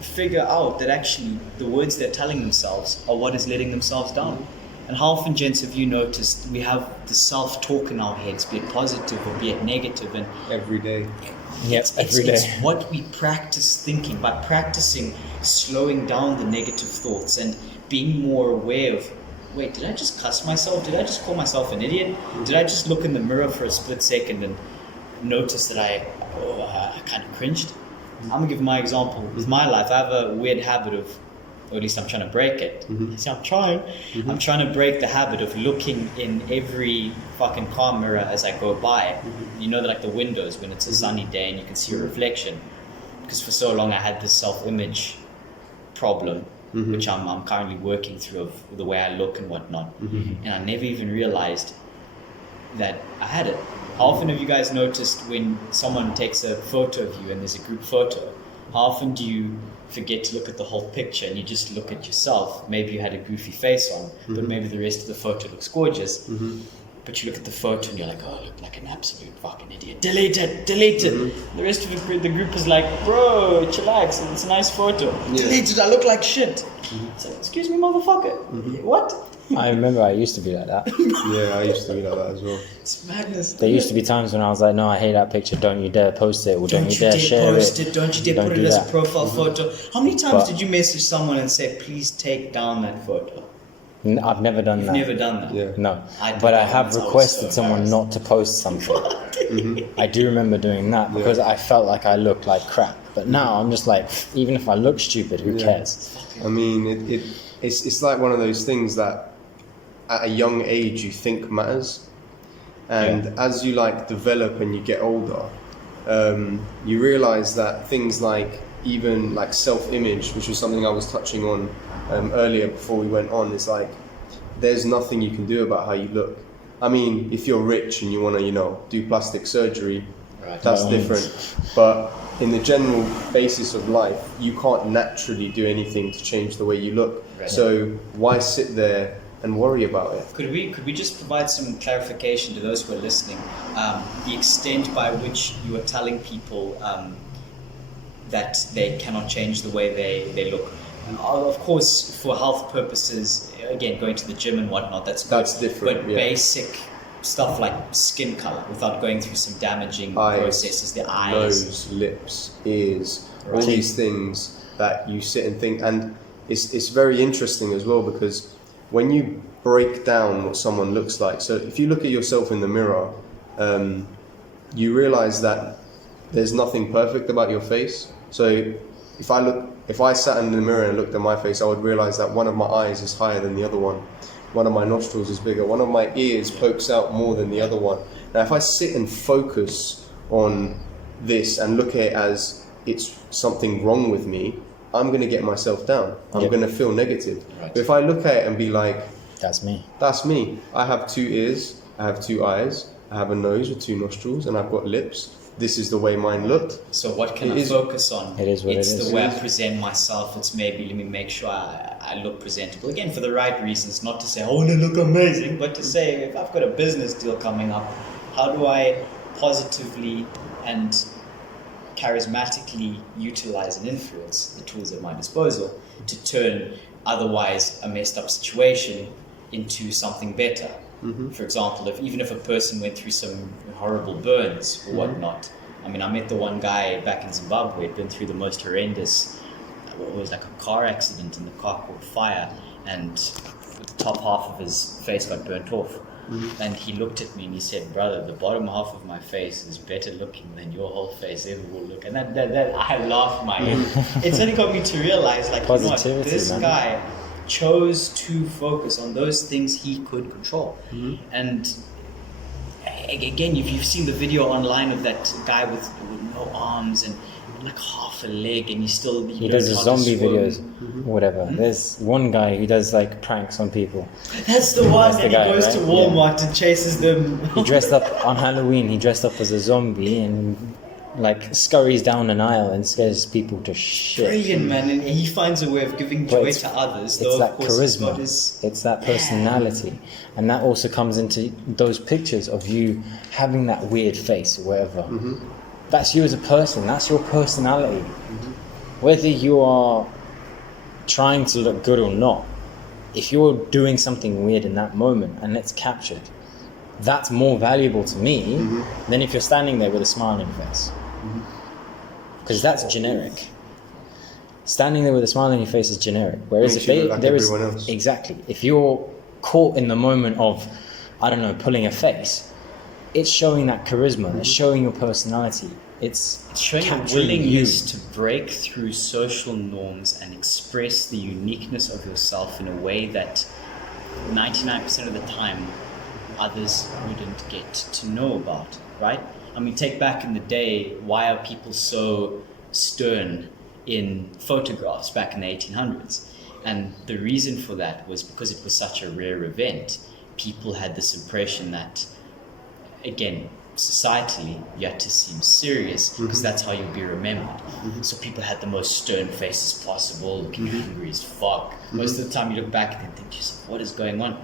figure out that actually the words they're telling themselves are what is letting themselves down. And how often, gents, have you noticed we have the self-talk in our heads, be it positive or be it negative, and Every day. Yes, it's every day. what we practice thinking. By practicing slowing down the negative thoughts and being more aware of, wait, did I just cuss myself? Did I just call myself an idiot? Did I just look in the mirror for a split second and notice that I kind of cringed? I'm going to give my example. With my life, I have a weird habit of, or at least I'm trying to break it. See, I'm trying. I'm trying to break the habit of looking in every fucking car mirror as I go by. You know, like the windows when it's a sunny day and you can see a reflection. Because for so long I had this self-image problem, which I'm currently working through, of the way I look and whatnot. And I never even realized that I had it. How often have you guys noticed when someone takes a photo of you and there's a group photo, how often do you forget to look at the whole picture and you just look at yourself? Maybe you had a goofy face on, but maybe the rest of the photo looks gorgeous. But you look at the photo and you're like, oh, I look like an absolute fucking idiot. Delete it. The rest of the group is like, bro, chillax, it's a nice photo. Delete it, I look like shit. It's like, excuse me, motherfucker. What? I remember I used to be like that. Yeah, I used to be like that as well. It's madness. There used to be times when I was like, no, I hate that picture. Don't you dare post it, or don't you dare share post it. it. Don't you dare put do it as that. a profile photo. How many times But- did you message someone and say, please take down that photo? I've never done You've that. never done that. Yeah. No, I did but I that have once. I was requested so someone embarrassed. not to post something. I do remember doing that because I felt like I looked like crap. But now I'm just like, even if I look stupid, who cares? I mean, it's like one of those things that at a young age you think matters, and as you like develop and you get older, you realize that things like even like self-image, which was something I was touching on earlier before we went on, is like there's nothing you can do about how you look. I mean, if you're rich and you want to, do plastic surgery, that's different. But in the general basis of life, you can't naturally do anything to change the way you look. Right. So why sit there and worry about it? Could we just provide some clarification to those who are listening? The extent by which you are telling people that they cannot change the way they look. Of course, for health purposes, again, going to the gym and whatnot, that's different. But basic stuff like skin color, without going through some damaging processes, the eyes, nose, lips, ears, all these things that you sit and think. And it's very interesting as well, because when you break down what someone looks like, so if you look at yourself in the mirror, you realize that there's nothing perfect about your face. So if I sat in the mirror and looked at my face, I would realize that one of my eyes is higher than the other one of my nostrils is bigger, one of my ears pokes out more than the other one. Now if I sit and focus on this and look at it as it's something wrong with me, I'm going to get myself down. I'm going to feel negative. Right. But if I look at it and be like, That's me. that's me. I have 2 ears, I have 2 eyes, I have a nose with 2 nostrils, and I've got lips. This is the way mine looked. So what can I It is- focus on? It is what it's it is. the way I present myself. It's maybe, let me make sure I look presentable. Again, for the right reasons, not to say, I want to look amazing, but to say, if I've got a business deal coming up, how do I positively and charismatically utilize and influence the tools at my disposal to turn otherwise a messed up situation into something better? For example, even if a person went through some horrible burns or whatnot, I mean, I met the one guy back in Zimbabwe, had been through the most horrendous, it was like a car accident, and the car caught fire, and the top half of his face got burnt off. And he looked at me and he said, "Brother, the bottom half of my face is better looking than your whole face ever will look." And that I laughed my head. It's only got me to realize, like, you know what, this guy chose to focus on those things he could control. And again, if you've seen the video online of that guy with no arms and like half a leg, and he does the zombie videos, whatever. There's one guy who does like pranks on people. That's the one. That's the guy, he goes to Walmart and chases them. He dressed up on Halloween. He dressed up as a zombie and like scurries down an aisle and scares people to shit. Brilliant, man. And he finds a way of giving joy to others. It's that charisma. It's that personality. And that also comes into those pictures of you having that weird face or whatever. That's you as a person. That's your personality. Whether you are trying to look good or not, if you're doing something weird in that moment and it's captured, that's more valuable to me than if you're standing there with a smile on your face. Because that's generic. Standing there with a smile on your face is generic. Whereas if exactly, if you're caught in the moment of, I don't know, pulling a face, it's showing that charisma. It's showing your personality. It's showing a willingness to break through social norms and express the uniqueness of yourself in a way that 99% of the time others wouldn't get to know about, right? I mean, take back in the day, why are people so stern in photographs back in the 1800s? And the reason for that was because it was such a rare event. People had this impression that, again, societally, you had to seem serious because that's how you'll be remembered. So people had the most stern faces possible, looking angry as fuck. Most of the time you look back and think, what is going on?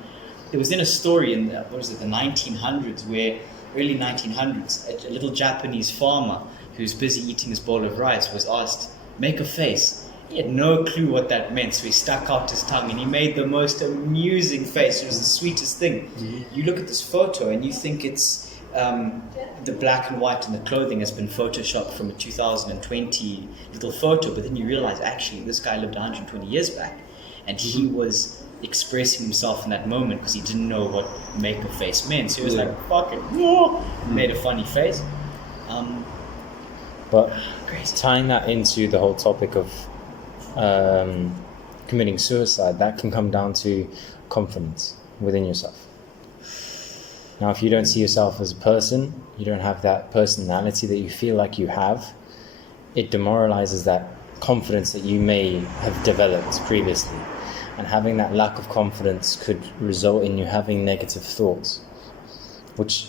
There was then a story in the 1900s, where early 1900s, a little Japanese farmer who's busy eating his bowl of rice was asked, make a face. He had no clue what that meant, so he stuck out his tongue and he made the most amusing face. It was the sweetest thing. You look at this photo and you think it's the black and white and the clothing has been photoshopped from a 2020 little photo, but then you realize actually this guy lived 120 years back and he was expressing himself in that moment because he didn't know what make a face meant. So he was like, fuck it, made a funny face. But crazy. Tying that into the whole topic of committing suicide, that can come down to confidence within yourself. Now, if you don't see yourself as a person, you don't have that personality that you feel like you have, it demoralizes that confidence that you may have developed previously. And having that lack of confidence could result in you having negative thoughts, which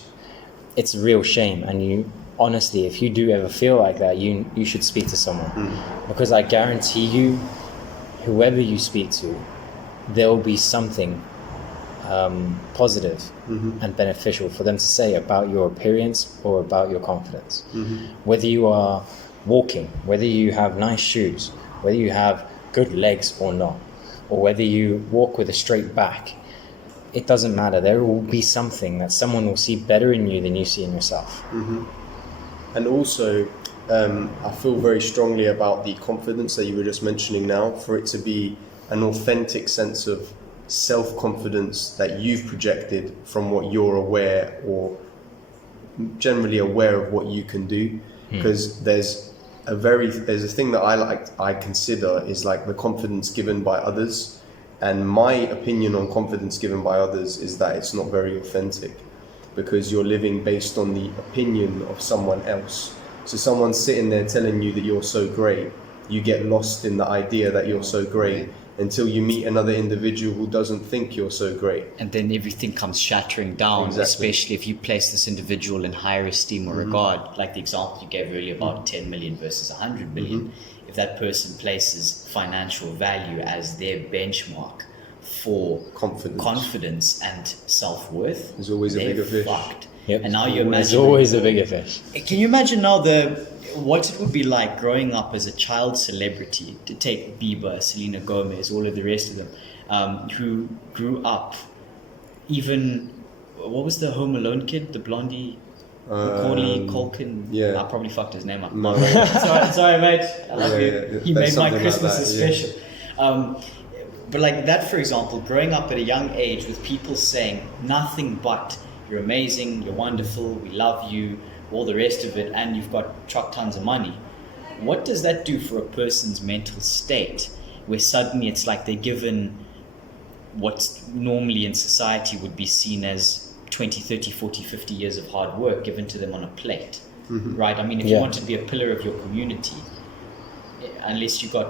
it's a real shame. And you, honestly, if you do ever feel like that, you should speak to someone. Because I guarantee you, whoever you speak to, there will be something positive and beneficial for them to say about your appearance or about your confidence. Whether you are walking, whether you have nice shoes, whether you have good legs or not, or whether you walk with a straight back, it doesn't matter. There will be something that someone will see better in you than you see in yourself. And also, I feel very strongly about the confidence that you were just mentioning now, for it to be an authentic sense of self-confidence that you've projected from what you're aware or generally aware of what you can do. Because there's a thing that I consider is like the confidence given by others, and my opinion on confidence given by others is that it's not very authentic, because you're living based on the opinion of someone else. So someone's sitting there telling you that you're so great, you get lost in the idea that you're so great until you meet another individual who doesn't think you're so great. And then everything comes shattering down, especially if you place this individual in higher esteem or regard, like the example you gave earlier about 10 million versus 100 million. If that person places financial value as their benchmark for confidence and self-worth, there's always a bigger fish. Fucked. Yep. And now you imagine, there's always a bigger fish. Can you imagine now what it would be like growing up as a child celebrity, to take Bieber, Selena Gomez, all of the rest of them, who grew up, even, what was the Home Alone kid, the blondie, Macaulay Culkin? Yeah. I probably fucked his name up. No. sorry mate, I love you. He made my Christmases special. But like that, for example, growing up at a young age with people saying nothing but you're amazing, you're wonderful, we love you, all the rest of it, and you've got truck tons of money. What does that do for a person's mental state, where suddenly it's like they're given what normally in society would be seen as 20, 30, 40, 50 years of hard work given to them on a plate, right? I mean, if you want to be a pillar of your community, unless you got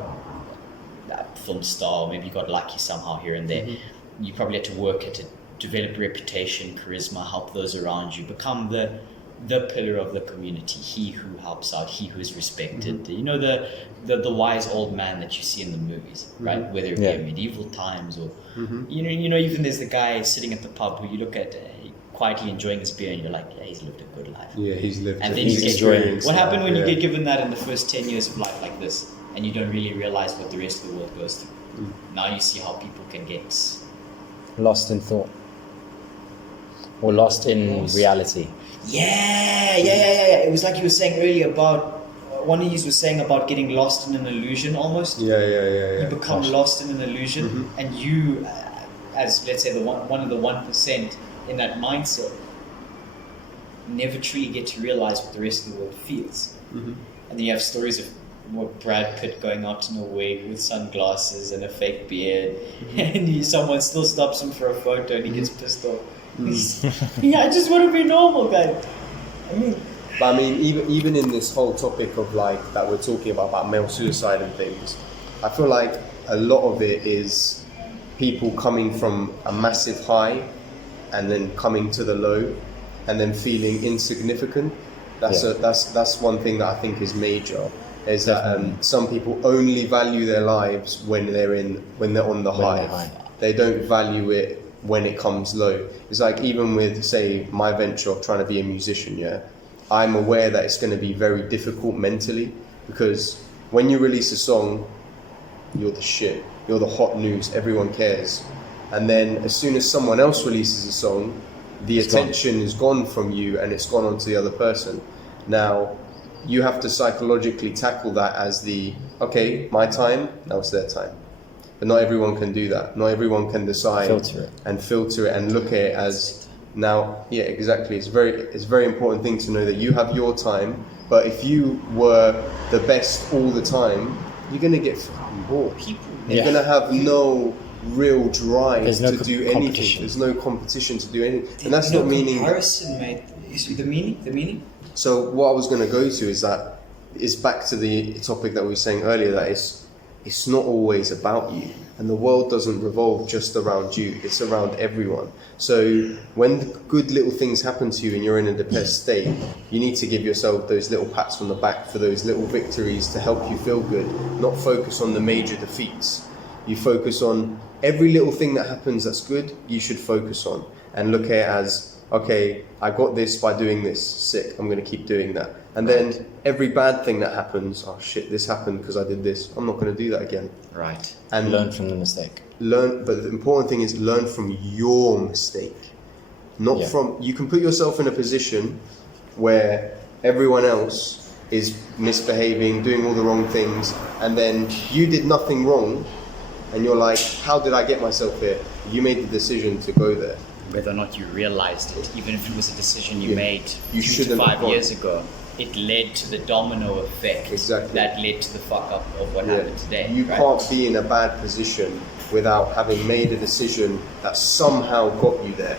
a film star, or maybe you got lucky somehow here and there, you probably had to work at it, develop reputation, charisma, help those around you, become the pillar of the community, he who helps out, he who is respected. You know, the wise old man that you see in the movies, right? Whether it be in medieval times or you know, even there's the guy sitting at the pub who you look at quietly enjoying his beer and you're like, yeah, he's lived a good life. Yeah, he's lived. And then he's enjoying. What happened when you get given that in the first 10 years of life like this, and you don't really realize what the rest of the world goes through? Now you see how people can get lost in thought, or lost in reality. Yeah. It was like you were saying earlier about, one of you was saying about getting lost in an illusion almost. Yeah. You become lost in an illusion, and you, as let's say one of the 1% in that mindset, never truly get to realize what the rest of the world feels. And then you have stories of Brad Pitt going out in a wig with sunglasses and a fake beard, and someone still stops him for a photo and he gets pissed off. I just want to be normal, guys. I mean, even in this whole topic of like that we're talking about male suicide and things, I feel like a lot of it is people coming from a massive high and then coming to the low and then feeling insignificant. That's one thing that I think is major. Is that some people only value their lives when they're on the high. They don't value it when it comes low. It's like even with, say, my venture of trying to be a musician, I'm aware that it's going to be very difficult mentally, because when you release a song, you're the shit, you're the hot news, everyone cares. And then as soon as someone else releases a song, the attention is gone from you and it's gone on to the other person. Now, you have to psychologically tackle that as okay, my time, now it's their time. But not everyone can do that. Not everyone can decide filter it and look at it as now. Yeah, exactly. It's a very important thing to know that you have your time. But if you were the best all the time, you're gonna get fucking bored. You're gonna have no real drive to do anything. There's no competition to do anything, and that's not meaning. Comparison, mate. Is the meaning. So what I was going to go to is back to the topic that we were saying earlier, that it's not always about you, and the world doesn't revolve just around you, it's around everyone. So when the good little things happen to you and you're in a depressed state, you need to give yourself those little pats on the back for those little victories to help you feel good, not focus on the major defeats. You focus on every little thing that happens that's good, you should focus on, and look at it as, okay, I got this by doing this, sick, I'm going to keep doing that. And then every bad thing that happens, oh shit, this happened because I did this, I'm not going to do that again. Right. And learn from the mistake. But the important thing is learn from your mistake. Not from, you can put yourself in a position where everyone else is misbehaving, doing all the wrong things, and then you did nothing wrong, and you're like, how did I get myself here? You made the decision to go there. Whether or not you realized it, even if it was a decision you made 2 to shouldn't 5 years ago, it led to the domino effect that led to the fuck up of what happened today. You can't be in a bad position without having made a decision that somehow got you there.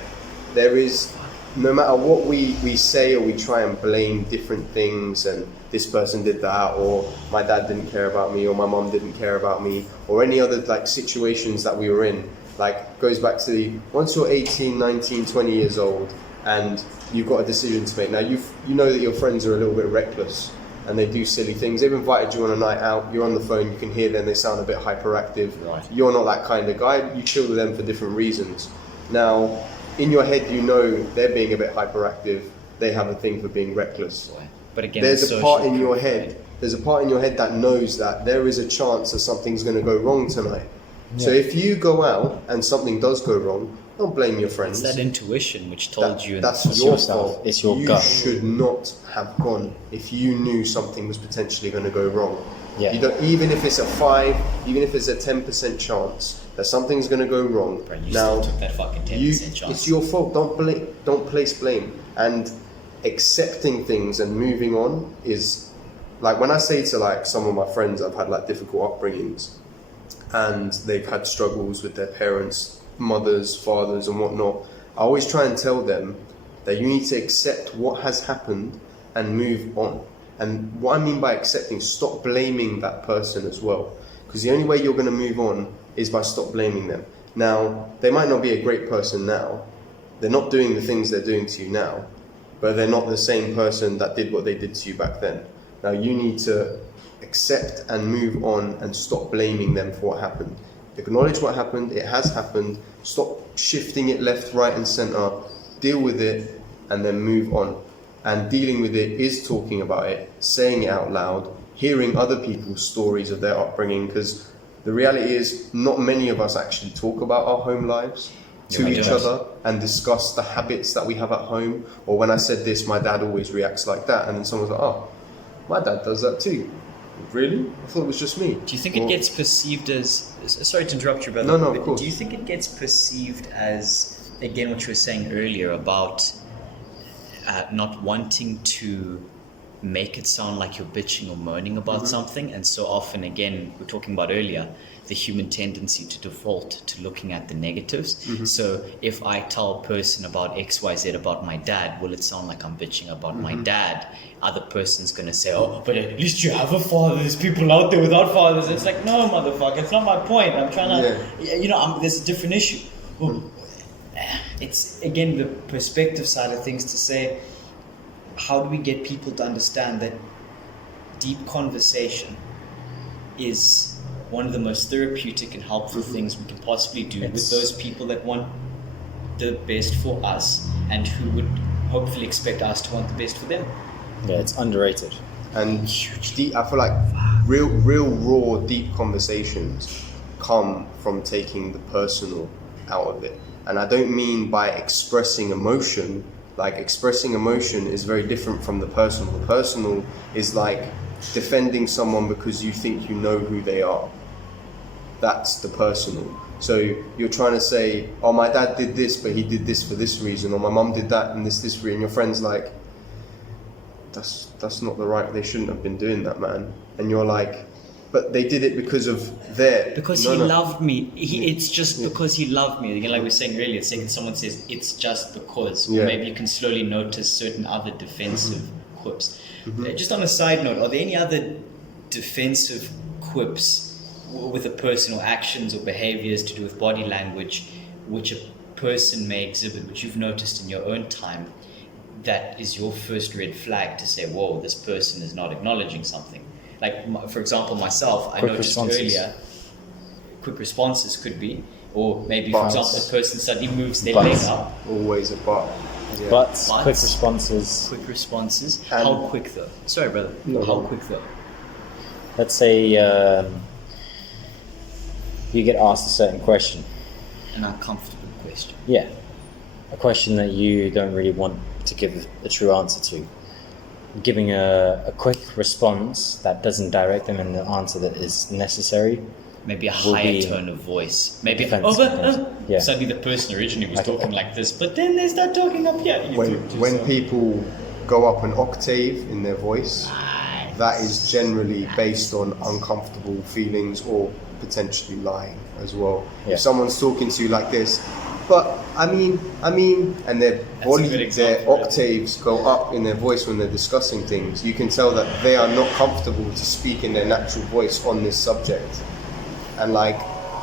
There is, no matter what we say, or we try and blame different things, and this person did that, or my dad didn't care about me, or my mom didn't care about me, or any other like situations that we were in. Like, goes back to once you're 18, 19, 20 years old and you've got a decision to make. Now, you know that your friends are a little bit reckless and they do silly things. They've invited you on a night out, you're on the phone, you can hear them, they sound a bit hyperactive. Right. You're not that kind of guy, you chill with them for different reasons. Now, in your head, you know they're being a bit hyperactive, they have a thing for being reckless. But again, there's a part in your head that knows that there is a chance that something's going to go wrong tonight. So if you go out and something does go wrong, don't blame your friends. It's that intuition which told you. That's your fault. It's your gut. You should not have gone if you knew something was potentially going to go wrong. Yeah. You don't, even if it's a 5, even if it's a 10% chance that something's going to go wrong. Bro, you still took that fucking 10% chance. It's your fault. Don't place blame. And accepting things and moving on is, like, when I say to like some of my friends, I've had like difficult upbringings and they've had struggles with their parents, mothers, fathers and whatnot, I always try and tell them that you need to accept what has happened and move on. And what I mean by accepting, stop blaming that person as well, because the only way you're going to move on is by stop blaming them. Now, they might not be a great person now, they're not doing the things they're doing to you now, but they're not the same person that did what they did to you back then. Now you need to accept and move on and stop blaming them for what happened. Acknowledge what happened, it has happened, stop shifting it left, right and center, deal with it and then move on. And dealing with it is talking about it, saying it out loud, hearing other people's stories of their upbringing, because the reality is not many of us actually talk about our home lives to each other and discuss the habits that we have at home. Or when I said this, my dad always reacts like that, and then someone's like, oh, my dad does that too. Really? I thought it was just me. Do you think it gets perceived as... Sorry to interrupt you, brother. No, of course. Do you think it gets perceived as, again, what you were saying earlier about not wanting to make it sound like you're bitching or moaning about something? And so often, again, we're talking about earlier, the human tendency to default to looking at the negatives. So if I tell a person about XYZ about my dad, will it sound like I'm bitching about my dad? Other person's going to say, oh, but at least you have a father. There's people out there without fathers. It's like, no, motherfucker, it's not my point. I'm trying to, there's a different issue. It's, again, the perspective side of things to say, how do we get people to understand that deep conversation is one of the most therapeutic and helpful things we can possibly do with those people that want the best for us and who would hopefully expect us to want the best for them. Yeah, it's underrated. And deep, I feel like real raw, deep conversations come from taking the personal out of it. And I don't mean by expressing emotion. Like, expressing emotion is very different from the personal. The personal is like defending someone because you think you know who they are. That's the personal. So you're trying to say, oh, my dad did this, but he did this for this reason, or my mum did that and this reason. And your friend's like, that's not the right, they shouldn't have been doing that, man. And you're like, but they did it because of their... Because he loved me. It's just because he loved me. Again, like we were saying earlier, someone says, it's just because. Or maybe you can slowly notice certain other defensive quips. Just on a side note, are there any other defensive quips with a person, or actions or behaviors to do with body language which a person may exhibit, which you've noticed in your own time, that is your first red flag to say, whoa, this person is not acknowledging something? Like, for example, myself, I noticed earlier, quick responses could be, or maybe, for example, a person suddenly moves their leg up. Always a but. Yeah. Butts, quick responses. Quick responses. How quick though? Sorry, brother. No. How quick though? Let's say you get asked a certain question. An uncomfortable question. Yeah. A question that you don't really want to give a true answer to. Giving a quick response that doesn't direct them in the answer that is necessary. Maybe a higher tone of voice. Maybe suddenly the person originally was talking like this, but then they start talking up here. When people go up an octave in their voice, that is generally based on uncomfortable feelings or potentially lying as well. If someone's talking to you like this, but I mean, and their octaves go up in their voice when they're discussing things, you can tell that they are not comfortable to speak in their natural voice on this subject. And like,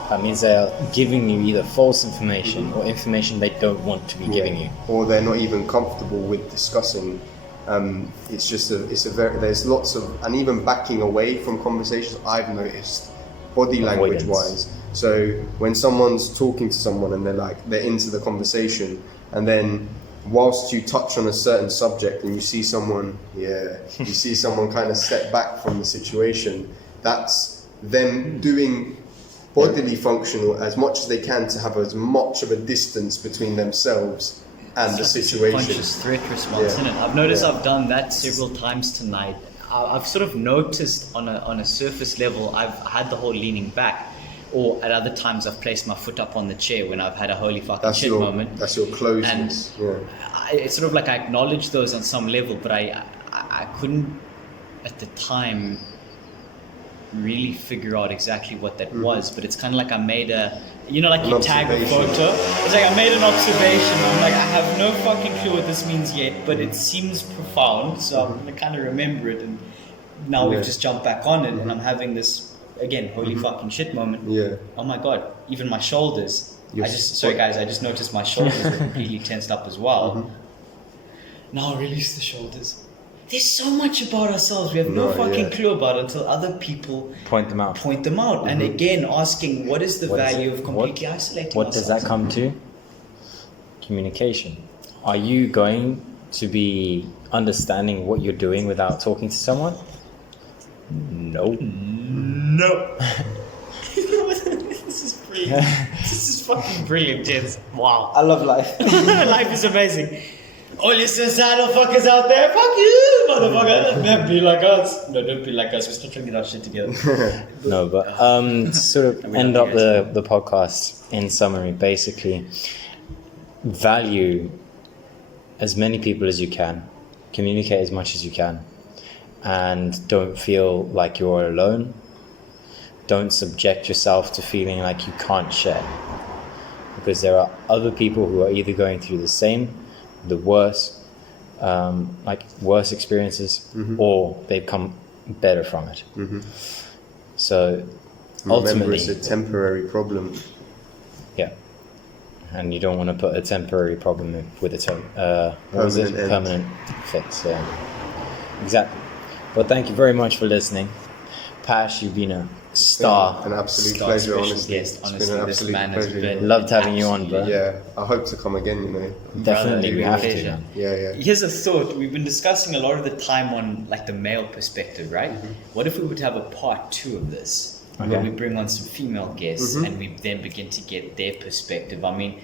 that means they're giving you either false information or information they don't want to be giving you, or they're not even comfortable with discussing. It's just there's lots of, and even backing away from conversations, I've noticed, body language wise. So when someone's talking to someone and they're into the conversation, and then whilst you touch on a certain subject and you see someone kind of step back from the situation, that's them doing bodily function as much as they can to have as much of a distance between themselves and the situation. Conscious threat response, isn't it? I've noticed I've done that several times tonight. I've sort of noticed on a surface level, I've had the whole leaning back, or at other times I've placed my foot up on the chair when I've had a holy fucking shit moment. That's your closeness. It's sort of like I acknowledge those on some level, but I couldn't at the time really figure out exactly what that was. But it's kind of like I made you tag a photo. It's like I made an observation. I'm like, I have no fucking clue what this means yet, but it seems profound, so I'm gonna kind of remember it. And now we've just jumped back on it, and I'm having this again holy fucking shit moment. Yeah. Oh my god, even my shoulders. Sorry guys, I just noticed my shoulders were completely tensed up as well. Now release the shoulders. There's so much about ourselves we have no fucking clue about until other people point them out. And again, asking what is the value of completely isolating What ourselves? does that come to? Communication. Are you going to be understanding what you're doing without talking to someone? No. This is brilliant. This is fucking brilliant, gents. Wow. I love life. Life is amazing. All you suicidal fuckers out there, fuck you, motherfucker. Don't be like us. No, don't be like us. We're still trying to get our shit together. No, but to sort of end up the podcast in summary, basically, value as many people as you can, communicate as much as you can, and don't feel like you're alone. Don't subject yourself to feeling like you can't share, because there are other people who are either going through the same, the worst, worse experiences, or they've come better from it. So ultimately, it's a temporary problem. Yeah, and you don't want to put a temporary problem with a permanent fix. Yeah, exactly. Well, thank you very much for listening, Pash. You've been a star. An absolute pleasure, honestly. Guest. It's Honestly, been an this absolute man has pleasure. been Loved having you on, bro. Yeah, I hope to come again, you know. Definitely, we have pleasure. to. Yeah. Here's a thought. We've been discussing a lot of the time on like the male perspective, right? What if we would have a part 2 of this, where we bring on some female guests and we then begin to get their perspective? I mean,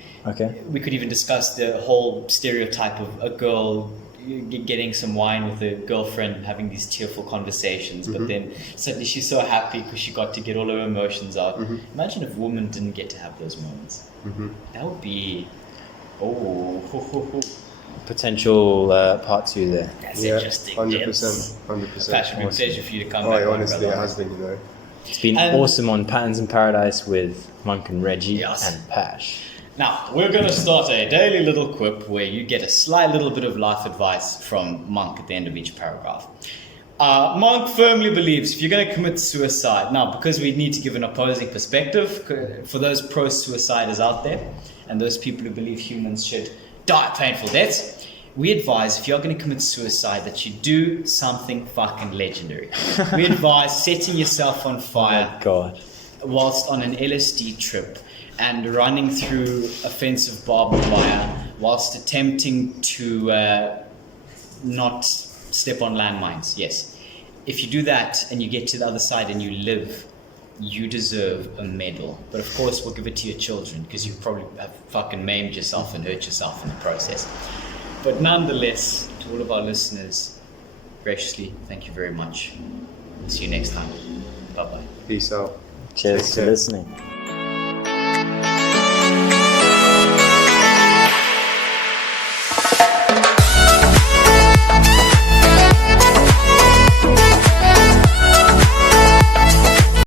we could even discuss the whole stereotype of a girl getting some wine with a girlfriend, having these tearful conversations, but then suddenly she's so happy because she got to get all her emotions out. Imagine if women didn't get to have those moments. That would be potential part 2 there. That's interesting. 100%. That should be a pleasure for you to come back. Honestly, it has been, you know. It's been awesome on Patterns in Paradise with Monk and Reggie and Pash. Now, we're going to start a daily little quip where you get a slight little bit of life advice from Monk at the end of each paragraph. Monk firmly believes if you're going to commit suicide, now because we need to give an opposing perspective for those pro-suiciders out there and those people who believe humans should die painful deaths, we advise if you're going to commit suicide that you do something fucking legendary. We advise setting yourself on fire whilst on an LSD trip and running through a fence of barbed wire whilst attempting to not step on landmines. Yes. If you do that and you get to the other side and you live, you deserve a medal. But of course, we'll give it to your children because you probably have fucking maimed yourself and hurt yourself in the process. But nonetheless, to all of our listeners, graciously, thank you very much. See you next time. Bye-bye. Peace out. Cheers for listening.